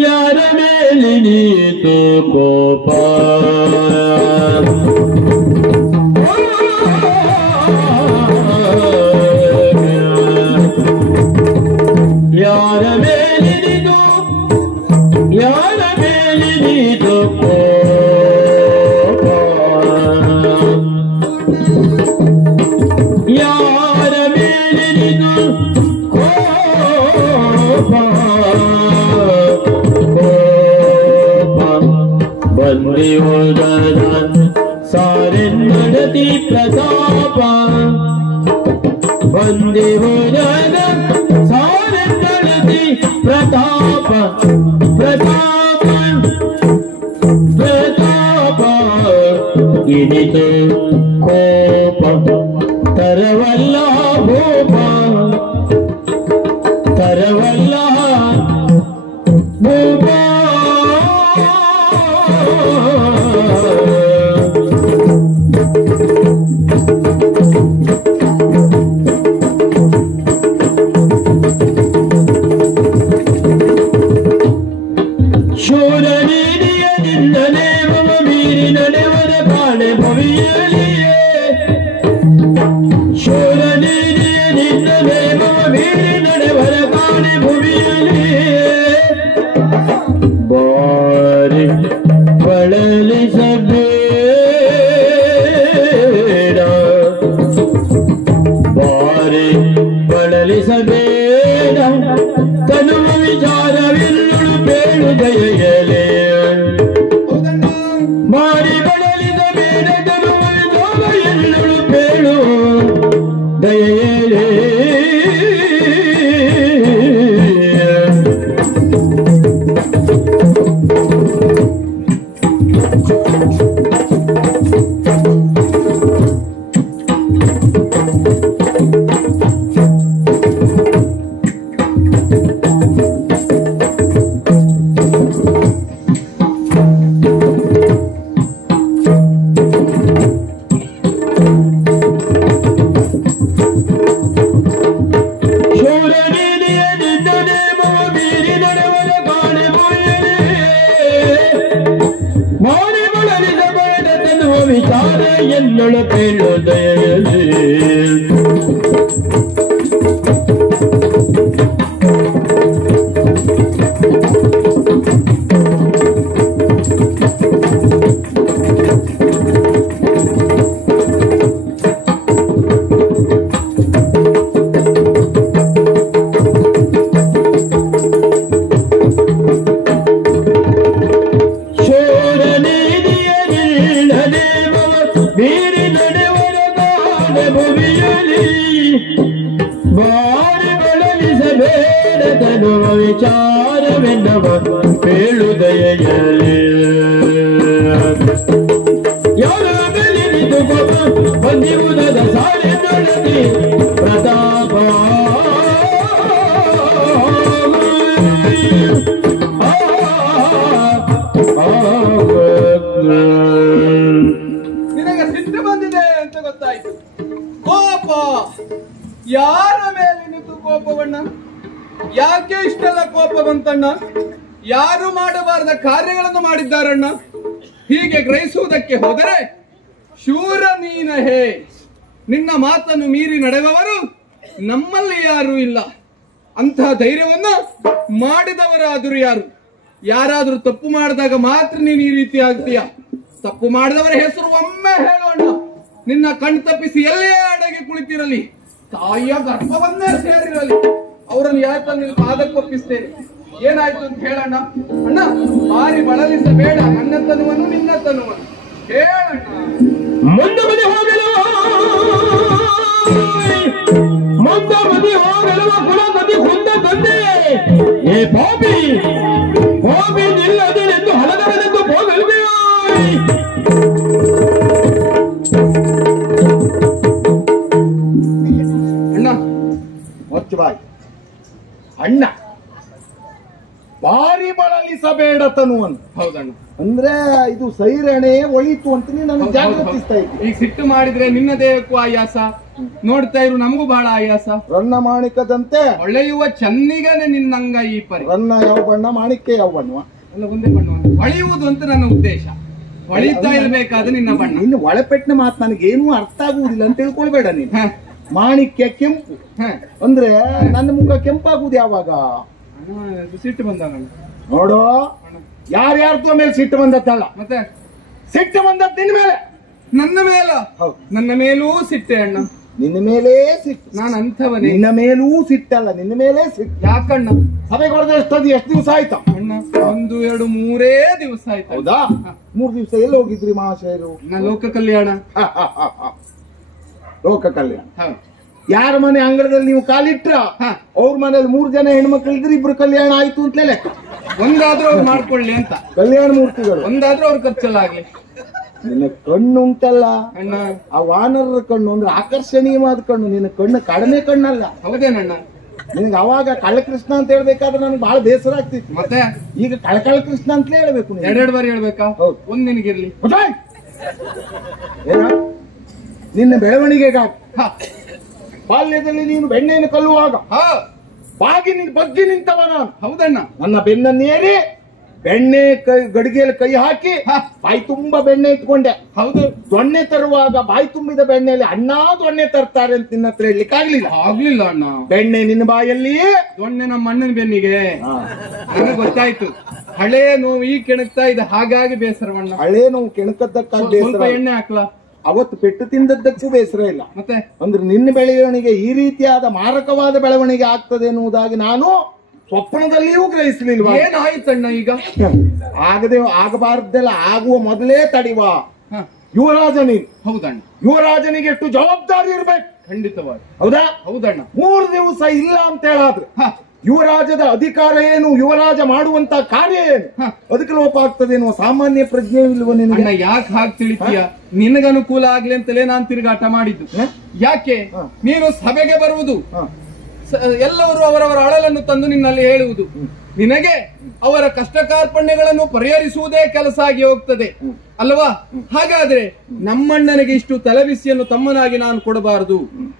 ಯಾರ ಮೇಲೆ ನೀತು ಕೋಪ, ಯಾರ ಮೇಲೆ ನೀತು, ಯಾರ ಮೇಲೆ ನೀತು ಕೋಪ, ಯಾರ ಮೇಲೆ ನೀತು ಕೋಪ, ಬಂದಿ ಹೋದ ಸಾರೆ ನಡತಿ ಪ್ರತಾಪ, ಬಂದಿ ಹೋದ ಸಾರೆ ನಡತಿ ಪ್ರತಾಪ, ಪ್ರತಾಪ ಪ್ರತಾಪ ಇನಿತು ಕೋಪ, ತರವಲ್ಲ ಭೂಪ, ತರವಲ್ಲ ಭೂಪ. ಶೂರನಿಂದಲೇ ಮಮ ಮೀರಿ ನಡೆವರ ಕಾಣೆ ಭವಿಯಲಿಯೇ, ಶೂರನಿಂದಲೇ ಮಮ ಮೀರಿ ನಡೆವರ ಕಾಣೆ ಭುವಿಯಲಿಯೇ, ಬಾರಿ ಬಳಲಿಸಬೇಡ, ಬಾರಿ ಬಳಲಿಸಬೇಡ, ತನುವ ವಿಚಾರವಿಲ್ಲುಳು ಬೇಳು ದಯೆಯಲೇ, ಬಾರಿ ಬಳಲಿಸಬೇಡ, ತನುವ ವಿಚಾರವಿಲ್ಲುಳು ಬೇಳು ದಯೆಯಲೇ. ವಿಚಾರ ಎನ್ನಳು ಕೇಳು ದಯೆಯಲಿ, ಬೀರಿ ನಡೆವರ ಕಾಣೆ ಭೂಮಿಯಲಿ, ಬಾರಿ ಬಳಲಿಸಬೇಡ ತನುವ ವಿಚಾರವೆನ್ನವ ಬೇಳು ದಯೆಯಲಿ. ಯಾರ ಮೇಲೆ ನಿಂತು ಕೋಪ ಬಂದಿರುವುದದ ಸಾರೆ ನಡತಿ ಪ್ರತಾಪ, ನಿನಗೆ ಸಿಟ್ಟು ಬಂದಿದೆ ಅಂತ ಗೊತ್ತಾಯ್ತು. ಕೋಪ ಯಾರ ಮೇಲೆ ನಿಂತು ಕೋಪವಣ್ಣ? ಯಾಕೆ ಇಷ್ಟೆಲ್ಲ ಕೋಪ ಬಂತಣ್ಣ? ಯಾರು ಮಾಡಬಾರದ ಕಾರ್ಯಗಳನ್ನು ಮಾಡಿದ್ದಾರಣ್ಣ? ಹೀಗೆ ಗ್ರಹಿಸುವುದಕ್ಕೆ ಹೋದರೆ ಶೂರ ನೀನ ಹೇ, ನಿನ್ನ ಮಾತನ್ನು ಮೀರಿ ನಡೆಯುವವರು ನಮ್ಮಲ್ಲಿ ಯಾರು ಇಲ್ಲ. ಅಂತಹ ಧೈರ್ಯವನ್ನ ಮಾಡಿದವರಾದರೂ ಯಾರು? ಯಾರಾದ್ರೂ ತಪ್ಪು ಮಾಡಿದಾಗ ಮಾತ್ರ ನೀನು ಈ ರೀತಿ ಆಗ್ತೀಯ. ತಪ್ಪು ಮಾಡಿದವರ ಹೆಸರು ಒಮ್ಮೆ ಹೇಳೋಣ. ನಿನ್ನ ಕಣ್ ತಪ್ಪಿಸಿ ಎಲ್ಲೇ ಅಡಗಿ ಕುಳಿತಿರಲಿ, ತಾಯಿಯ ಗರ್ಭವನ್ನೇ ಸೇರಿರಲಿ, ಅವರನ್ನು ಯಾಕೆ ನಿನ್ನ ಪಾದಕ್ಕೊಪ್ಪಿಸ್ತೇನೆ. ಏನಾಯ್ತು ಅಂತ ಹೇಳಣ್ಣ. ಅಣ್ಣ, ಮಾರಿ ಬಳಲಿಸಬೇಡ ನನ್ನ ತನುವನ್ನು ನಿನ್ನ ತನುವನ್ನು ಹೇಳಣ್ಣ. ಮುಂದೆ ಬದಿ ಹೋಗಲು ಕುಲ ನದಿ ಹೊಂದ ತಂದೆ ಏ ಪಾಪಿ ಪಾಪಿ ನಿಲ್ಲದನೆಂದು ಹಲದವನೆಂದು ಹೋಗಲ್ವೇ. ಅಣ್ಣ ಬಾಯಿ ಅಣ್ಣ, ಬಾರಿ ಬಳಲಿಸಬೇಡ ತನುವನ್ನು. ಹೌದಣ್ಣ. ಅಂದ್ರೆ ಇದು ಸೈರಣೆ ಒಳಿತು ಅಂತ ನೀನು ನನಗೆ ಜಾಗೃತಿಸ್ತಾ ಇದ್ದೀನಿ. ಈಗ ಸಿಟ್ಟು ಮಾಡಿದ್ರೆ ನಿನ್ನ ದೇಹಕ್ಕೂ ಆಯಾಸ, ನೋಡ್ತಾ ಇರು ನಮಗೂ ಬಹಳ ಆಯಾಸ. ರನ್ನ ಮಾಣಿಕದಂತೆ ಹೊಳೆಯುವ ಚನ್ನಿಗನೆ ನಿನ್ನಂಗ ಈ ಪರಿ. ರನ್ನ ಯಾವ ಬಣ್ಣ, ಮಾಣಿಕ್ಯ ಯಾವ ಬಣ್ಣ? ಎಲ್ಲ ಒಂದೇ ಬಣ್ಣವನ್ನು ಹೊಳೆಯುವುದು ಅಂತ ನನ್ನ ಉದ್ದೇಶ. ಹೊಳಿತಾ ಇರಬೇಕಾದ ನಿನ್ನ ಬಣ್ಣ. ಇನ್ನು ಒಳಪೆಟ್ಟಿನ ಮಾತು ನನಗೇನು ಅರ್ಥ ಆಗುವುದಿಲ್ಲ ಅಂತ ತಿಳ್ಕೊಳ್ಬೇಡ ನೀನು. ಮಾಣಿಕ್ಯ ಕೆಂಪು ಅಂದ್ರೆ ನನ್ನ ಮುಖ ಕೆಂಪಾಗುವುದು ಯಾವಾಗ? ಸಿಟ್ಟು ಬಂದಾಗ ನೋಡು, ಯಾರ್ಯಾರ್ದು ಮೇಲೆ ಸಿಟ್ಟು ಬಂದತ್ತಲ್ಲ, ಮತ್ತೆ ಸಿಟ್ಟು ಬಂದದ್ದು ನಿನ್ನ ಮೇಲೆ. ನನ್ನ ಮೇಲ? ನನ್ನ ಮೇಲೂ ಸಿಟ್ಟೆ ಅಣ್ಣ. ನಿನ್ನ ಮೇಲೇ ಸಿಟ್ಟು. ನಾನು ಅಂಥವನೇ. ನಿನ್ನ ಮೇಲೂ ಸಿಟ್ಟಲ್ಲ, ನಿನ್ನ ಮೇಲೇ ಸಿಟ್ಟು. ಯಾಕಣ್ಣ? ಸಭೆಗೆ ಹೊಡೆದ ಎಷ್ಟು ದಿವಸ ಆಯ್ತಾ? ಅಣ್ಣ 1, 2, 3 ದಿವಸ ಆಯ್ತು. ಹೌದಾ? 3 ದಿವಸ ಎಲ್ಲಿ ಹೋಗಿದ್ರಿ ಮಹಾಶಯರು? ಲೋಕ ಕಲ್ಯಾಣ. ಲೋಕ ಕಲ್ಯಾಣ. ಯಾರ ಮನೆ ಅಂಗಳದಲ್ಲಿ ನೀವು ಕಾಲಿಟ್ರ ಅವ್ರ ಮನೇಲಿ 3 ಜನ ಹೆಣ್ಮಕ್ಳು ಇದ್ರೆ 2 ಕಲ್ಯಾಣ ಆಯ್ತು ಅಂತಲೇ ಲೆಕ್ಕ. ಒಂದಾದ್ರೂ ಅವ್ರು ಮಾಡ್ಕೊಳ್ಳಿ ಅಂತ. ಕಲ್ಯಾಣ ಮೂರ್ತಿಗಳು ಒಂದಾದ್ರೂ ಅವ್ರ ಖರ್ಚಲ್ಲಾಗ್ಲಿ. ನಿನ್ನ ಕಣ್ಣು ಉಂಟಲ್ಲ ಅಣ್ಣ, ಆ ವಾನರರ ಕಣ್ಣು ಅಂದ್ರೆ ಆಕರ್ಷಣೀಯವಾದ ಕಣ್ಣು. ನಿನ್ನ ಕಣ್ಣು ಕಡಿಮೆ ಕಣ್ಣಲ್ಲ. ಹೌದೇನಣ್ಣ? ನಿನಗೆ ಅವಾಗ ಕಳ್ಳಕೃಷ್ಣ ಅಂತ ಹೇಳ್ಬೇಕಾದ್ರೆ ನನಗೆ ಬಹಳ ಬೇಸರ ಆಗ್ತಿತ್ತು. ಮತ್ತೆ ಈಗ ಕಳಕಳ ಕೃಷ್ಣ ಅಂತಲೇ ಹೇಳ್ಬೇಕು. 2 ಬಾರಿ ಹೇಳ್ಬೇಕಾ? ಒಂದ್ ನಿನಗಿರ್ಲಿ. ನಿನ್ನ ಬೆಳವಣಿಗೆಗಾಗಿ ಬಾಲ್ಯದಲ್ಲಿ ನೀನು ಬೆಣ್ಣೆಯನ್ನು ಕಲ್ಲುವಾಗ ಬಗ್ಗೆ ನಿಂತವ ನಾನು. ಹೌದಣ್ಣ. ನನ್ನ ಬೆನ್ನನ್ನೇರಿ ಬೆಣ್ಣೆ ಗಡಿಗೆಯಲ್ಲಿ ಕೈ ಹಾಕಿ ಬಾಯಿ ತುಂಬಾ ಬೆಣ್ಣೆ ಇಟ್ಕೊಂಡೆ. ಹೌದು. ದೊಣ್ಣೆ ತರುವಾಗ ಬಾಯಿ ತುಂಬಿದ ಬೆಣ್ಣೆಯಲ್ಲಿ ಅಣ್ಣ ದೊಣ್ಣೆ ತರ್ತಾರೆ ಅಂತ ನಿನ್ನ ಹತ್ರ ಹೇಳಲಿಕ್ಕೆ ಆಗ್ಲಿಲ್ಲ ಅಣ್ಣ. ಬೆಣ್ಣೆ ನಿನ್ನ ಬಾಯಲ್ಲಿ, ದೊಣ್ಣೆ ನಮ್ಮ ಅಣ್ಣನ ಬೆನ್ನಿಗೆ. ನನಗೆ ಗೊತ್ತಾಯ್ತು, ಹಳೆ ನೋವು ಈಗ ಕೆಣಕ್ತಾ ಇದೆ, ಹಾಗಾಗಿ ಬೇಸರವಣ್ಣ. ಹಳೆ ನೋವು ಕೆಣಕದ್ದಕ್ಕಾಗಿ ಸ್ವಲ್ಪ ಎಣ್ಣೆ ಹಾಕ್ಲಾ? ಅವತ್ತು ಪೆಟ್ಟು ತಿಂದದ್ದಕ್ಕೂ ಬೇಸರ ಇಲ್ಲ. ಮತ್ತೆ ಅಂದ್ರೆ ನಿನ್ನ ಬೆಳವಣಿಗೆ ಈ ರೀತಿಯಾದ ಮಾರಕವಾದ ಬೆಳವಣಿಗೆ ಆಗ್ತದೆ ಎನ್ನುವುದಾಗಿ ನಾನು ಸ್ವಪ್ನದಲ್ಲಿಯೂ ಗ್ರಹಿಸಲಿಲ್ವಾ? ಏನಾಯ್ತಣ್ಣ ಈಗ? ಆಗಬಾರ್ದೆಲ್ಲ ಆಗುವ ಮೊದಲೇ ತಡಿವ ಯುವರಾಜ ನೀನು. ಹೌದಣ್ಣ. ಯುವರಾಜನಿಗೆ ಎಷ್ಟು ಜವಾಬ್ದಾರಿ ಇರ್ಬೇಕು. ಖಂಡಿತವಾಗಿ. ಹೌದಾ? ಹೌದಣ್ಣ. 3 ದಿವಸ ಇಲ್ಲ ಅಂತ ಹೇಳಾದ್ರೆ ಯುವರಾಜದ ಅಧಿಕಾರ ಏನು, ಯುವರಾಜ ಮಾಡುವಂತ ಕಾರ್ಯ ಏನು, ಅದಕ್ಕೆ ಲೋಪ ಆಗ್ತದೆ ಎನ್ನುವ ಸಾಮಾನ್ಯ ಪ್ರಜ್ಞೆ ಇಲ್ವ ನಿನಗೆ? ಅಣ್ಣ, ಯಾಕೆ ಹಾಗೆ ತಿಳಿತೀಯ? ನಿನಗನುಕೂಲ ಆಗ್ಲಿ ಅಂತಲೇ ನಾನ್ ತಿರುಗಾಟ ಮಾಡಿದ್ದು. ಯಾಕೆ? ನೀನು ಸಭೆಗೆ ಬರುವುದು, ಎಲ್ಲರೂ ಅವರವರ ಅಳಲನ್ನು ತಂದು ನಿನ್ನಲ್ಲಿ ಹೇಳುವುದು, ನಿನಗೆ ಅವರ ಕಷ್ಟ ಕಾರ್ಪಣ್ಯಗಳನ್ನು ಪರಿಹರಿಸುವುದೇ ಕೆಲಸ ಆಗಿ ಹೋಗ್ತದೆ ಅಲ್ವಾ? ಹಾಗಾದ್ರೆ ನಮ್ಮಣ್ಣನಿಗೆ ಇಷ್ಟು ತಲೆಬಿಸಿಯನ್ನು ತಮ್ಮನಾಗಿ ನಾನು ಕೊಡಬಾರದು.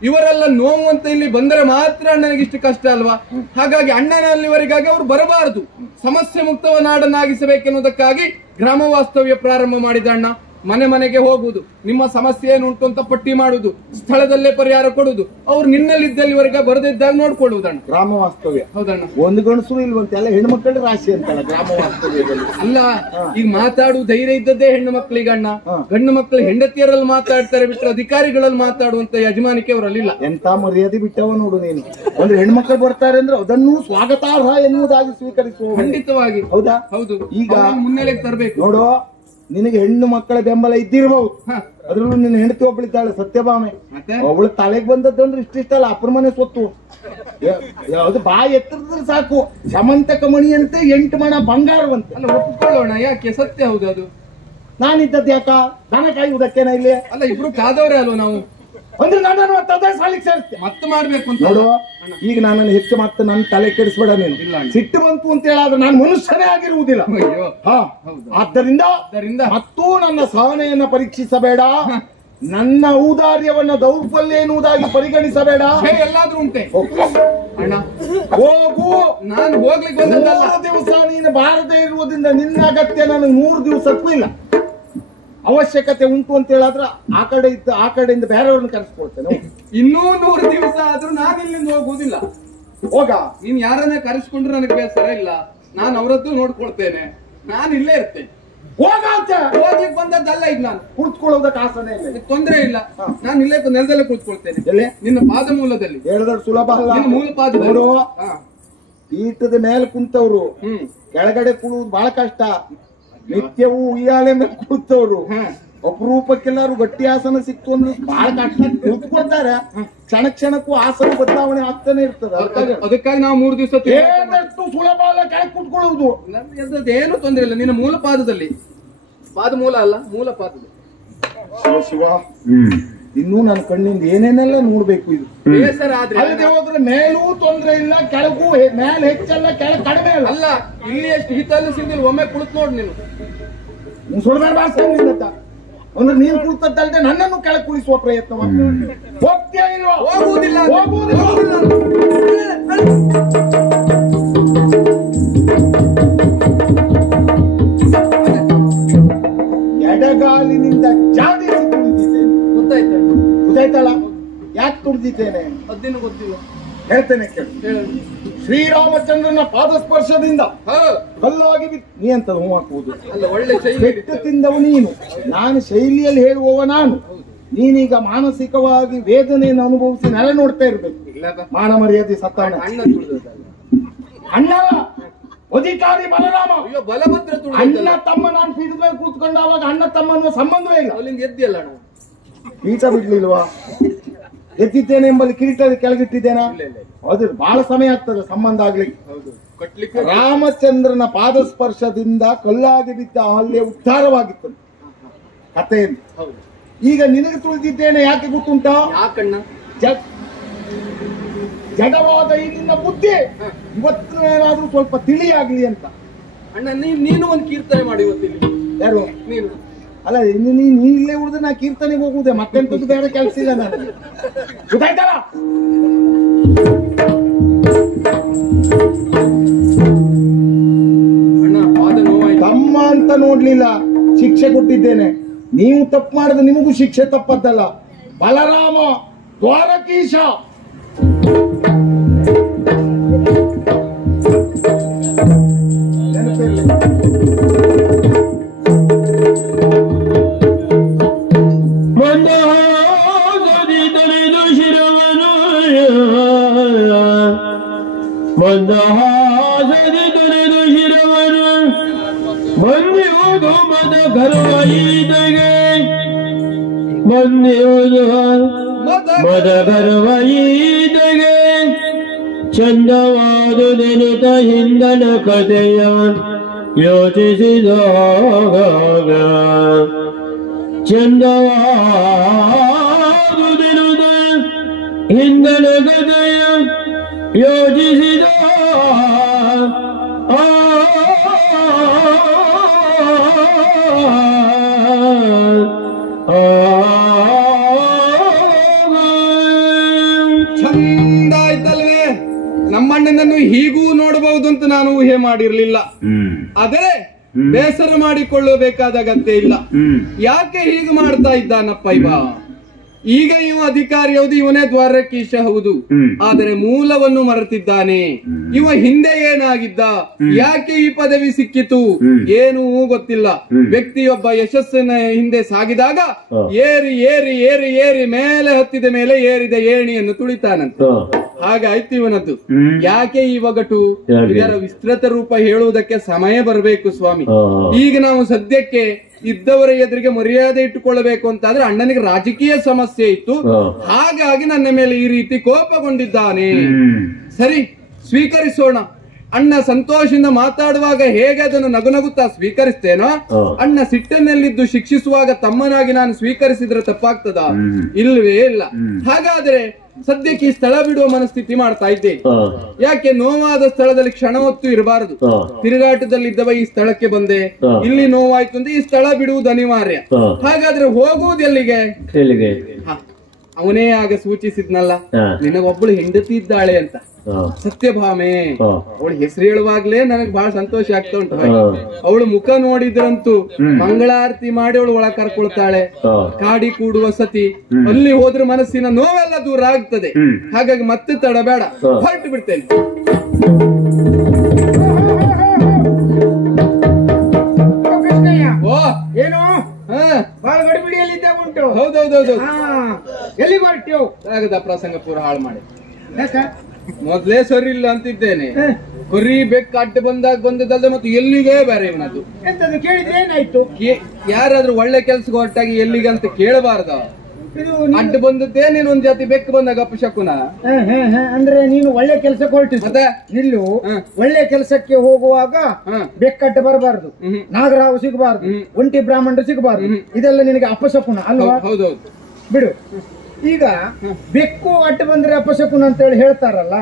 ಇವರೆಲ್ಲ ನೋವು ಅಂತ ಇಲ್ಲಿ ಬಂದರೆ ಮಾತ್ರ ಅಣ್ಣನಿಗೆ ಇಷ್ಟು ಕಷ್ಟ ಅಲ್ವಾ? ಹಾಗಾಗಿ ಅಣ್ಣನಲ್ಲಿವರೆಗಾಗಿ ಅವರು ಬರಬಾರದು. ಸಮಸ್ಯೆ ಮುಕ್ತವ ನಾಡನ್ನಾಗಿಸಬೇಕೆನ್ನುವುದಕ್ಕಾಗಿ ಗ್ರಾಮ ವಾಸ್ತವ್ಯ ಪ್ರಾರಂಭ ಮಾಡಿದ ಅಣ್ಣ. ಮನೆ ಮನೆಗೆ ಹೋಗುವುದು, ನಿಮ್ಮ ಸಮಸ್ಯೆ ಏನುಂಟು ಅಂತ ಪಟ್ಟಿ ಮಾಡುವುದು, ಸ್ಥಳದಲ್ಲೇ ಪರಿಹಾರ ಕೊಡುವುದು, ಅವ್ರು ನಿನ್ನಲ್ಲಿದ್ದಲ್ಲಿವರೆಗೆ ಬರದಿದ್ದಾಗ ನೋಡ್ಕೊಳ್ಳುವುದಣ್ಣ. ಗ್ರಾಮ ವಾಸ್ತವ್ಯ. ಹೌದಣ್ಣ. ಒಂದು ಗಣಸರು ಇಲ್ವಂತೆ, ಎಲ್ಲ ಹೆಣ್ಮಕ್ಕಳ ರಾಶಿ ಅಂತಲ್ಲ ಗ್ರಾಮ ವಾಸ್ತವ್ಯದಲ್ಲಿ. ಅಲ್ಲ, ಈಗ ಮಾತಾಡುವ ಧೈರ್ಯ ಇದ್ದದ್ದೇ ಹೆಣ್ಣು ಮಕ್ಕಳಿಗೆ ಅಣ್ಣ. ಗಂಡು ಮಕ್ಕಳು ಹೆಂಡತಿಯರಲ್ಲಿ ಮಾತಾಡ್ತಾರೆ ಬಿಟ್ಟರೆ ಅಧಿಕಾರಿಗಳಲ್ಲಿ ಮಾತಾಡುವಂತ ಯಜಮಾನಿಕೆ ಅವರಲ್ಲಿಲ್ಲ. ಎಂತ ಮರ್ಯಾದೆ ಬಿಟ್ಟವ ನೋಡು ನೀನು. ಒಂದು ಹೆಣ್ಮಕ್ಳು ಬರ್ತಾರೆ ಅಂದ್ರೆ ಅದನ್ನು ಸ್ವಾಗತಾರ್ಹ ಎನ್ನುವುದಾಗಿ ಸ್ವೀಕರಿಸುವ. ಖಂಡಿತವಾಗಿ. ಹೌದಾ? ಹೌದು. ಈಗ ಮುನ್ನೆಲೆಗೆ ತರಬೇಕು ನೋಡು, ನಿನಗೆ ಹೆಣ್ಣು ಮಕ್ಕಳ ಬೆಂಬಲ ಇದ್ದಿರಬಹುದು. ಅದ್ರಲ್ಲೂ ನಿನ್ನ ಹೆಂಡತಿ ಒಬ್ಬಳಿದ್ದಾಳೆ ಸತ್ಯಭಾಮೆ. ಅವಳು ತಲೆಗೆ ಬಂದದ್ದಂದ್ರೆ ಇಷ್ಟಿಷ್ಟಲ್ಲ, ಅಪ್ಪರ ಮನೆ ಸ್ವತ್ತು. ಯಾವ್ದು ಬಾಯಿ ಎತ್ತರದ್ರೆ ಸಾಕು, ಶಮಂತಕ ಮಣಿ ಅಂತೆ 8 ಮಣ ಬಂಗಾರವಂತೆ. ಅಲ್ಲ, ಒಪ್ಪಿಕೊಳ್ಳೋಣ. ಯಾಕೆ? ಸತ್ಯ ಹೌದು ಅದು. ನಾನಿದ್ದದ್ದು ಯಾಕ? ದನ ಕಾಯುವುದಕ್ಕೇನ ಇಲ್ಲಿ? ಅಲ್ಲ, ಇಬ್ರು ಕಾದವ್ರೆ ಅಲ್ವ ನಾವು? ಅಂದ್ರೆ ನನ್ನನ್ನು ಮತ್ತೆ ಸಾಲಿಗೆ ಸೇರಿಸ್ತೆ ಮತ್ತೆ ಮಾಡ್ಬೇಕು ಅಂತ ನೋಡು. ಈಗ ನನ್ನನ್ನು ಹೆಚ್ಚು ಮತ್ತೆ ನನ್ನ ತಲೆ ಕೆಡಿಸ್ಬೇಡ ನೀನು. ಸಿಟ್ಟು ಬಂತು ಅಂತ ಹೇಳಾದ್ರೆ ನಾನು ಮನುಷ್ಯನೇ ಆಗಿರುವುದಿಲ್ಲ. ಆದ್ದರಿಂದ ಮತ್ತೂ ನನ್ನ ಸಹನೆಯನ್ನ ಪರೀಕ್ಷಿಸಬೇಡ, ನನ್ನ ಔದಾರ್ಯವನ್ನ ದೌರ್ಬಲ್ಯ ಎನ್ನುವುದಾಗಿ ಪರಿಗಣಿಸಬೇಡ. ಎಲ್ಲಾದ್ರೂ ಉಂಟೆ ಅಣ್ಣ, ಹೋಗು. ನಾನು ಹೋಗ್ಲಿಕ್ಕೆ 3 ದಿವಸ ನೀನು ಬಾರದೇ ಇರುವುದರಿಂದ ನಿನ್ನ ಅಗತ್ಯ ನನಗೆ 3 ದಿವಸಕ್ಕೂ ಇಲ್ಲ. ಅವಶ್ಯಕತೆ ಉಂಟು ಅಂತ ಹೇಳಿದ್ರೆ ಆ ಕಡೆಯಿಂದ ಬೇರೆಯವ್ರನ್ನ ಕರೆಸ್ಕೊಳ್ತೇನೆ. ಇನ್ನೂ 100 ದಿವಸ ಆದ್ರೂ ನಾನು ಇಲ್ಲಿಂದ ಹೋಗುವುದಿಲ್ಲ. ಹೋಗ ನೀನ್ ಯಾರನ್ನ ಕರೆಸ್ಕೊಂಡ್ರೆ ನನಗೆ ಬೇಸರ ಇಲ್ಲ, ನಾನು ಅವರದ್ದು ನೋಡ್ಕೊಳ್ತೇನೆ, ನಾನು ಇಲ್ಲೇ ಇರ್ತೇನೆ. ಹೋಗ ಅಂತ ಹೋಗ್ಲಿಕ್ಕೆ ಬಂದದ್ದಲ್ಲ ಈಗ ನಾನು ಕುಳಿತುಕೊಳ್ಳೋದಕ್ಕೆ ಆಸನೆ ಇಲ್ಲ, ತೊಂದ್ರೆ ಇಲ್ಲ. ನಾನು ಇಲ್ಲೇ ನೆಲದಲ್ಲೇ ಕುಳಿತುಕೊಳ್ತೇನೆ. ಎಲ್ಲಿ? ನಿನ್ನ ಪಾದ ಮೂಲದಲ್ಲಿ. ಹೇಳಿದ್ರೆ ಸುಲಭ ಅಲ್ಲ. ನಿನ್ನ ಮೂಲ ಪಾದ ನೋಡು, ಪೀಠದ ಮೇಲೆ ಕುಂತವ್ರು ಹ್ಮ್ ಕೆಳಗಡೆ ಕುಳುವುದು ಬಹಳ ಕಷ್ಟ. ನಿತ್ಯವೂ ಉಯ್ಯಾಲೆ ಮೇಲೆ ಕುಳಿತವ್ರು ಅಪರೂಪಕ್ಕೆಲ್ಲರೂ ಗಟ್ಟಿ ಆಸನ ಸಿಕ್ತು ಅಂದ್ರೆ ಬಹಳ ಕಷ್ಟ ಕುಳಿತುಕೊಳ್ತಾರೆ. ಕ್ಷಣಕ್ಕೂ ಆಸನ ಬದಲಾವಣೆ ಆಗ್ತಾನೆ ಇರ್ತದೆ. ಅದಕ್ಕಾಗಿ ನಾವು 3 ದಿವಸ ಸುಲಭ ಅಲ್ಲ ಕೆಳಗೆ ಕುತ್ಕೊಳ್ಳುವುದು. ಏನು ತೊಂದ್ರೆ ಇಲ್ಲ. ನಿನ್ನ ಮೂಲ ಪಾದದಲ್ಲಿ, ಪಾದ ಮೂಲ ಅಲ್ಲ, ಮೂಲ ಪಾದದಲ್ಲಿ. ಶಿವ ಇನ್ನೂ ನನ್ನ ಕಣ್ಣಿಂದ ಏನೇನೆಲ್ಲ ನೋಡ್ಬೇಕು. ಇದು ಬೇಸರ ಆದ್ರೆ ಅಲ್ಲದೆ ಹೋದ್ರೆ ಮೇಲೂ ತೊಂದ್ರೆ ಇಲ್ಲ, ಕೆಳಗೂ ಮೇಲೆ ಹೆಚ್ಚಲ್ಲ, ಕೆಳಗೆ ಕಡಿಮೆ ಅಲ್ಲ. ಅಲ್ಲ, ಇಲ್ಲಿ ಎಷ್ಟು ಹಿತಲ್ಲಿ ಸಿಂದಿಲ್ಲ. ಒಮ್ಮೆ ಕುಳಿತು ನೋಡ್ ನೀನು. ಸುಳ್ಬೇಡ ಬಾರಿಸಂಗಿಲ್ಲತ್ತ ಅಂದ್ರೆ ನೀನು ಕುಳಿತದ್ದಲ್ದೆ ನನ್ನನ್ನು ಕೆಳಗೆ ಕುಳಿಸುವ ಪ್ರಯತ್ನ ಹೋಗ್ತೀಯ ಇಲ್ವಾ? ಹೋಗುವುದಿಲ್ಲ. ಎಡಗಾಲಿನಿಂದ ಜಾಡಿಸಿ ತುಳಿದಿದ್ದೇನೆ. ಗೊತ್ತಾಯ್ತಲ್ಲ ಯಾಕೆ ತುಳಿದಿದ್ದೇನೆ? ಅದೇನು ಗೊತ್ತಿಲ್ಲ, ಹೇಳ್ತೇನೆ ಕೇಳು. ಶ್ರೀರಾಮಚಂದ್ರನ ಪಾದಸ್ಪರ್ಶದಿಂದ ಕಲ್ಲಾಗಿ ನೀ ಅಂತ ಹೂ ಹಾಕುವುದು ಅಲ್ಲ, ಒಳ್ಳೆ ಶೈಲಿ. ಬೆಟ್ಟ ತಿಂದವು ನೀನು, ನಾನು ಶೈಲಿಯಲ್ಲಿ ಹೇಳುವವ ನಾನು. ನೀನೀಗ ಮಾನಸಿಕವಾಗಿ ವೇದನೆಯನ್ನು ಅನುಭವಿಸಿ ನೆಲೆ ನೋಡ್ತಾ ಇರ್ಬೇಕು. ಮಾನ ಮರ್ಯಾದೆ ಸತ್ತಾಣ ಅಣ್ಣ ಅಧಿಕಾರಿ ಬಲರಾಮ, ಬಲಭದ್ರ ಅಣ್ಣ ತಮ್ಮ ನಾನು ಪೀಠದ ಮೇಲೆ ಕೂತ್ಕೊಂಡು ಅವಾಗ ಅಣ್ಣ ತಮ್ಮ ಅನ್ನೋ ಸಂಬಂಧವೇ ಇಲ್ಲ. ಅಲ್ಲಿಂದ ಎದ್ದಿಯಲ್ಲ, ಪೀಠ ಬಿಡ್ಲಿಲ್ವಾ? ಎದ್ದಿದ್ದೇನೆ ಎಂಬಲ್ಲಿ ಕಿರೀಟ ಕೆಳಗಿಟ್ಟಿದ್ದೇನಾ? ಅದು ಬಹಳ ಸಮಯ ಆಗ್ತದೆ ಸಂಬಂಧ ಆಗ್ಲಿಕ್ಕೆ. ರಾಮಚಂದ್ರನ ಪಾದಸ್ಪರ್ಶದಿಂದ ಕಲ್ಲಾಗಿ ಬಿದ್ದ ಅಹಲ್ಯೆ ಉದ್ಧಾರವಾಗಿತ್ತು ಕಥೆಯಲ್ಲಿ. ಈಗ ನಿನಗೆ ತುಳಿದಿದ್ದೇನೆ ಯಾಕೆ ಗೊತ್ತುಂಟಾ? ಯಾಕಣ್ಣ? ಜಡವಾದ ಈ ನಿನ್ನ ಬುದ್ಧಿ ಇವತ್ತಿನೇನಾದ್ರೂ ಸ್ವಲ್ಪ ತಿಳಿಯಾಗ್ಲಿ ಅಂತ. ಅಣ್ಣ ನೀನು ಒಂದು ಕೀರ್ತನೆ ಮಾಡಿ ಇವತ್ತಿಲ್ಲಿ. ಯಾರು? ನೀನು. ಅಲ್ಲ ನೀ ಇಲ್ಲೇ ಉಳಿದ್ರೆ ನಾ ಕೀರ್ತನೆಗೆ ಹೋಗುದೇ, ಮತ್ತೆಂತದ್ದು ಬೇರೆ ಕೆಲಸ ಇಲ್ಲ ನನಗೆ. ಗೊತ್ತಾಯ್ತಲ್ಲ? ಅಣ್ಣ ಪಾದ ನೋವಾಯ್ತು. ತಮ್ಮ ಅಂತ ನೋಡ್ಲಿಲ್ಲ, ಶಿಕ್ಷೆ ಕೊಟ್ಟಿದ್ದೇನೆ. ನೀವು ತಪ್ಪು ಮಾಡಿದ್ರೆ ನಿಮಗೂ ಶಿಕ್ಷೆ ತಪ್ಪದ್ದಲ್ಲ. ಬಲರಾಮ ದ್ವಾರಕೀಶ ಮಂದಹಾಸದಿ ತೊರೆದು ಶಿರವನು ಬಂದಿರುವುದು ಮದ ಗರ್ವೈದಗೆ, ಬಂದಿರುವುದು ಮದ ಗರ್ವೈದಗೆ. ಚಂದವಾದು ನೆನೆತ ಹಿಂದನ ಕಥೆಯ ಯೋಚಿಸಿದಾಗ, ಚಂದವಾದು ನೆನೆತ ಹಿಂದನ ಕಥೆಯ ಯೋಚಿಸಿದ ಚಂದ ಆಯ್ತಲ್ವೇ? ನಮ್ಮಣ್ಣನನ್ನು ಹೀಗೂ ನೋಡಬಹುದು ಅಂತ ನಾನು ಊಹೆ ಮಾಡಿರ್ಲಿಲ್ಲ. ಆದರೆ ಬೇಸರ ಮಾಡಿಕೊಳ್ಳಬೇಕಾದ ಅಗತ್ಯ ಇಲ್ಲ. ಯಾಕೆ ಹೀಗೆ ಮಾಡ್ತಾ ಇದ್ದಾನಪ್ಪ ಇವ? ಈಗ ಇವ ಅಧಿಕಾರಿ ಹೌದು, ಇವನೇ ದ್ವಾರಕೀಶ ಹೌದು, ಆದರೆ ಮೂಲವನ್ನು ಮರೆತಿದ್ದಾನೆ. ಇವ ಹಿಂದೆ ಏನಾಗಿದ್ದ, ಯಾಕೆ ಈ ಪದವಿ ಸಿಕ್ಕಿತು ಏನೂ ಗೊತ್ತಿಲ್ಲ. ವ್ಯಕ್ತಿಯೊಬ್ಬ ಯಶಸ್ಸಿನ ಹಿಂದೆ ಸಾಗಿದಾಗ ಏರಿ ಏರಿ ಏರಿ ಏರಿ ಮೇಲೆ ಹತ್ತಿದ ಮೇಲೆ ಏರಿದ ಏಣಿಯನ್ನು ತುಳಿತಾನಂತ. ಹಾಗಾಯ್ತು ಇವನದ್ದು. ಯಾಕೆ ಈ ಒಗಟು? ಇದರ ವಿಸ್ತೃತ ರೂಪ ಹೇಳುವುದಕ್ಕೆ ಸಮಯ ಬರಬೇಕು ಸ್ವಾಮಿ. ಈಗ ನಾವು ಸದ್ಯಕ್ಕೆ ಇದ್ದವರ ಎದುರಿಗೆ ಮರ್ಯಾದೆ ಇಟ್ಟುಕೊಳ್ಳಬೇಕು ಅಂತಾದ್ರೆ ಅಣ್ಣನಿಗೆ ರಾಜಕೀಯ ಸಮಸ್ಯೆ ಇತ್ತು, ಹಾಗಾಗಿ ನನ್ನ ಮೇಲೆ ಈ ರೀತಿ ಕೋಪಗೊಂಡಿದ್ದಾನೆ. ಸರಿ, ಸ್ವೀಕರಿಸೋಣ. ಅಣ್ಣ ಸಂತೋಷದಿಂದ ಮಾತಾಡುವಾಗ ಹೇಗೆ ಅದನ್ನು ನಗುನಗುತ್ತಾ ಸ್ವೀಕರಿಸ್ತೇನೋ, ಅಣ್ಣ ಸಿಟ್ಟನ್ನಲ್ಲಿದ್ದು ಶಿಕ್ಷಿಸುವಾಗ ತಮ್ಮನಾಗಿ ನಾನು ಸ್ವೀಕರಿಸಿದ್ರೆ ತಪ್ಪಾಗ್ತದ? ಇಲ್ವೇ ಇಲ್ಲ. ಹಾಗಾದ್ರೆ ಸದ್ಯಕ್ಕೆ ಈ ಸ್ಥಳ ಬಿಡುವ ಮನಸ್ಥಿತಿ ಮಾಡ್ತಾ ಇದ್ದೇನೆ. ಯಾಕೆ? ನೋವಾದ ಸ್ಥಳದಲ್ಲಿ ಕ್ಷಣ ಹೊತ್ತು ಇರಬಾರದು. ತಿರುಗಾಟದಲ್ಲಿದ್ದವ ಈ ಸ್ಥಳಕ್ಕೆ ಬಂದೆ, ಇಲ್ಲಿ ನೋವಾಯ್ತು ಅಂದ್ರೆ ಈ ಸ್ಥಳ ಬಿಡುವುದು ಅನಿವಾರ್ಯ. ಹಾಗಾದ್ರೆ ಹೋಗುವುದು ಎಲ್ಲಿಗೆ? ಅವನೇ ಆಗ ಸೂಚಿಸಿದ್ನಲ್ಲ, ನಿನಗೊಬ್ಬಳು ಹೆಂಡತಿ ಇದ್ದಾಳೆ ಅಂತ, ಸತ್ಯಭಾಮೆ. ಅವಳು ಹೆಸರು ಹೇಳುವಾಗ್ಲೇ ನನಗೆ ಬಹಳ ಸಂತೋಷ ಆಗ್ತಾ ಉಂಟು. ಅವಳು ಮುಖ ನೋಡಿದ್ರಂತೂ ಮಂಗಳಾರತಿ ಮಾಡಿ ಅವಳು ಒಳ ಕರ್ಕೊಳ್ತಾಳೆ. ಕಾಡಿ ಕೂಡುವ ಸತಿ, ಅಲ್ಲಿ ಹೋದ್ರೆ ಮನಸ್ಸಿನ ನೋವೆಲ್ಲ ದೂರ ಆಗ್ತದೆ. ಹಾಗಾಗಿ ಮತ್ತೆ ತಡಬೇಡ, ಹೊರಟು ಬಿಡ್ತೇನೆ. ಓ ಏನು ಬಹಳ ಗಡಿಬಿಡಿಯಲ್ಲಿದ್ದ ಉಂಟು. ಹೌದೌದೌದು. ಎಲ್ಲಿಗೆ ಹೊರಟ್ಯೋ? ಆಗದ ಪ್ರಸಂಗ ಪೂರ ಹಾಳು ಮಾಡಿ. ಮೊದ್ಲೇ ಸರಿ ಇಲ್ಲ ಅಂತಿದ್ದೇನೆ. ಕೊರಿ ಬೆಕ್ಕ ಅಡ್ಡ ಬಂದದಲ್ಲದೆ ಮತ್ತೆ ಎಲ್ಲಿಗೆ ಬೇರೆ ಇವನದು. ಎಂತದ್ದು ಕೇಳಿದ್ರೆ ಏನಾಯ್ತು? ಯಾರಾದ್ರೂ ಒಳ್ಳೆ ಕೆಲ್ಸಕ್ಕೆ ಹೊರಟಾಗಿ ಎಲ್ಲಿಗೆ ಅಂತ ಕೇಳಬಾರ್ದ. ಅಡ್ಡ ಬಂದದ್ದೇ ನೀನು ಒಂದ್ ಜಾತಿ ಬೆಕ್ಕ ಬಂದಾಗ ಅಪಶಕುನ. ಅಂದ್ರೆ ನೀನು ಒಳ್ಳೆ ಕೆಲ್ಸಕ್ಕೆ ಹೊರಟಿದ್ದ. ಮತ್ತೆ ನಿಲ್ಲು, ಒಳ್ಳೆ ಕೆಲ್ಸಕ್ಕೆ ಹೋಗುವಾಗ ಬೆಕ್ಕಡ್ಡ ಬರಬಾರ್ದು, ನಾಗರಾವು ಸಿಗಬಾರ್ದು, ಒಂಟಿ ಬ್ರಾಹ್ಮಣರು ಸಿಗಬಾರ್ದು. ಇದೆಲ್ಲ ನಿನಗೆ ಅಪಶಕುನ ಅಲ್ವಾ? ಹೌದೌದು. ಬಿಡು. ಈಗ ಬೆಕ್ಕು ಅಡ್ಡ ಬಂದ್ರೆ ಅಪಶಕುನ ಅಂತ ಹೇಳಿ ಹೇಳ್ತಾರಲ್ಲ,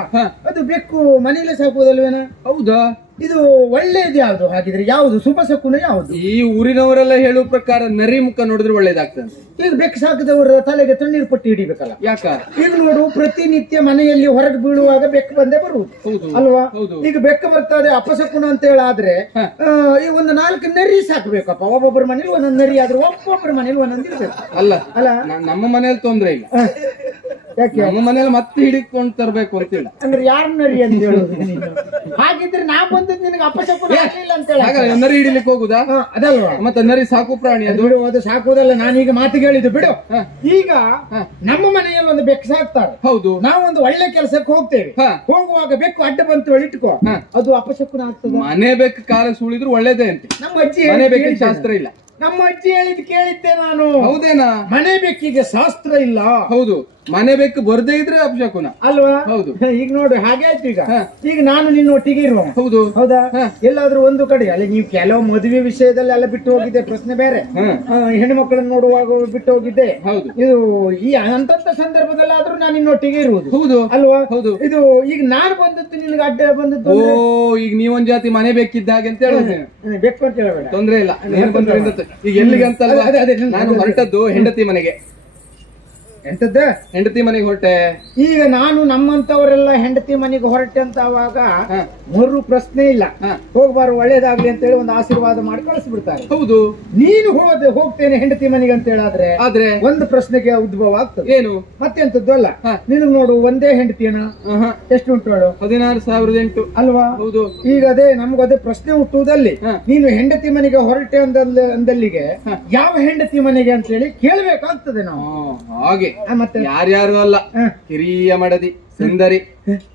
ಅದು ಬೆಕ್ಕು ಮನೆಯಲ್ಲೇ ಸಾಕುವುದಲ್ವೇನ? ಹೌದಾ? ಇದು ಒಳ್ಳೇದು ಯಾವ್ದು ಹಾಗಿದ್ರೆ? ಯಾವ್ದು ಶುಭ ಶಕುನ ಯಾವ್ದು? ಈ ಊರಿನವರೆಲ್ಲ ಹೇಳುವ ಪ್ರಕಾರ ನರಿ ಮುಖ ನೋಡಿದ್ರೆ ಒಳ್ಳೇದಾಗ್ತದೆ. ಈಗ ಬೆಕ್ಕು ಸಾಕಿದವರ ತಲೆಗೆ ತಣ್ಣೀರು ಪಟ್ಟಿ ಹಿಡಿಬೇಕಲ್ಲ? ಯಾಕ? ಈಗ ನೋಡು, ಪ್ರತಿನಿತ್ಯ ಮನೆಯಲ್ಲಿ ಹೊರಗೆ ಬೀಳುವಾಗ ಬೆಕ್ಕು ಬಂದೇ ಬರುವುದು ಅಲ್ವಾ? ಈಗ ಬೆಕ್ಕು ಬರ್ತದೆ ಅಪಶಕುನ ಅಂತ ಹೇಳಾದ್ರೆ ಈ ಒಂದು 4 ನರಿ ಸಾಕ್ಬೇಕಪ್ಪ. ಒಬ್ಬೊಬ್ಬರ ಮನೇಲಿ ಒಂದೊಂದು ನರಿ ಆದ್ರೆ ಒಬ್ಬೊಬ್ಬರ ಮನೇಲಿ ಒಂದೊಂದು ಇರ್ಬೇಕು ಅಲ್ಲ? ಅಲ್ಲ, ನಮ್ಮ ಮನೇಲಿ ತೊಂದ್ರೆ ಇಲ್ಲ. ಯಾಕೆ? ನಮ್ಮ ಮನೇಲಿ ಮತ್ತೆ ಹಿಡಿಕೊಂಡು ತರ್ಬೇಕು ಅಂತಿಲ್ಲ. ಅಂದ್ರೆ ಯಾರ ನರಿ ಅಂತ ಹೇಳುದು? ಹಾಗಿದ್ರೆ ನಾ ಬಂದದ್ ನಿನಗೆ ಅಪಶಕುನ ಆಗ್ಲಿಲ್ಲ ಅಂತ ಹೇಳಿ ನರಿ ಹಿಡಿಲಿಕ್ಕೆ ಹೋಗುದಾ? ಅದಲ್ವಾ? ಮತ್ತೆ ನರಿ ಸಾಕು ಪ್ರಾಣಿ ಅದು. ಬಿಡು, ಅದು ಸಾಕುವುದಲ್ಲ. ನಾನೀಗ ಮಾತಿಗೆ ಹೇಳಿದ್ದು ಬಿಡು. ಈಗ ನಮ್ಮ ಮನೆಯಲ್ಲಿ ಒಂದು ಬೆಕ್ಕು ಸಾಕ್ತಾರೆ. ಹೌದು. ನಾವೊಂದು ಒಳ್ಳೆ ಕೆಲಸಕ್ಕೆ ಹೋಗ್ತೇವೆ. ಹೋಗುವಾಗ ಬೆಕ್ಕು ಅಡ್ಡ ಬಂತು ಹೇಳಿಟ್ಕೋ, ಅದು ಅಪಶಕುನ ಆಗ್ತದೆ. ಮನೆ ಬೆಕ್ಕು ಕಾಲ ಸುಳಿದ್ರು ಒಳ್ಳೇದೇ ಅಂತ ನಮ್ಮ ಅಜ್ಜಿ ಮನೆ ಬೆಕ್ಕಿಗೆ ಶಾಸ್ತ್ರ ಇಲ್ಲ. ನಮ್ಮ ಅಜ್ಜಿ ಹೇಳಿದ್ ಕೇಳಿದ್ದೆ ನಾನು. ಹೌದೇನಾ? ಮನೆ ಬೆಕ್ಕಿಗೆ ಶಾಸ್ತ್ರ ಇಲ್ಲ. ಹೌದು, ಮನೆ ಬೆಕ್ಕು ಬರ್ದೇ ಇದ್ರೆ ಅಪಶಕುನ ಅಲ್ವಾ? ಹೌದು. ಈಗ ನೋಡು, ಹಾಗೆ ಆಯ್ತು. ಈಗ ನಾನು ನಿನ್ನ ಒಟ್ಟಿಗೆ ಇರುವ. ಹೌದು. ಹೌದಾ? ಎಲ್ಲಾದ್ರೂ ಒಂದು ಕಡೆ ಅಲ್ಲಿ ನೀವು ಕೆಲವು ಮದುವೆ ವಿಷಯದಲ್ಲಿ ಎಲ್ಲ ಬಿಟ್ಟು ಹೋಗಿದ್ದೆ, ಪ್ರಶ್ನೆ ಬೇರೆ. ಹೆಣ್ಣು ಮಕ್ಕಳನ್ನು ನೋಡುವಾಗ ಬಿಟ್ಟು ಹೋಗಿದ್ದೆ. ಹೌದು. ಇದು ಈ ಅಂತ ಸಂದರ್ಭದಲ್ಲಿ ಆದ್ರೂ ನಾನು ನಿನ್ನೊಟ್ಟಿಗೆ ಇರುವುದು. ಹೌದು ಅಲ್ವಾ? ಹೌದು. ಇದು ಈಗ ನಾನು ಬಂದದ್ದು ನಿನ್ಗೆ ಅಡ್ಡ ಬಂದದ್ದು. ಓ, ಈಗ ನೀವೊಂದ್ ಜಾತಿ ಮನೆ ಬೆಕ್ಕಿದ್ದ ಹಾಗೆ ಅಂತ ಹೇಳಿದ್ರೆ ಬೆಕ್ಕು ಅಂತ ಹೇಳಬೇಡ. ತೊಂದ್ರೆ ಇಲ್ಲ. ನೀನು ಬಂದ್ರಿಂದ ಈಗ ಎಲ್ಲಿಗೆ ಅಂತ ನಾನು ಹೊರಟದ್ದು ಹೆಂಡತಿ ಮನೆಗೆ. ಎಂತದ್ದ? ಹೆಂಡತಿ ಮನೆಗೆ ಹೊರಟೆ. ಈಗ ನಾನು ನಮ್ಮಂತವರೆಲ್ಲ ಹೆಂಡತಿ ಮನೆಗೆ ಹೊರಟೆ ಅಂತ ಅವಾಗ ಮರು ಪ್ರಶ್ನೆ ಇಲ್ಲ, ಹೋಗ್ಬಾರು ಒಳ್ಳೇದಾಗ್ಲಿ ಅಂತ ಹೇಳಿ ಒಂದು ಆಶೀರ್ವಾದ ಮಾಡಿ ಕಳಿಸ್ಬಿಡ್ತಾರೆ. ಹೌದು. ನೀನು ಹೋಗ್ತೇನೆ ಹೆಂಡತಿ ಮನೆಗೆ ಅಂತ ಹೇಳಾದ್ರೆ ಆದ್ರೆ ಒಂದು ಪ್ರಶ್ನೆಗೆ ಉದ್ಭವ ಆಗ್ತದೆ. ಏನು? ಮತ್ತೆಂತದ್ದು ಅಲ್ಲ. ನಿನಗ್ ನೋಡು, ಒಂದೇ ಹೆಂಡತಿಯನ ಎಷ್ಟು ಉಂಟು ಹೇಳು? 16,008 ಅಲ್ವಾ? ಹೌದು. ಈಗ ಅದೇ ನಮ್ಗದೇ ಪ್ರಶ್ನೆ ಹುಟ್ಟುವುದಲ್ಲಿ ನೀನು ಹೆಂಡತಿ ಮನೆಗೆ ಹೊರಟೆ ಅಂದಲ್ಲಿಗೆ ಯಾವ ಹೆಂಡತಿ ಮನೆಗೆ ಅಂತ ಹೇಳಿ ಕೇಳ್ಬೇಕಾಗ್ತದೆ ನಾವು. ಹಾಗೆ ಮತ್ತೆ ಯಾರ್ಯಾರು ಅಲ್ಲ, ಕಿರಿಯ ಮಡದಿ ಸುಂದರಿ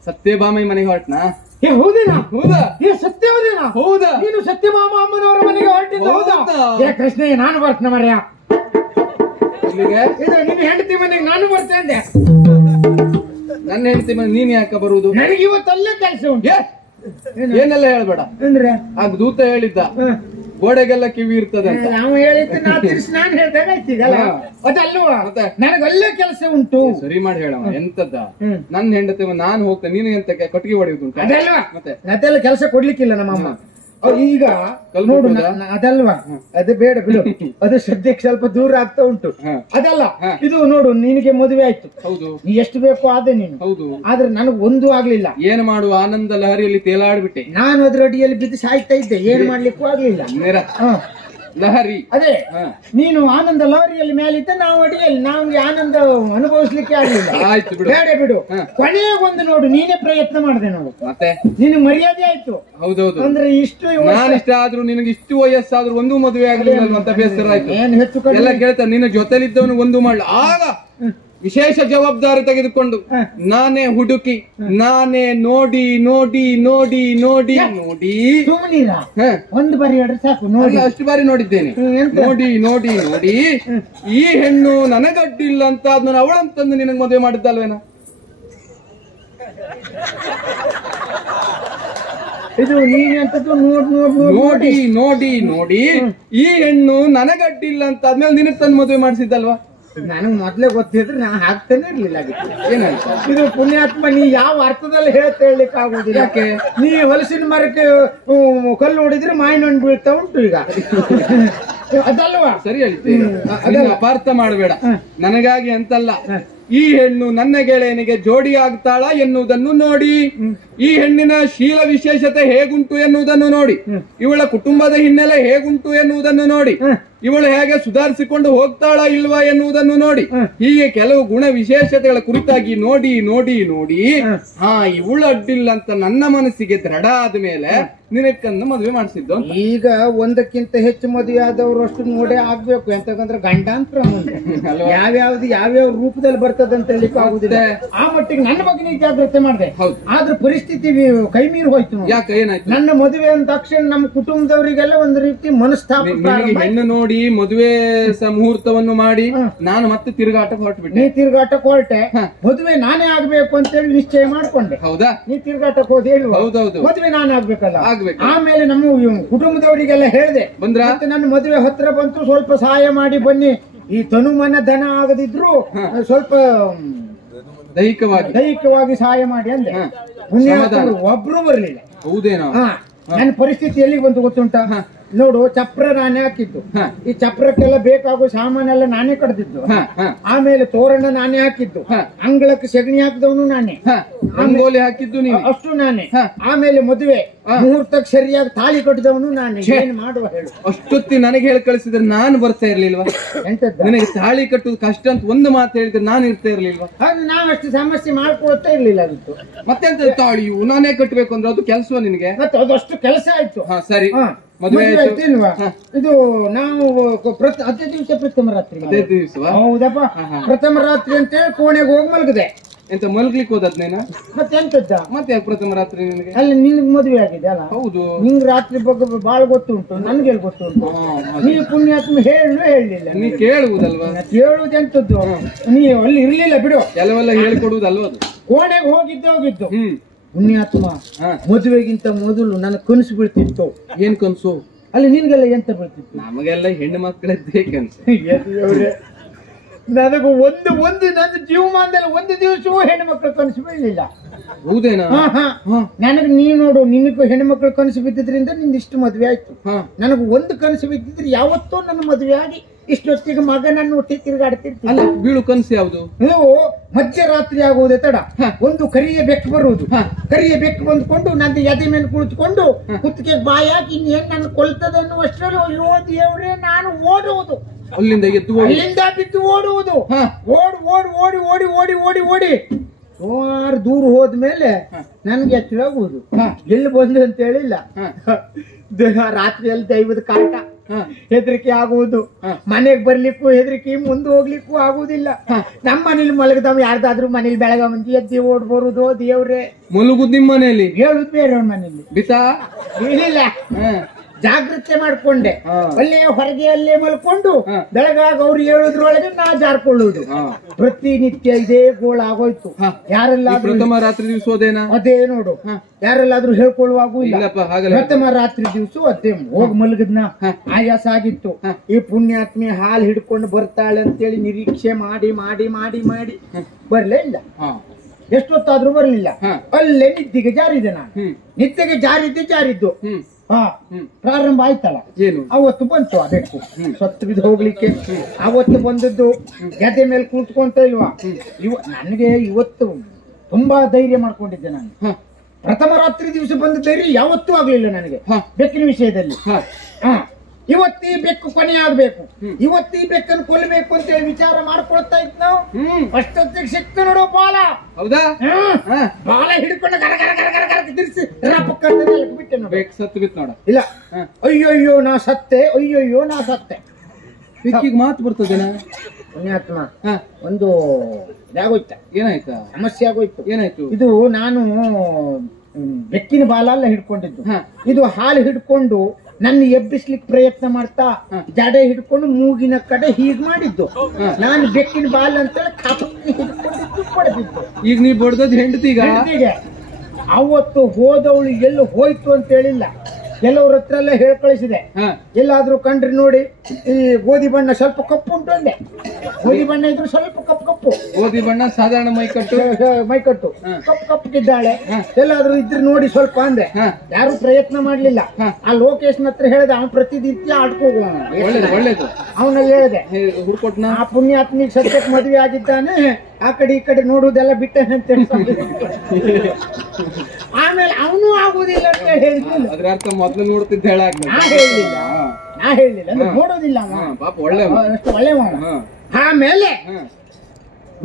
ಸತ್ಯಭಾಮಿ ಮನೆಗೆ ಹೊರಟ್ನಾ? ಹೌದೇನಾ? ಹೌದಾ? ಸತ್ಯವದೇನಾ? ಹೌದಾ? ನೀನು ಸತ್ಯಭಾಮ ಅಮ್ಮನವರ ಮನೆಗೆ ಹೊರಟಿದ್ದ? ಹೌದಾ? ಕೃಷ್ಣ, ನಾನು ಬರ್ತೇನೆ ಮರ್ಯ. ಇದು ನಿನ್ನ ಹೆಂಡತಿ ಮನೆಗೆ ನಾನು ಬರ್ತೇನೆ. ನನ್ನ ಹೆಂಡತಿ ಮನೆ ನೀನ್ ಯಾಕ ಬರುವುದು? ನನಗೆ ಇವತ್ತಲ್ಲೇ ಕೆಲಸ ಉಂಟು. ಏನೆಲ್ಲ ಹೇಳ್ಬೇಡ ಅಂದ್ರೆ ಆಗ ದೂತ ಹೇಳಿದ್ದ ಗೋಡೆಗೆಲ್ಲ ಕಿವಿ ಇರ್ತದೆ ಅಂತ. ನಾವು ಹೇಳಿದ್ದು ನಾನು ಹೇಳ್ದಾಗ ಆಯ್ತೀಗಲ್ಲ, ಅದಲ್ವಾ? ನನಗಲ್ಲೇ ಕೆಲಸ ಉಂಟು. ಸರಿ ಮಾಡಿ ಹೇಳವ. ಎಂತದ್ದ? ನನ್ನ ಹೆಂಡತಿ ನಾನು ಹೋಗ್ತೇನೆ, ನೀನು ಎಂತ ಕಟ್ಟಿಗೆ ಹೊಡೆಯುದುಂಟು? ಅದಲ್ವಾ? ಮತ್ತೆ ಅದೆಲ್ಲ ಕೆಲಸ ಕೊಡ್ಲಿಕ್ಕಿಲ್ಲ ನಮ್ಮಮ್ಮ. ಈಗ ನೋಡು, ಅದಲ್ವಾ? ಅದು ಬೇಡ ಬಿಡು, ಅದು ಸದ್ಯಕ್ಕೆ ಸ್ವಲ್ಪ ದೂರ ಆಗ್ತಾ ಉಂಟು. ಅದಲ್ಲ, ಇದು ನೋಡು, ನಿನಗೆ ಮದುವೆ ಆಯ್ತು. ಹೌದು. ನೀ ಎಷ್ಟು ಬೇಕು ಆದೆ ನೀನು. ಹೌದು. ಆದ್ರೆ ನನಗೆ ಒಂದು ಆಗ್ಲಿಲ್ಲ. ಏನ್ ಮಾಡುವ? ಆನಂದ ಲಹರಿಯಲ್ಲಿ ತೇಲಾಡ್ಬಿಟ್ಟೆ. ನಾನು ಅದ್ರ ಅಡಿಯಲ್ಲಿ ಬಿದ್ದು ಸಾಯ್ತಾ ಇದ್ದೆ, ಏನ್ ಮಾಡ್ಲಿಕ್ಕೂ ಆಗ್ಲಿಲ್ಲ. ಲಹರಿ ಅದೇ, ನೀನು ಆನಂದ ಲಹರಿಯಲ್ಲಿ ಮೇಲಿದ್ದ, ನಾವು ಅಡಿಯಲ್ಲಿ, ನಮ್ಗೆ ಆನಂದ ಅನುಭವಿಸ್ಲಿಕ್ಕೆ ಆಗ್ಲಿಲ್ಲ. ಆಯ್ತು ಬಿಡು, ಬೇಡ ಬಿಡು. ಕೊನೆಗೊಂದು ನೋಡು, ನೀನೇ ಪ್ರಯತ್ನ ಮಾಡಿದೆ ನೋಡು, ಮತ್ತೆ ನಿನ್ ಮರ್ಯಾದೆ ಆಯ್ತು. ಹೌದೌದು. ಅಂದ್ರೆ ಇಷ್ಟು ನಾನಿಷ್ಟ ಆದ್ರೂ ನಿನಗೆ ಇಷ್ಟು ವಯಸ್ಸಾದ್ರೂ ಒಂದು ಮದುವೆ ಆಗ್ಲಿಲ್ಲ ಅಂತ ಬೇಸರ ಆಯ್ತು. ಏನ್ ಹೆಚ್ಚು ಎಲ್ಲ ಕೇಳ್ತಾರೆ, ನಿನ್ನ ಜೊತೆಲಿದ್ದವನು ಒಂದು ಮಾಡ್ಲ. ಆಗ ವಿಶೇಷ ಜವಾಬ್ದಾರಿ ತೆಗೆದುಕೊಂಡು ನಾನೇ ಹುಡುಕಿ, ನಾನೇ ನೋಡಿ ನೋಡಿ ನೋಡಿ ನೋಡಿ ನೋಡಿ ಸುಮ್ಮನಿರ ಒಂದು ಬಾರಿ ಹೇಳ್ರೆ ಸಾಕು. ನೋಡಿ, ಅಷ್ಟು ಬಾರಿ ನೋಡಿದ್ದೇನೆ. ನೋಡಿ ನೋಡಿ ನೋಡಿ ಈ ಹೆಣ್ಣು ನನಗಡ್ಡಿಲ್ಲ ಅಂತ ನಾನು ಅವಳಂತಂದು ನಿನಗೆ ಮದುವೆ ಮಾಡಿದ್ದಲ್ವೇನ? ಇದು ನೀನೆಂತದ್ದು ನೋಡಿ ನೋಡಿ ನೋಡಿ ಈ ಹೆಣ್ಣು ನನಗಡ್ಡಿಲ್ಲ ಅಂತ ಆದ್ಮೇಲೆ ನಿನಗ್ ತಂದು ಮದುವೆ ಮಾಡಿಸಿದ್ದಲ್ವಾ? ನನಗ್ ಮೊದ್ಲೇ ಗೊತ್ತಿದ್ರೆ ನಾ ಹಾಕ್ತಾನೆ ಇರ್ಲಿಲ್ಲ. ಏನಾಯ್ತು? ಇದು ಪುಣ್ಯಾತ್ಮ, ನೀ ಯಾವ ಅರ್ಥದಲ್ಲಿ ಹೇಳ್ಲಿಕ್ಕೆ ಆಗುದಿಲ್ಲ. ಯಾಕೆ? ನೀ ಹೊಲಸಿನ ಮರಕ್ಕೆ ಕಲ್ಲು ಹೊಡಿದ್ರೆ ಮಾಯಿನಣ್ಣು ಬೀಳ್ತಾ ಉಂಟು ಈಗ. ಅದಲ್ವಾ? ಸರಿ ಹೇಳ್ತೀನಿ, ಅಪಾರ್ಥ ಮಾಡಬೇಡ. ನನಗಾಗಿ ಅಂತಲ್ಲ, ಈ ಹೆಣ್ಣು ನನ್ನ ಗೆಳೆಯನಿಗೆ ಜೋಡಿ ಆಗ್ತಾಳ ಎನ್ನುವುದನ್ನು ನೋಡಿ, ಈ ಹೆಣ್ಣಿನ ಶೀಲ ವಿಶೇಷತೆ ಹೇಗುಂಟು ಎನ್ನುವುದನ್ನು ನೋಡಿ, ಇವಳ ಕುಟುಂಬದ ಹಿನ್ನೆಲೆ ಹೇಗುಂಟು ಎನ್ನುವುದನ್ನು ನೋಡಿ, ಇವಳು ಹೇಗೆ ಸುಧಾರಿಸಿಕೊಂಡು ಹೋಗ್ತಾಳ ಇಲ್ವಾ ಎನ್ನುವುದನ್ನು ನೋಡಿ, ಹೀಗೆ ಕೆಲವು ಗುಣ ವಿಶೇಷತೆಗಳ ಕುರಿತಾಗಿ ನೋಡಿ ನೋಡಿ ನೋಡಿ ಇವಳು ಅಡ್ಡಿಲ್ಲ ಅಂತ ನನ್ನ ಮನಸ್ಸಿಗೆ ದೃಢ ಆದ ಮೇಲೆ ನಿನಕ್ಕನ್ನು ಮದುವೆ ಮಾಡಿಸಿದ್ದು. ಈಗ ಒಂದಕ್ಕಿಂತ ಹೆಚ್ಚು ಮದುವೆ ಆದವರು ಅಷ್ಟು ನೋಡೇ ಆಗ್ಬೇಕು, ಎಂತಂದ್ರೆ ಗಂಡಾಂತರ ಮುಂದೆ ಯಾವ್ಯಾವ ರೂಪದಲ್ಲಿ ಬರ್ತದೆ ಅಂತ ಹೇಳಿಕ್ ಆಗುದಿಲ್ಲ. ಆ ಮಟ್ಟಿಗೆ ನನ್ನ ಬಗ್ಗೆ ನೀ ಜಾಗ್ರತೆ ಮಾಡಿದೆ, ಆದ್ರೆ ಪರಿಸ್ಥಿತಿ ಕೈ ಮೀರಿ ಹೋಯ್ತು. ಯಾಕೆ ಏನಾಯ್ತು? ನನ್ನ ಮದುವೆ ಅಂದ ತಕ್ಷಣ ನಮ್ಮ ಕುಟುಂಬದವರಿಗೆಲ್ಲ ಒಂದು ರೀತಿ ಮನಸ್ತಾಪ. ಹೆಣ್ಣು ನೋಡಿ ಮದುವೆ ಮುಹೂರ್ತವನ್ನು ಮಾಡಿ ನಾನು ಮತ್ತೆ ತಿರುಗಾಟಕ್ಕೆ ಹೊರಟುಬಿಟ್ಟೆ. ನೀ ತಿರುಗಾಟಕ್ಕೆ ಹೊರಟೆ, ಮದುವೆ ನಾನೇ ಆಗ್ಬೇಕು ಅಂತ ಹೇಳಿ ನಿಶ್ಚಯ ಮಾಡ್ಕೊಂಡೆ. ಹೌದಾ? ನೀ ತಿರುಗಾಟಕ್ಕೆ ಹೋದ್ ಹೇಳುವ ಹೌದೌದು, ಮದುವೆ ನಾನು ಆಗ್ಬೇಕಲ್ಲ. ಆಗ್ಬೇಕು. ಆಮೇಲೆ ನಮ್ಮ ಕುಟುಂಬದವರಿಗೆಲ್ಲ ಹೇಳಿದೆ, ಮತ್ತೆ ನನ್ನ ಮದುವೆ ಹತ್ರ ಬಂತು, ಸ್ವಲ್ಪ ಸಹಾಯ ಮಾಡಿ ಬನ್ನಿ. ಈ ತನುಮನ ಧನ ಆಗದಿದ್ರು ಸ್ವಲ್ಪ ದೈಹಿಕವಾಗಿ ಸಹಾಯ ಮಾಡಿ ಅಂದೆ. ಒಬ್ರು ಬರ್ಲಿಲ್ಲ. ಹೌದೇನೋ? ನನ್ನ ಪರಿಸ್ಥಿತಿ ಎಲ್ಲಿಗೆ ಬಂತು ಗೊತ್ತುಂಟ? ನೋಡು, ಚಪ್ರ ನಾನೇ ಹಾಕಿದ್ದು, ಈ ಚಪ್ರಕ್ಕೆಲ್ಲ ಬೇಕಾಗುವ ಸಾಮಾನೆಲ್ಲ ನಾನೇ ಕಡ್ದಿದ್ದು, ಆಮೇಲೆ ತೋರಣ ನಾನೇ ಹಾಕಿದ್ದು, ಅಂಗಳಕ್ಕೆ ಸಗಣಿ ಹಾಕಿದವನು ನಾನೇ, ರಂಗೋಲಿ ಹಾಕಿದ್ದು ನೀವು, ಅಷ್ಟು ನಾನೇ. ಆಮೇಲೆ ಮದುವೆ ಮುಹೂರ್ತಕ್ಕೆ ಸರಿಯಾಗಿ ತಾಳಿ ಕಟ್ಟಿದವನು ನಾನೇ. ಏನ್ ಮಾಡುವ ಹೇಳು? ಅಷ್ಟೊತ್ತಿ ನನಗೆ ಹೇಳಿ ಕಳಿಸಿದ್ರೆ ನಾನು ಬರ್ತಾ ಇರ್ಲಿಲ್ವಾ? ಎಂತದ್ದು? ನನಗೆ ತಾಳಿ ಕಟ್ಟುದು ಕಷ್ಟ ಅಂತ ಒಂದು ಮಾತು ಹೇಳಿದ್ರೆ ನಾನು ಇರ್ತಾ ಇರ್ಲಿಲ್ವಾ? ಅದು ನಾವಷ್ಟು ಸಮಸ್ಯೆ ಮಾಡ್ಕೊಳ್ತಾ ಇರ್ಲಿಲ್ಲ. ಅದಕ್ಕೆ ಮತ್ತೆಂತ ತಾಳಿಯು ನಾನೇ ಕಟ್ಟಬೇಕು ಅಂದ್ರೆ ಅದು ಕೆಲಸ ನಿನಗೆ? ಮತ್ತೆ ಅದಷ್ಟು ಕೆಲಸ ಆಯ್ತು. ಸರಿ, ಮದುವೆ ಆಯ್ತಿಲ್ವಾ? ಇದು ನಾವು ಅದೇ ದಿವಸ ಪ್ರಥಮ ರಾತ್ರಿ. ಹೌದಪ್ಪ, ಪ್ರಥಮ ರಾತ್ರಿ ಅಂತ ಹೇಳಿ ಕೋಣೆಗೆ ಹೋಗಿ ಮಲಗಿದೆ. ಎಂತ ಮಲ್ಗ್ಲಿಕ್ಕೆ ಹೋದದ್ನೇನ? ಮತ್ತೆ ಎಂತದ್ದ? ಮತ್ತೆ ಪ್ರಥಮ ರಾತ್ರಿ ನಿನಗೆ? ಅಲ್ಲಿ ನಿನ್ಗೆ ಮದುವೆ ಆಗಿದೆ ಅಲ್ಲ? ಹೌದು. ನಿಂಗ್ ರಾತ್ರಿ ಬಗ್ಗೆ ಬಾಳ ಗೊತ್ತುಂಟು, ನನ್ಗೆ ಗೊತ್ತುಂಟು. ನೀ ಪುಣ್ಯಾತ್ಮ ಹೇಳಲಿಲ್ಲ. ನೀ ಕೇಳುವುದಲ್ವಾ? ಕೇಳುವುದೆಂತದ್ದು? ನೀ ಅಲ್ಲಿ ಇರ್ಲಿಲ್ಲ ಬಿಡು, ಕೆಲವೆಲ್ಲ ಹೇಳಿಕೊಡುವುದಲ್ವ ಅದು. ಕೋಣೆಗೆ ಹೋಗಿದ್ದು ಪುಣ್ಯಾತ್ಮ. ಮದುವೆಗಿಂತ ಮೊದಲು ನನ್ನ ಕನಸು ಬೀಳ್ತಿತ್ತು. ಏನ್ ಕನ್ಸು? ಅಲ್ಲಿ ನಿನ್ಗೆಲ್ಲ ಎಂತ ಬೀಳ್ತಿತ್ತು? ನಮಗೆಲ್ಲ ಹೆಣ್ಣು ಮಕ್ಕಳದ್ದೇ ಕನ್ಸು. ನನಗೂ ನನ್ನ ಜೀವಮಾನದಲ್ಲಿ ಒಂದು ದಿವಸವೂ ಹೆಣ್ಣು ಮಕ್ಕಳು ಕನಸು ಬೀಳಲಿಲ್ಲ. ಹೌದೇನಾ? ನನಗೆ ನೀನು ನೋಡು, ನಿನಗೂ ಹೆಣ್ಣು ಮಕ್ಕಳು ಕನಸು ಬಿದ್ದಿದ್ರಿಂದ ನಿಂದ ಇಷ್ಟು ಮದುವೆ ಆಯ್ತು. ನನಗೂ ಒಂದು ಕನಸು ಬಿದ್ದಿದ್ರೆ ಯಾವತ್ತೋ ನನ್ನ ಮದುವೆ ಆಗಿ ಇಷ್ಟೊತ್ತಿಗೆ ಮಗನನ್ನು ಹುಟ್ಟಿ ತಿರುಗಾಡ್ತಿರ್ತೀನಿ. ಅಲ್ಲ, ಬೀಳು ಕನಸು ಯಾವುದು? ನೀವು ಮಧ್ಯರಾತ್ರಿ ಆಗುವುದೇ ತಡ, ಒಂದು ಕರಿಯ ಬೆಕ್ಕು ಬರುವುದು. ಕರಿಯ ಬೆಕ್ಕು ಬಂದ್ಕೊಂಡು ನನ್ನ ಎದೆ ಮೇಲೆ ಕುಳಿತುಕೊಂಡು ಕುತ್ತಿಗೆ ಬಾಯಾಗಿ ಇನ್ನೇನ್ ನನ್ನ ಕೊಲ್ತದೆ ಅನ್ನುವಷ್ಟರಲ್ಲಿ ಅಯ್ಯೋ ದೇವ್ರೆ ನಾನು ಓಡುವುದು. ಅಲ್ಲಿಂದ ಬಿದ್ದು ಓಡುವುದು. ಓಡಿ ಓಡಿ ಓಡಿ ಓಡಿ ಓಡಿ ಓಡಿ ಓಡಿ ಸುಮಾರು ದೂರ ಹೋದ್ಮೇಲೆ ನನ್ಗೆ ಎಚ್ಚರಾಗುವುದು. ಎಲ್ಲಿ ಬಂದು ಅಂತ ಹೇಳಿಲ್ಲ. ರಾತ್ರಿಯಲ್ಲಿ ದೈವದ ಕಾಟ, ಹೆದರಿಕೆ ಆಗುವುದು. ಮನೆಗೆ ಬರ್ಲಿಕ್ಕೂ ಹೆದರಿಕೆ, ಮುಂದೆ ಹೋಗ್ಲಿಕ್ಕೂ ಆಗುವುದಿಲ್ಲ. ನಮ್ಮ ಮನೇಲಿ ಮಲಗದವ್ ಯಾರ್ದಾದ್ರು ಮನೇಲಿ ಬೆಳಗ ಮಂದಿ ಎದ್ದಿ ಓಡ್ ಬರುದು. ದೇವ್ರೆ, ಮಲಗುದು ನಿಮ್ಮ ಮನೆಯಲ್ಲಿ, ಹೇಳುದು ಬೇರೆಯವ್ರ ಮನೇಲಿ. ಹೇಳಿಲ್ಲ, ಜಾಗ್ರತೆ ಮಾಡ್ಕೊಂಡೆ. ಅಲ್ಲೇ ಹೊರಗೆ ಅಲ್ಲೇ ಮಲ್ಕೊಂಡು ಬೆಳಗಾಗ ಅವ್ರು ಹೇಳುದ್ರೊಳಗೆ ನಾ ಜಾರ್ಕೊಳ್ಳುವುದು. ಪ್ರತಿನಿತ್ಯ ಇದೇ ಗೋಳ ಆಗೋಯ್ತು. ಯಾರೆಲ್ಲಾದ್ರೂ ಪ್ರಥಮ ರಾತ್ರಿ ದಿವಸ ಹೋದೇನಾ? ಅದೇ ನೋಡು, ಯಾರೆಲ್ಲಾದ್ರೂ ಹೇಳ್ಕೊಳ್ಳುವಾಗೂ ಇಲ್ಲ. ಪ್ರಥಮ ರಾತ್ರಿ ದಿವಸ ಅದೇ ಹೋಗಿ ಮಲಗದ್ನ. ಆಯಾಸ ಆಗಿತ್ತು. ಈ ಪುಣ್ಯಾತ್ಮಿ ಹಾಲು ಹಿಡ್ಕೊಂಡು ಬರ್ತಾಳೆ ಅಂತೇಳಿ ನಿರೀಕ್ಷೆ ಮಾಡಿ ಮಾಡಿ ಮಾಡಿ ಮಾಡಿ ಬರ್ಲೇ ಇಲ್ಲ. ಎಷ್ಟೊತ್ತಾದ್ರೂ ಬರ್ಲಿಲ್ಲ. ಅಲ್ಲೇ ನಿದ್ದೆಗೆ ಜಾರಿದೆ. ನಾನು ನಿದ್ದೆಗೆ ಜಾರಿದ್ದು ಪ್ರಾರಂಭ ಆಯ್ತಲ್ಲ, ಅವತ್ತು ಬಂತು ಅದಕ್ಕೂ ಸತ್ತು ಬಿದ್ದು ಹೋಗ್ಲಿಕ್ಕೆ. ಅವತ್ತು ಬಂದದ್ದು ಗದೆ ಮೇಲೆ ಕೂತ್ಕೊಂತ ಇಲ್ವಾ? ನನಗೆ ಇವತ್ತು ತುಂಬಾ ಧೈರ್ಯ ಮಾಡ್ಕೊಂಡಿದ್ದೆ ನಾನು. ಪ್ರಥಮ ರಾತ್ರಿ ದಿವಸ ಬಂದ ಧೈರ್ಯ ಯಾವತ್ತೂ ಆಗ್ಲಿಲ್ಲ ನನಗೆ ಬೆಕ್ಕಿನ ವಿಷಯದಲ್ಲಿ. ಇವತ್ತೀ ಬೆಕ್ಕು ಕೊನೆ ಆಗ್ಬೇಕು, ಇವತ್ತೀ ಬೆಕ್ಕನ್ನು ಕೊಲ್ಲಬೇಕು ಅಂತ ಹೇಳಿ ವಿಚಾರ ಮಾಡ್ಕೊಳ್ತಾ ಇತ್ತು. ನಾವು ಅಷ್ಟೊತ್ತಿಗೆ ಸಿಕ್ತು ನೋಡು ಬಾಲ. ಹೌದಾ? ಬಾಲ ಹಿಡ್ಕೊಂಡು ಗರ ಗರ ಗರ ಗರ ಗರ ತಿರ್ಸಿ ಬಿಟ್ಟೆ ಸತ್ತು ಬಿತ್ತು ನೋಡ. ಇಲ್ಲ, ಅಯ್ಯಯ್ಯೋ ನಾ ಸತ್ತೆ, ಅಯ್ಯಯ್ಯೋ ನಾ ಸತ್ತೆ. ಬೆಕ್ಕಿಗೆ ಮಾತು ಬರ್ತದೇನಾ? ಪುಣ್ಯಾತ್ಮ, ಒಂದು ಇದಾಗೋಯ್ತ. ಏನಾಯ್ತಾ? ಸಮಸ್ಯೆ ಆಗೋಯ್ತು. ಏನಾಯ್ತು? ಇದು ನಾನು ಬೆಕ್ಕಿನ ಬಾಲ ಎಲ್ಲ ಹಿಡ್ಕೊಂಡಿದ್ದು. ಇದು ಹಾಲು ಹಿಡ್ಕೊಂಡು ನನ್ನ ಎಬ್ಬಿಸ್ಲಿಕ್ಕೆ ಪ್ರಯತ್ನ ಮಾಡ್ತಾ ಜಡೆ ಹಿಡ್ಕೊಂಡು ಮೂಗಿನ ಕಡೆ ಹೀಗ್ ಮಾಡಿದ್ದು. ನಾನು ಬೆಕ್ಕಿನ ಬಾಲ್ ಅಂತೇಳಿ ಕಾಪಿ ಹಿಡ್ಕೊಂಡಿದ್ದು ಪಡೆದಿದ್ದು. ಈಗ ನೀ ಬಡ್ದದ್ ಹೆಂಡತಿಗೆ. ಅವತ್ತು ಹೋದವಳು ಎಲ್ಲೂ ಹೋಯ್ತು ಅಂತ ಹೇಳಿಲ್ಲ, ಕೆಲವ್ರ ಹತ್ರ ಎಲ್ಲ ಹೇಳ್ ಕಳಿಸಿದೆ. ಎಲ್ಲಾದ್ರೂ ಕಂಡ್ರಿ ನೋಡಿ, ಈ ಗೋಧಿ ಬಣ್ಣ ಸ್ವಲ್ಪ ಕಪ್ಪು ಉಂಟು ಅಂದೆ. ಗೋಧಿ ಬಣ್ಣ ಇದ್ರು ಸ್ವಲ್ಪ ಕಪ್ಪು ಕಪ್ಪು, ಗೋಧಿ ಬಣ್ಣ ಸಾಧಾರಣ ಮೈಕಟ್ಟು ಕಪ್ಪು ಕಪ್ಪಗಿದ್ದಾಳೆ. ಎಲ್ಲಾದ್ರೂ ಇದ್ರು ನೋಡಿ ಸ್ವಲ್ಪ ಅಂದೆ. ಯಾರು ಪ್ರಯತ್ನ ಮಾಡ್ಲಿಲ್ಲ. ಆ ಲೋಕೇಶನ್ ಹತ್ರ ಹೇಳ್ದೆ, ಅವನ್ ಪ್ರತಿನಿತ್ಯ ಆಡ್ಕೋಗ ಒಳ್ಳೇದು. ಅವನಲ್ಲಿ ಹೇಳಿದೆ, ಹುಡ್ಕೊಟ್ನ ಆ ಪುಣ್ಯಾತ್ಮಿಗೆ ಸದ್ಯಕ್ಕೆ ಮದುವೆ ಆಗಿದ್ದಾನೆ, ಆ ಕಡೆ ಈ ಕಡೆ ನೋಡುವುದೆಲ್ಲ ಬಿಟ್ಟನೆ ಅಂತ ಹೇಳಿ ಆಮೇಲೆ ಅವನು ಆಗುದಿಲ್ಲ ಅಂತ ಹೇಳಿದ್ದಿಲ್ಲ. ಅದ್ರ ಅರ್ಥ ಮೊದ್ಲು ನೋಡ್ತಿದ್ದ ಹೇಳಾಕ ನಾ ಹೇಳಿಲ್ಲ ಅಂದ್ರೆ ನೋಡೋದಿಲ್ಲ ಪಾಪ ಒಳ್ಳೆ ಅಷ್ಟು ಒಳ್ಳೆ ಮಾಡ. ಆಮೇಲೆ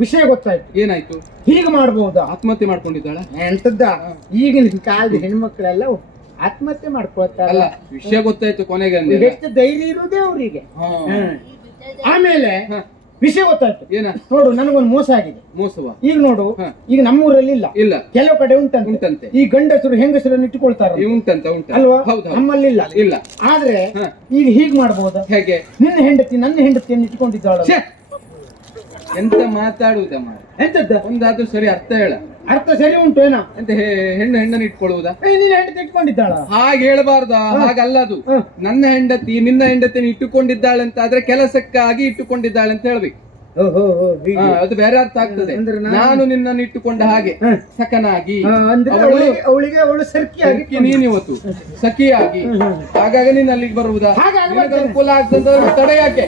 ವಿಷಯ ಗೊತ್ತಾಯ್ತು. ಏನಾಯ್ತು? ಹೀಗೆ ಮಾಡಬಹುದಾ? ಆತ್ಮಹತ್ಯೆ ಮಾಡ್ಕೊಂಡಿದ್ದಾಳ? ಎಂತದ್ದ ಈಗಿನ ಕಾಲದ ಹೆಣ್ಮಕ್ಳೆಲ್ಲ ಆತ್ಮಹತ್ಯೆ ಮಾಡ್ಕೊಳ್ತಾರ. ಅಲ್ಲ ವಿಷಯ ಗೊತ್ತಾಯ್ತು ಕೊನೆಗೆ ಅಂದ್ರೆ ಎಷ್ಟು ಧೈರ್ಯ ಇರುದೇ ಅವರಿಗೆ. ಆಮೇಲೆ ವಿಷಯ ಗೊತ್ತಾಯ್ತು. ಏನ? ನೋಡು ನನಗೊಂದು ಮೋಸ ಆಗಿದೆ. ಮೋಸವಾ? ಈಗ ನೋಡು, ಈಗ ನಮ್ಮೂರಲ್ಲಿ ಇಲ್ಲ, ಇಲ್ಲ, ಕೆಲವು ಕಡೆ ಉಂಟಂತೆ. ಈ ಗಂಡಸರು ಹೆಂಗಸರನ್ನು ಇಟ್ಟುಕೊಳ್ತಾರೆ ಉಂಟಂತ ಅಲ್ವಾ? ನಮ್ಮಲ್ಲಿ ಇಲ್ಲ. ಇಲ್ಲ. ಆದ್ರೆ ಈಗ ಹೀಗ್ ಮಾಡ್ಬೋದಾ? ಹೇಗೆ? ನಿನ್ನ ಹೆಂಡತಿ ನನ್ನ ಹೆಂಡತಿಯನ್ನು ಇಟ್ಟುಕೊಂಡಿದ್ದಾಳ. ಎಂತ ಮಾತಾಡುವುದಮ್ಮ? ಎಂತದ್ದ? ಒಂದಾದ್ರೂ ಸರಿ ಅರ್ಥ ಹೇಳ. ಅರ್ಥ ಸರಿ ಉಂಟು ಏನ? ಎಂತ ಹೆಣ್ಣನ್ನು ಇಟ್ಕೊಳ್ಳುವುದಾ? ನಿನ್ನ ಹೆಂಡತಿ ಇಟ್ಕೊಂಡಿದ್ದಾಳ? ಹಾಗೆ ಹೇಳಬಾರ್ದ. ಹಾಗಲ್ಲ ಅದು. ನನ್ನ ಹೆಂಡತಿ ನಿನ್ನ ಹೆಂಡತಿನ ಇಟ್ಟುಕೊಂಡಿದ್ದಾಳೆ ಅಂತ ಆದ್ರೆ ಕೆಲಸಕ್ಕಾಗಿ ಇಟ್ಟುಕೊಂಡಿದ್ದಾಳೆ ಅಂತ ಹೇಳ್ಬೇಕು. ಅದು ಬೇರೆ ಅರ್ಥ ಆಗ್ತದೆ. ನಾನು ನಿನ್ನನ್ನು ಇಟ್ಟುಕೊಂಡ ಹಾಗೆ ಸಖನಾಗಿ, ಅವಳಿಗೆ ಅವಳು ಸರ್ಕಿಯಾಗಿ, ನೀನ್ ಇವತ್ತು ಸಖಿಯಾಗಿ, ಹಾಗಾಗಿ ನೀನ್ ಅಲ್ಲಿಗೆ ಬರುವುದಾ? ಅನುಕೂಲ ಆಗ್ತದ ತಡೆ ಯಾಕೆ?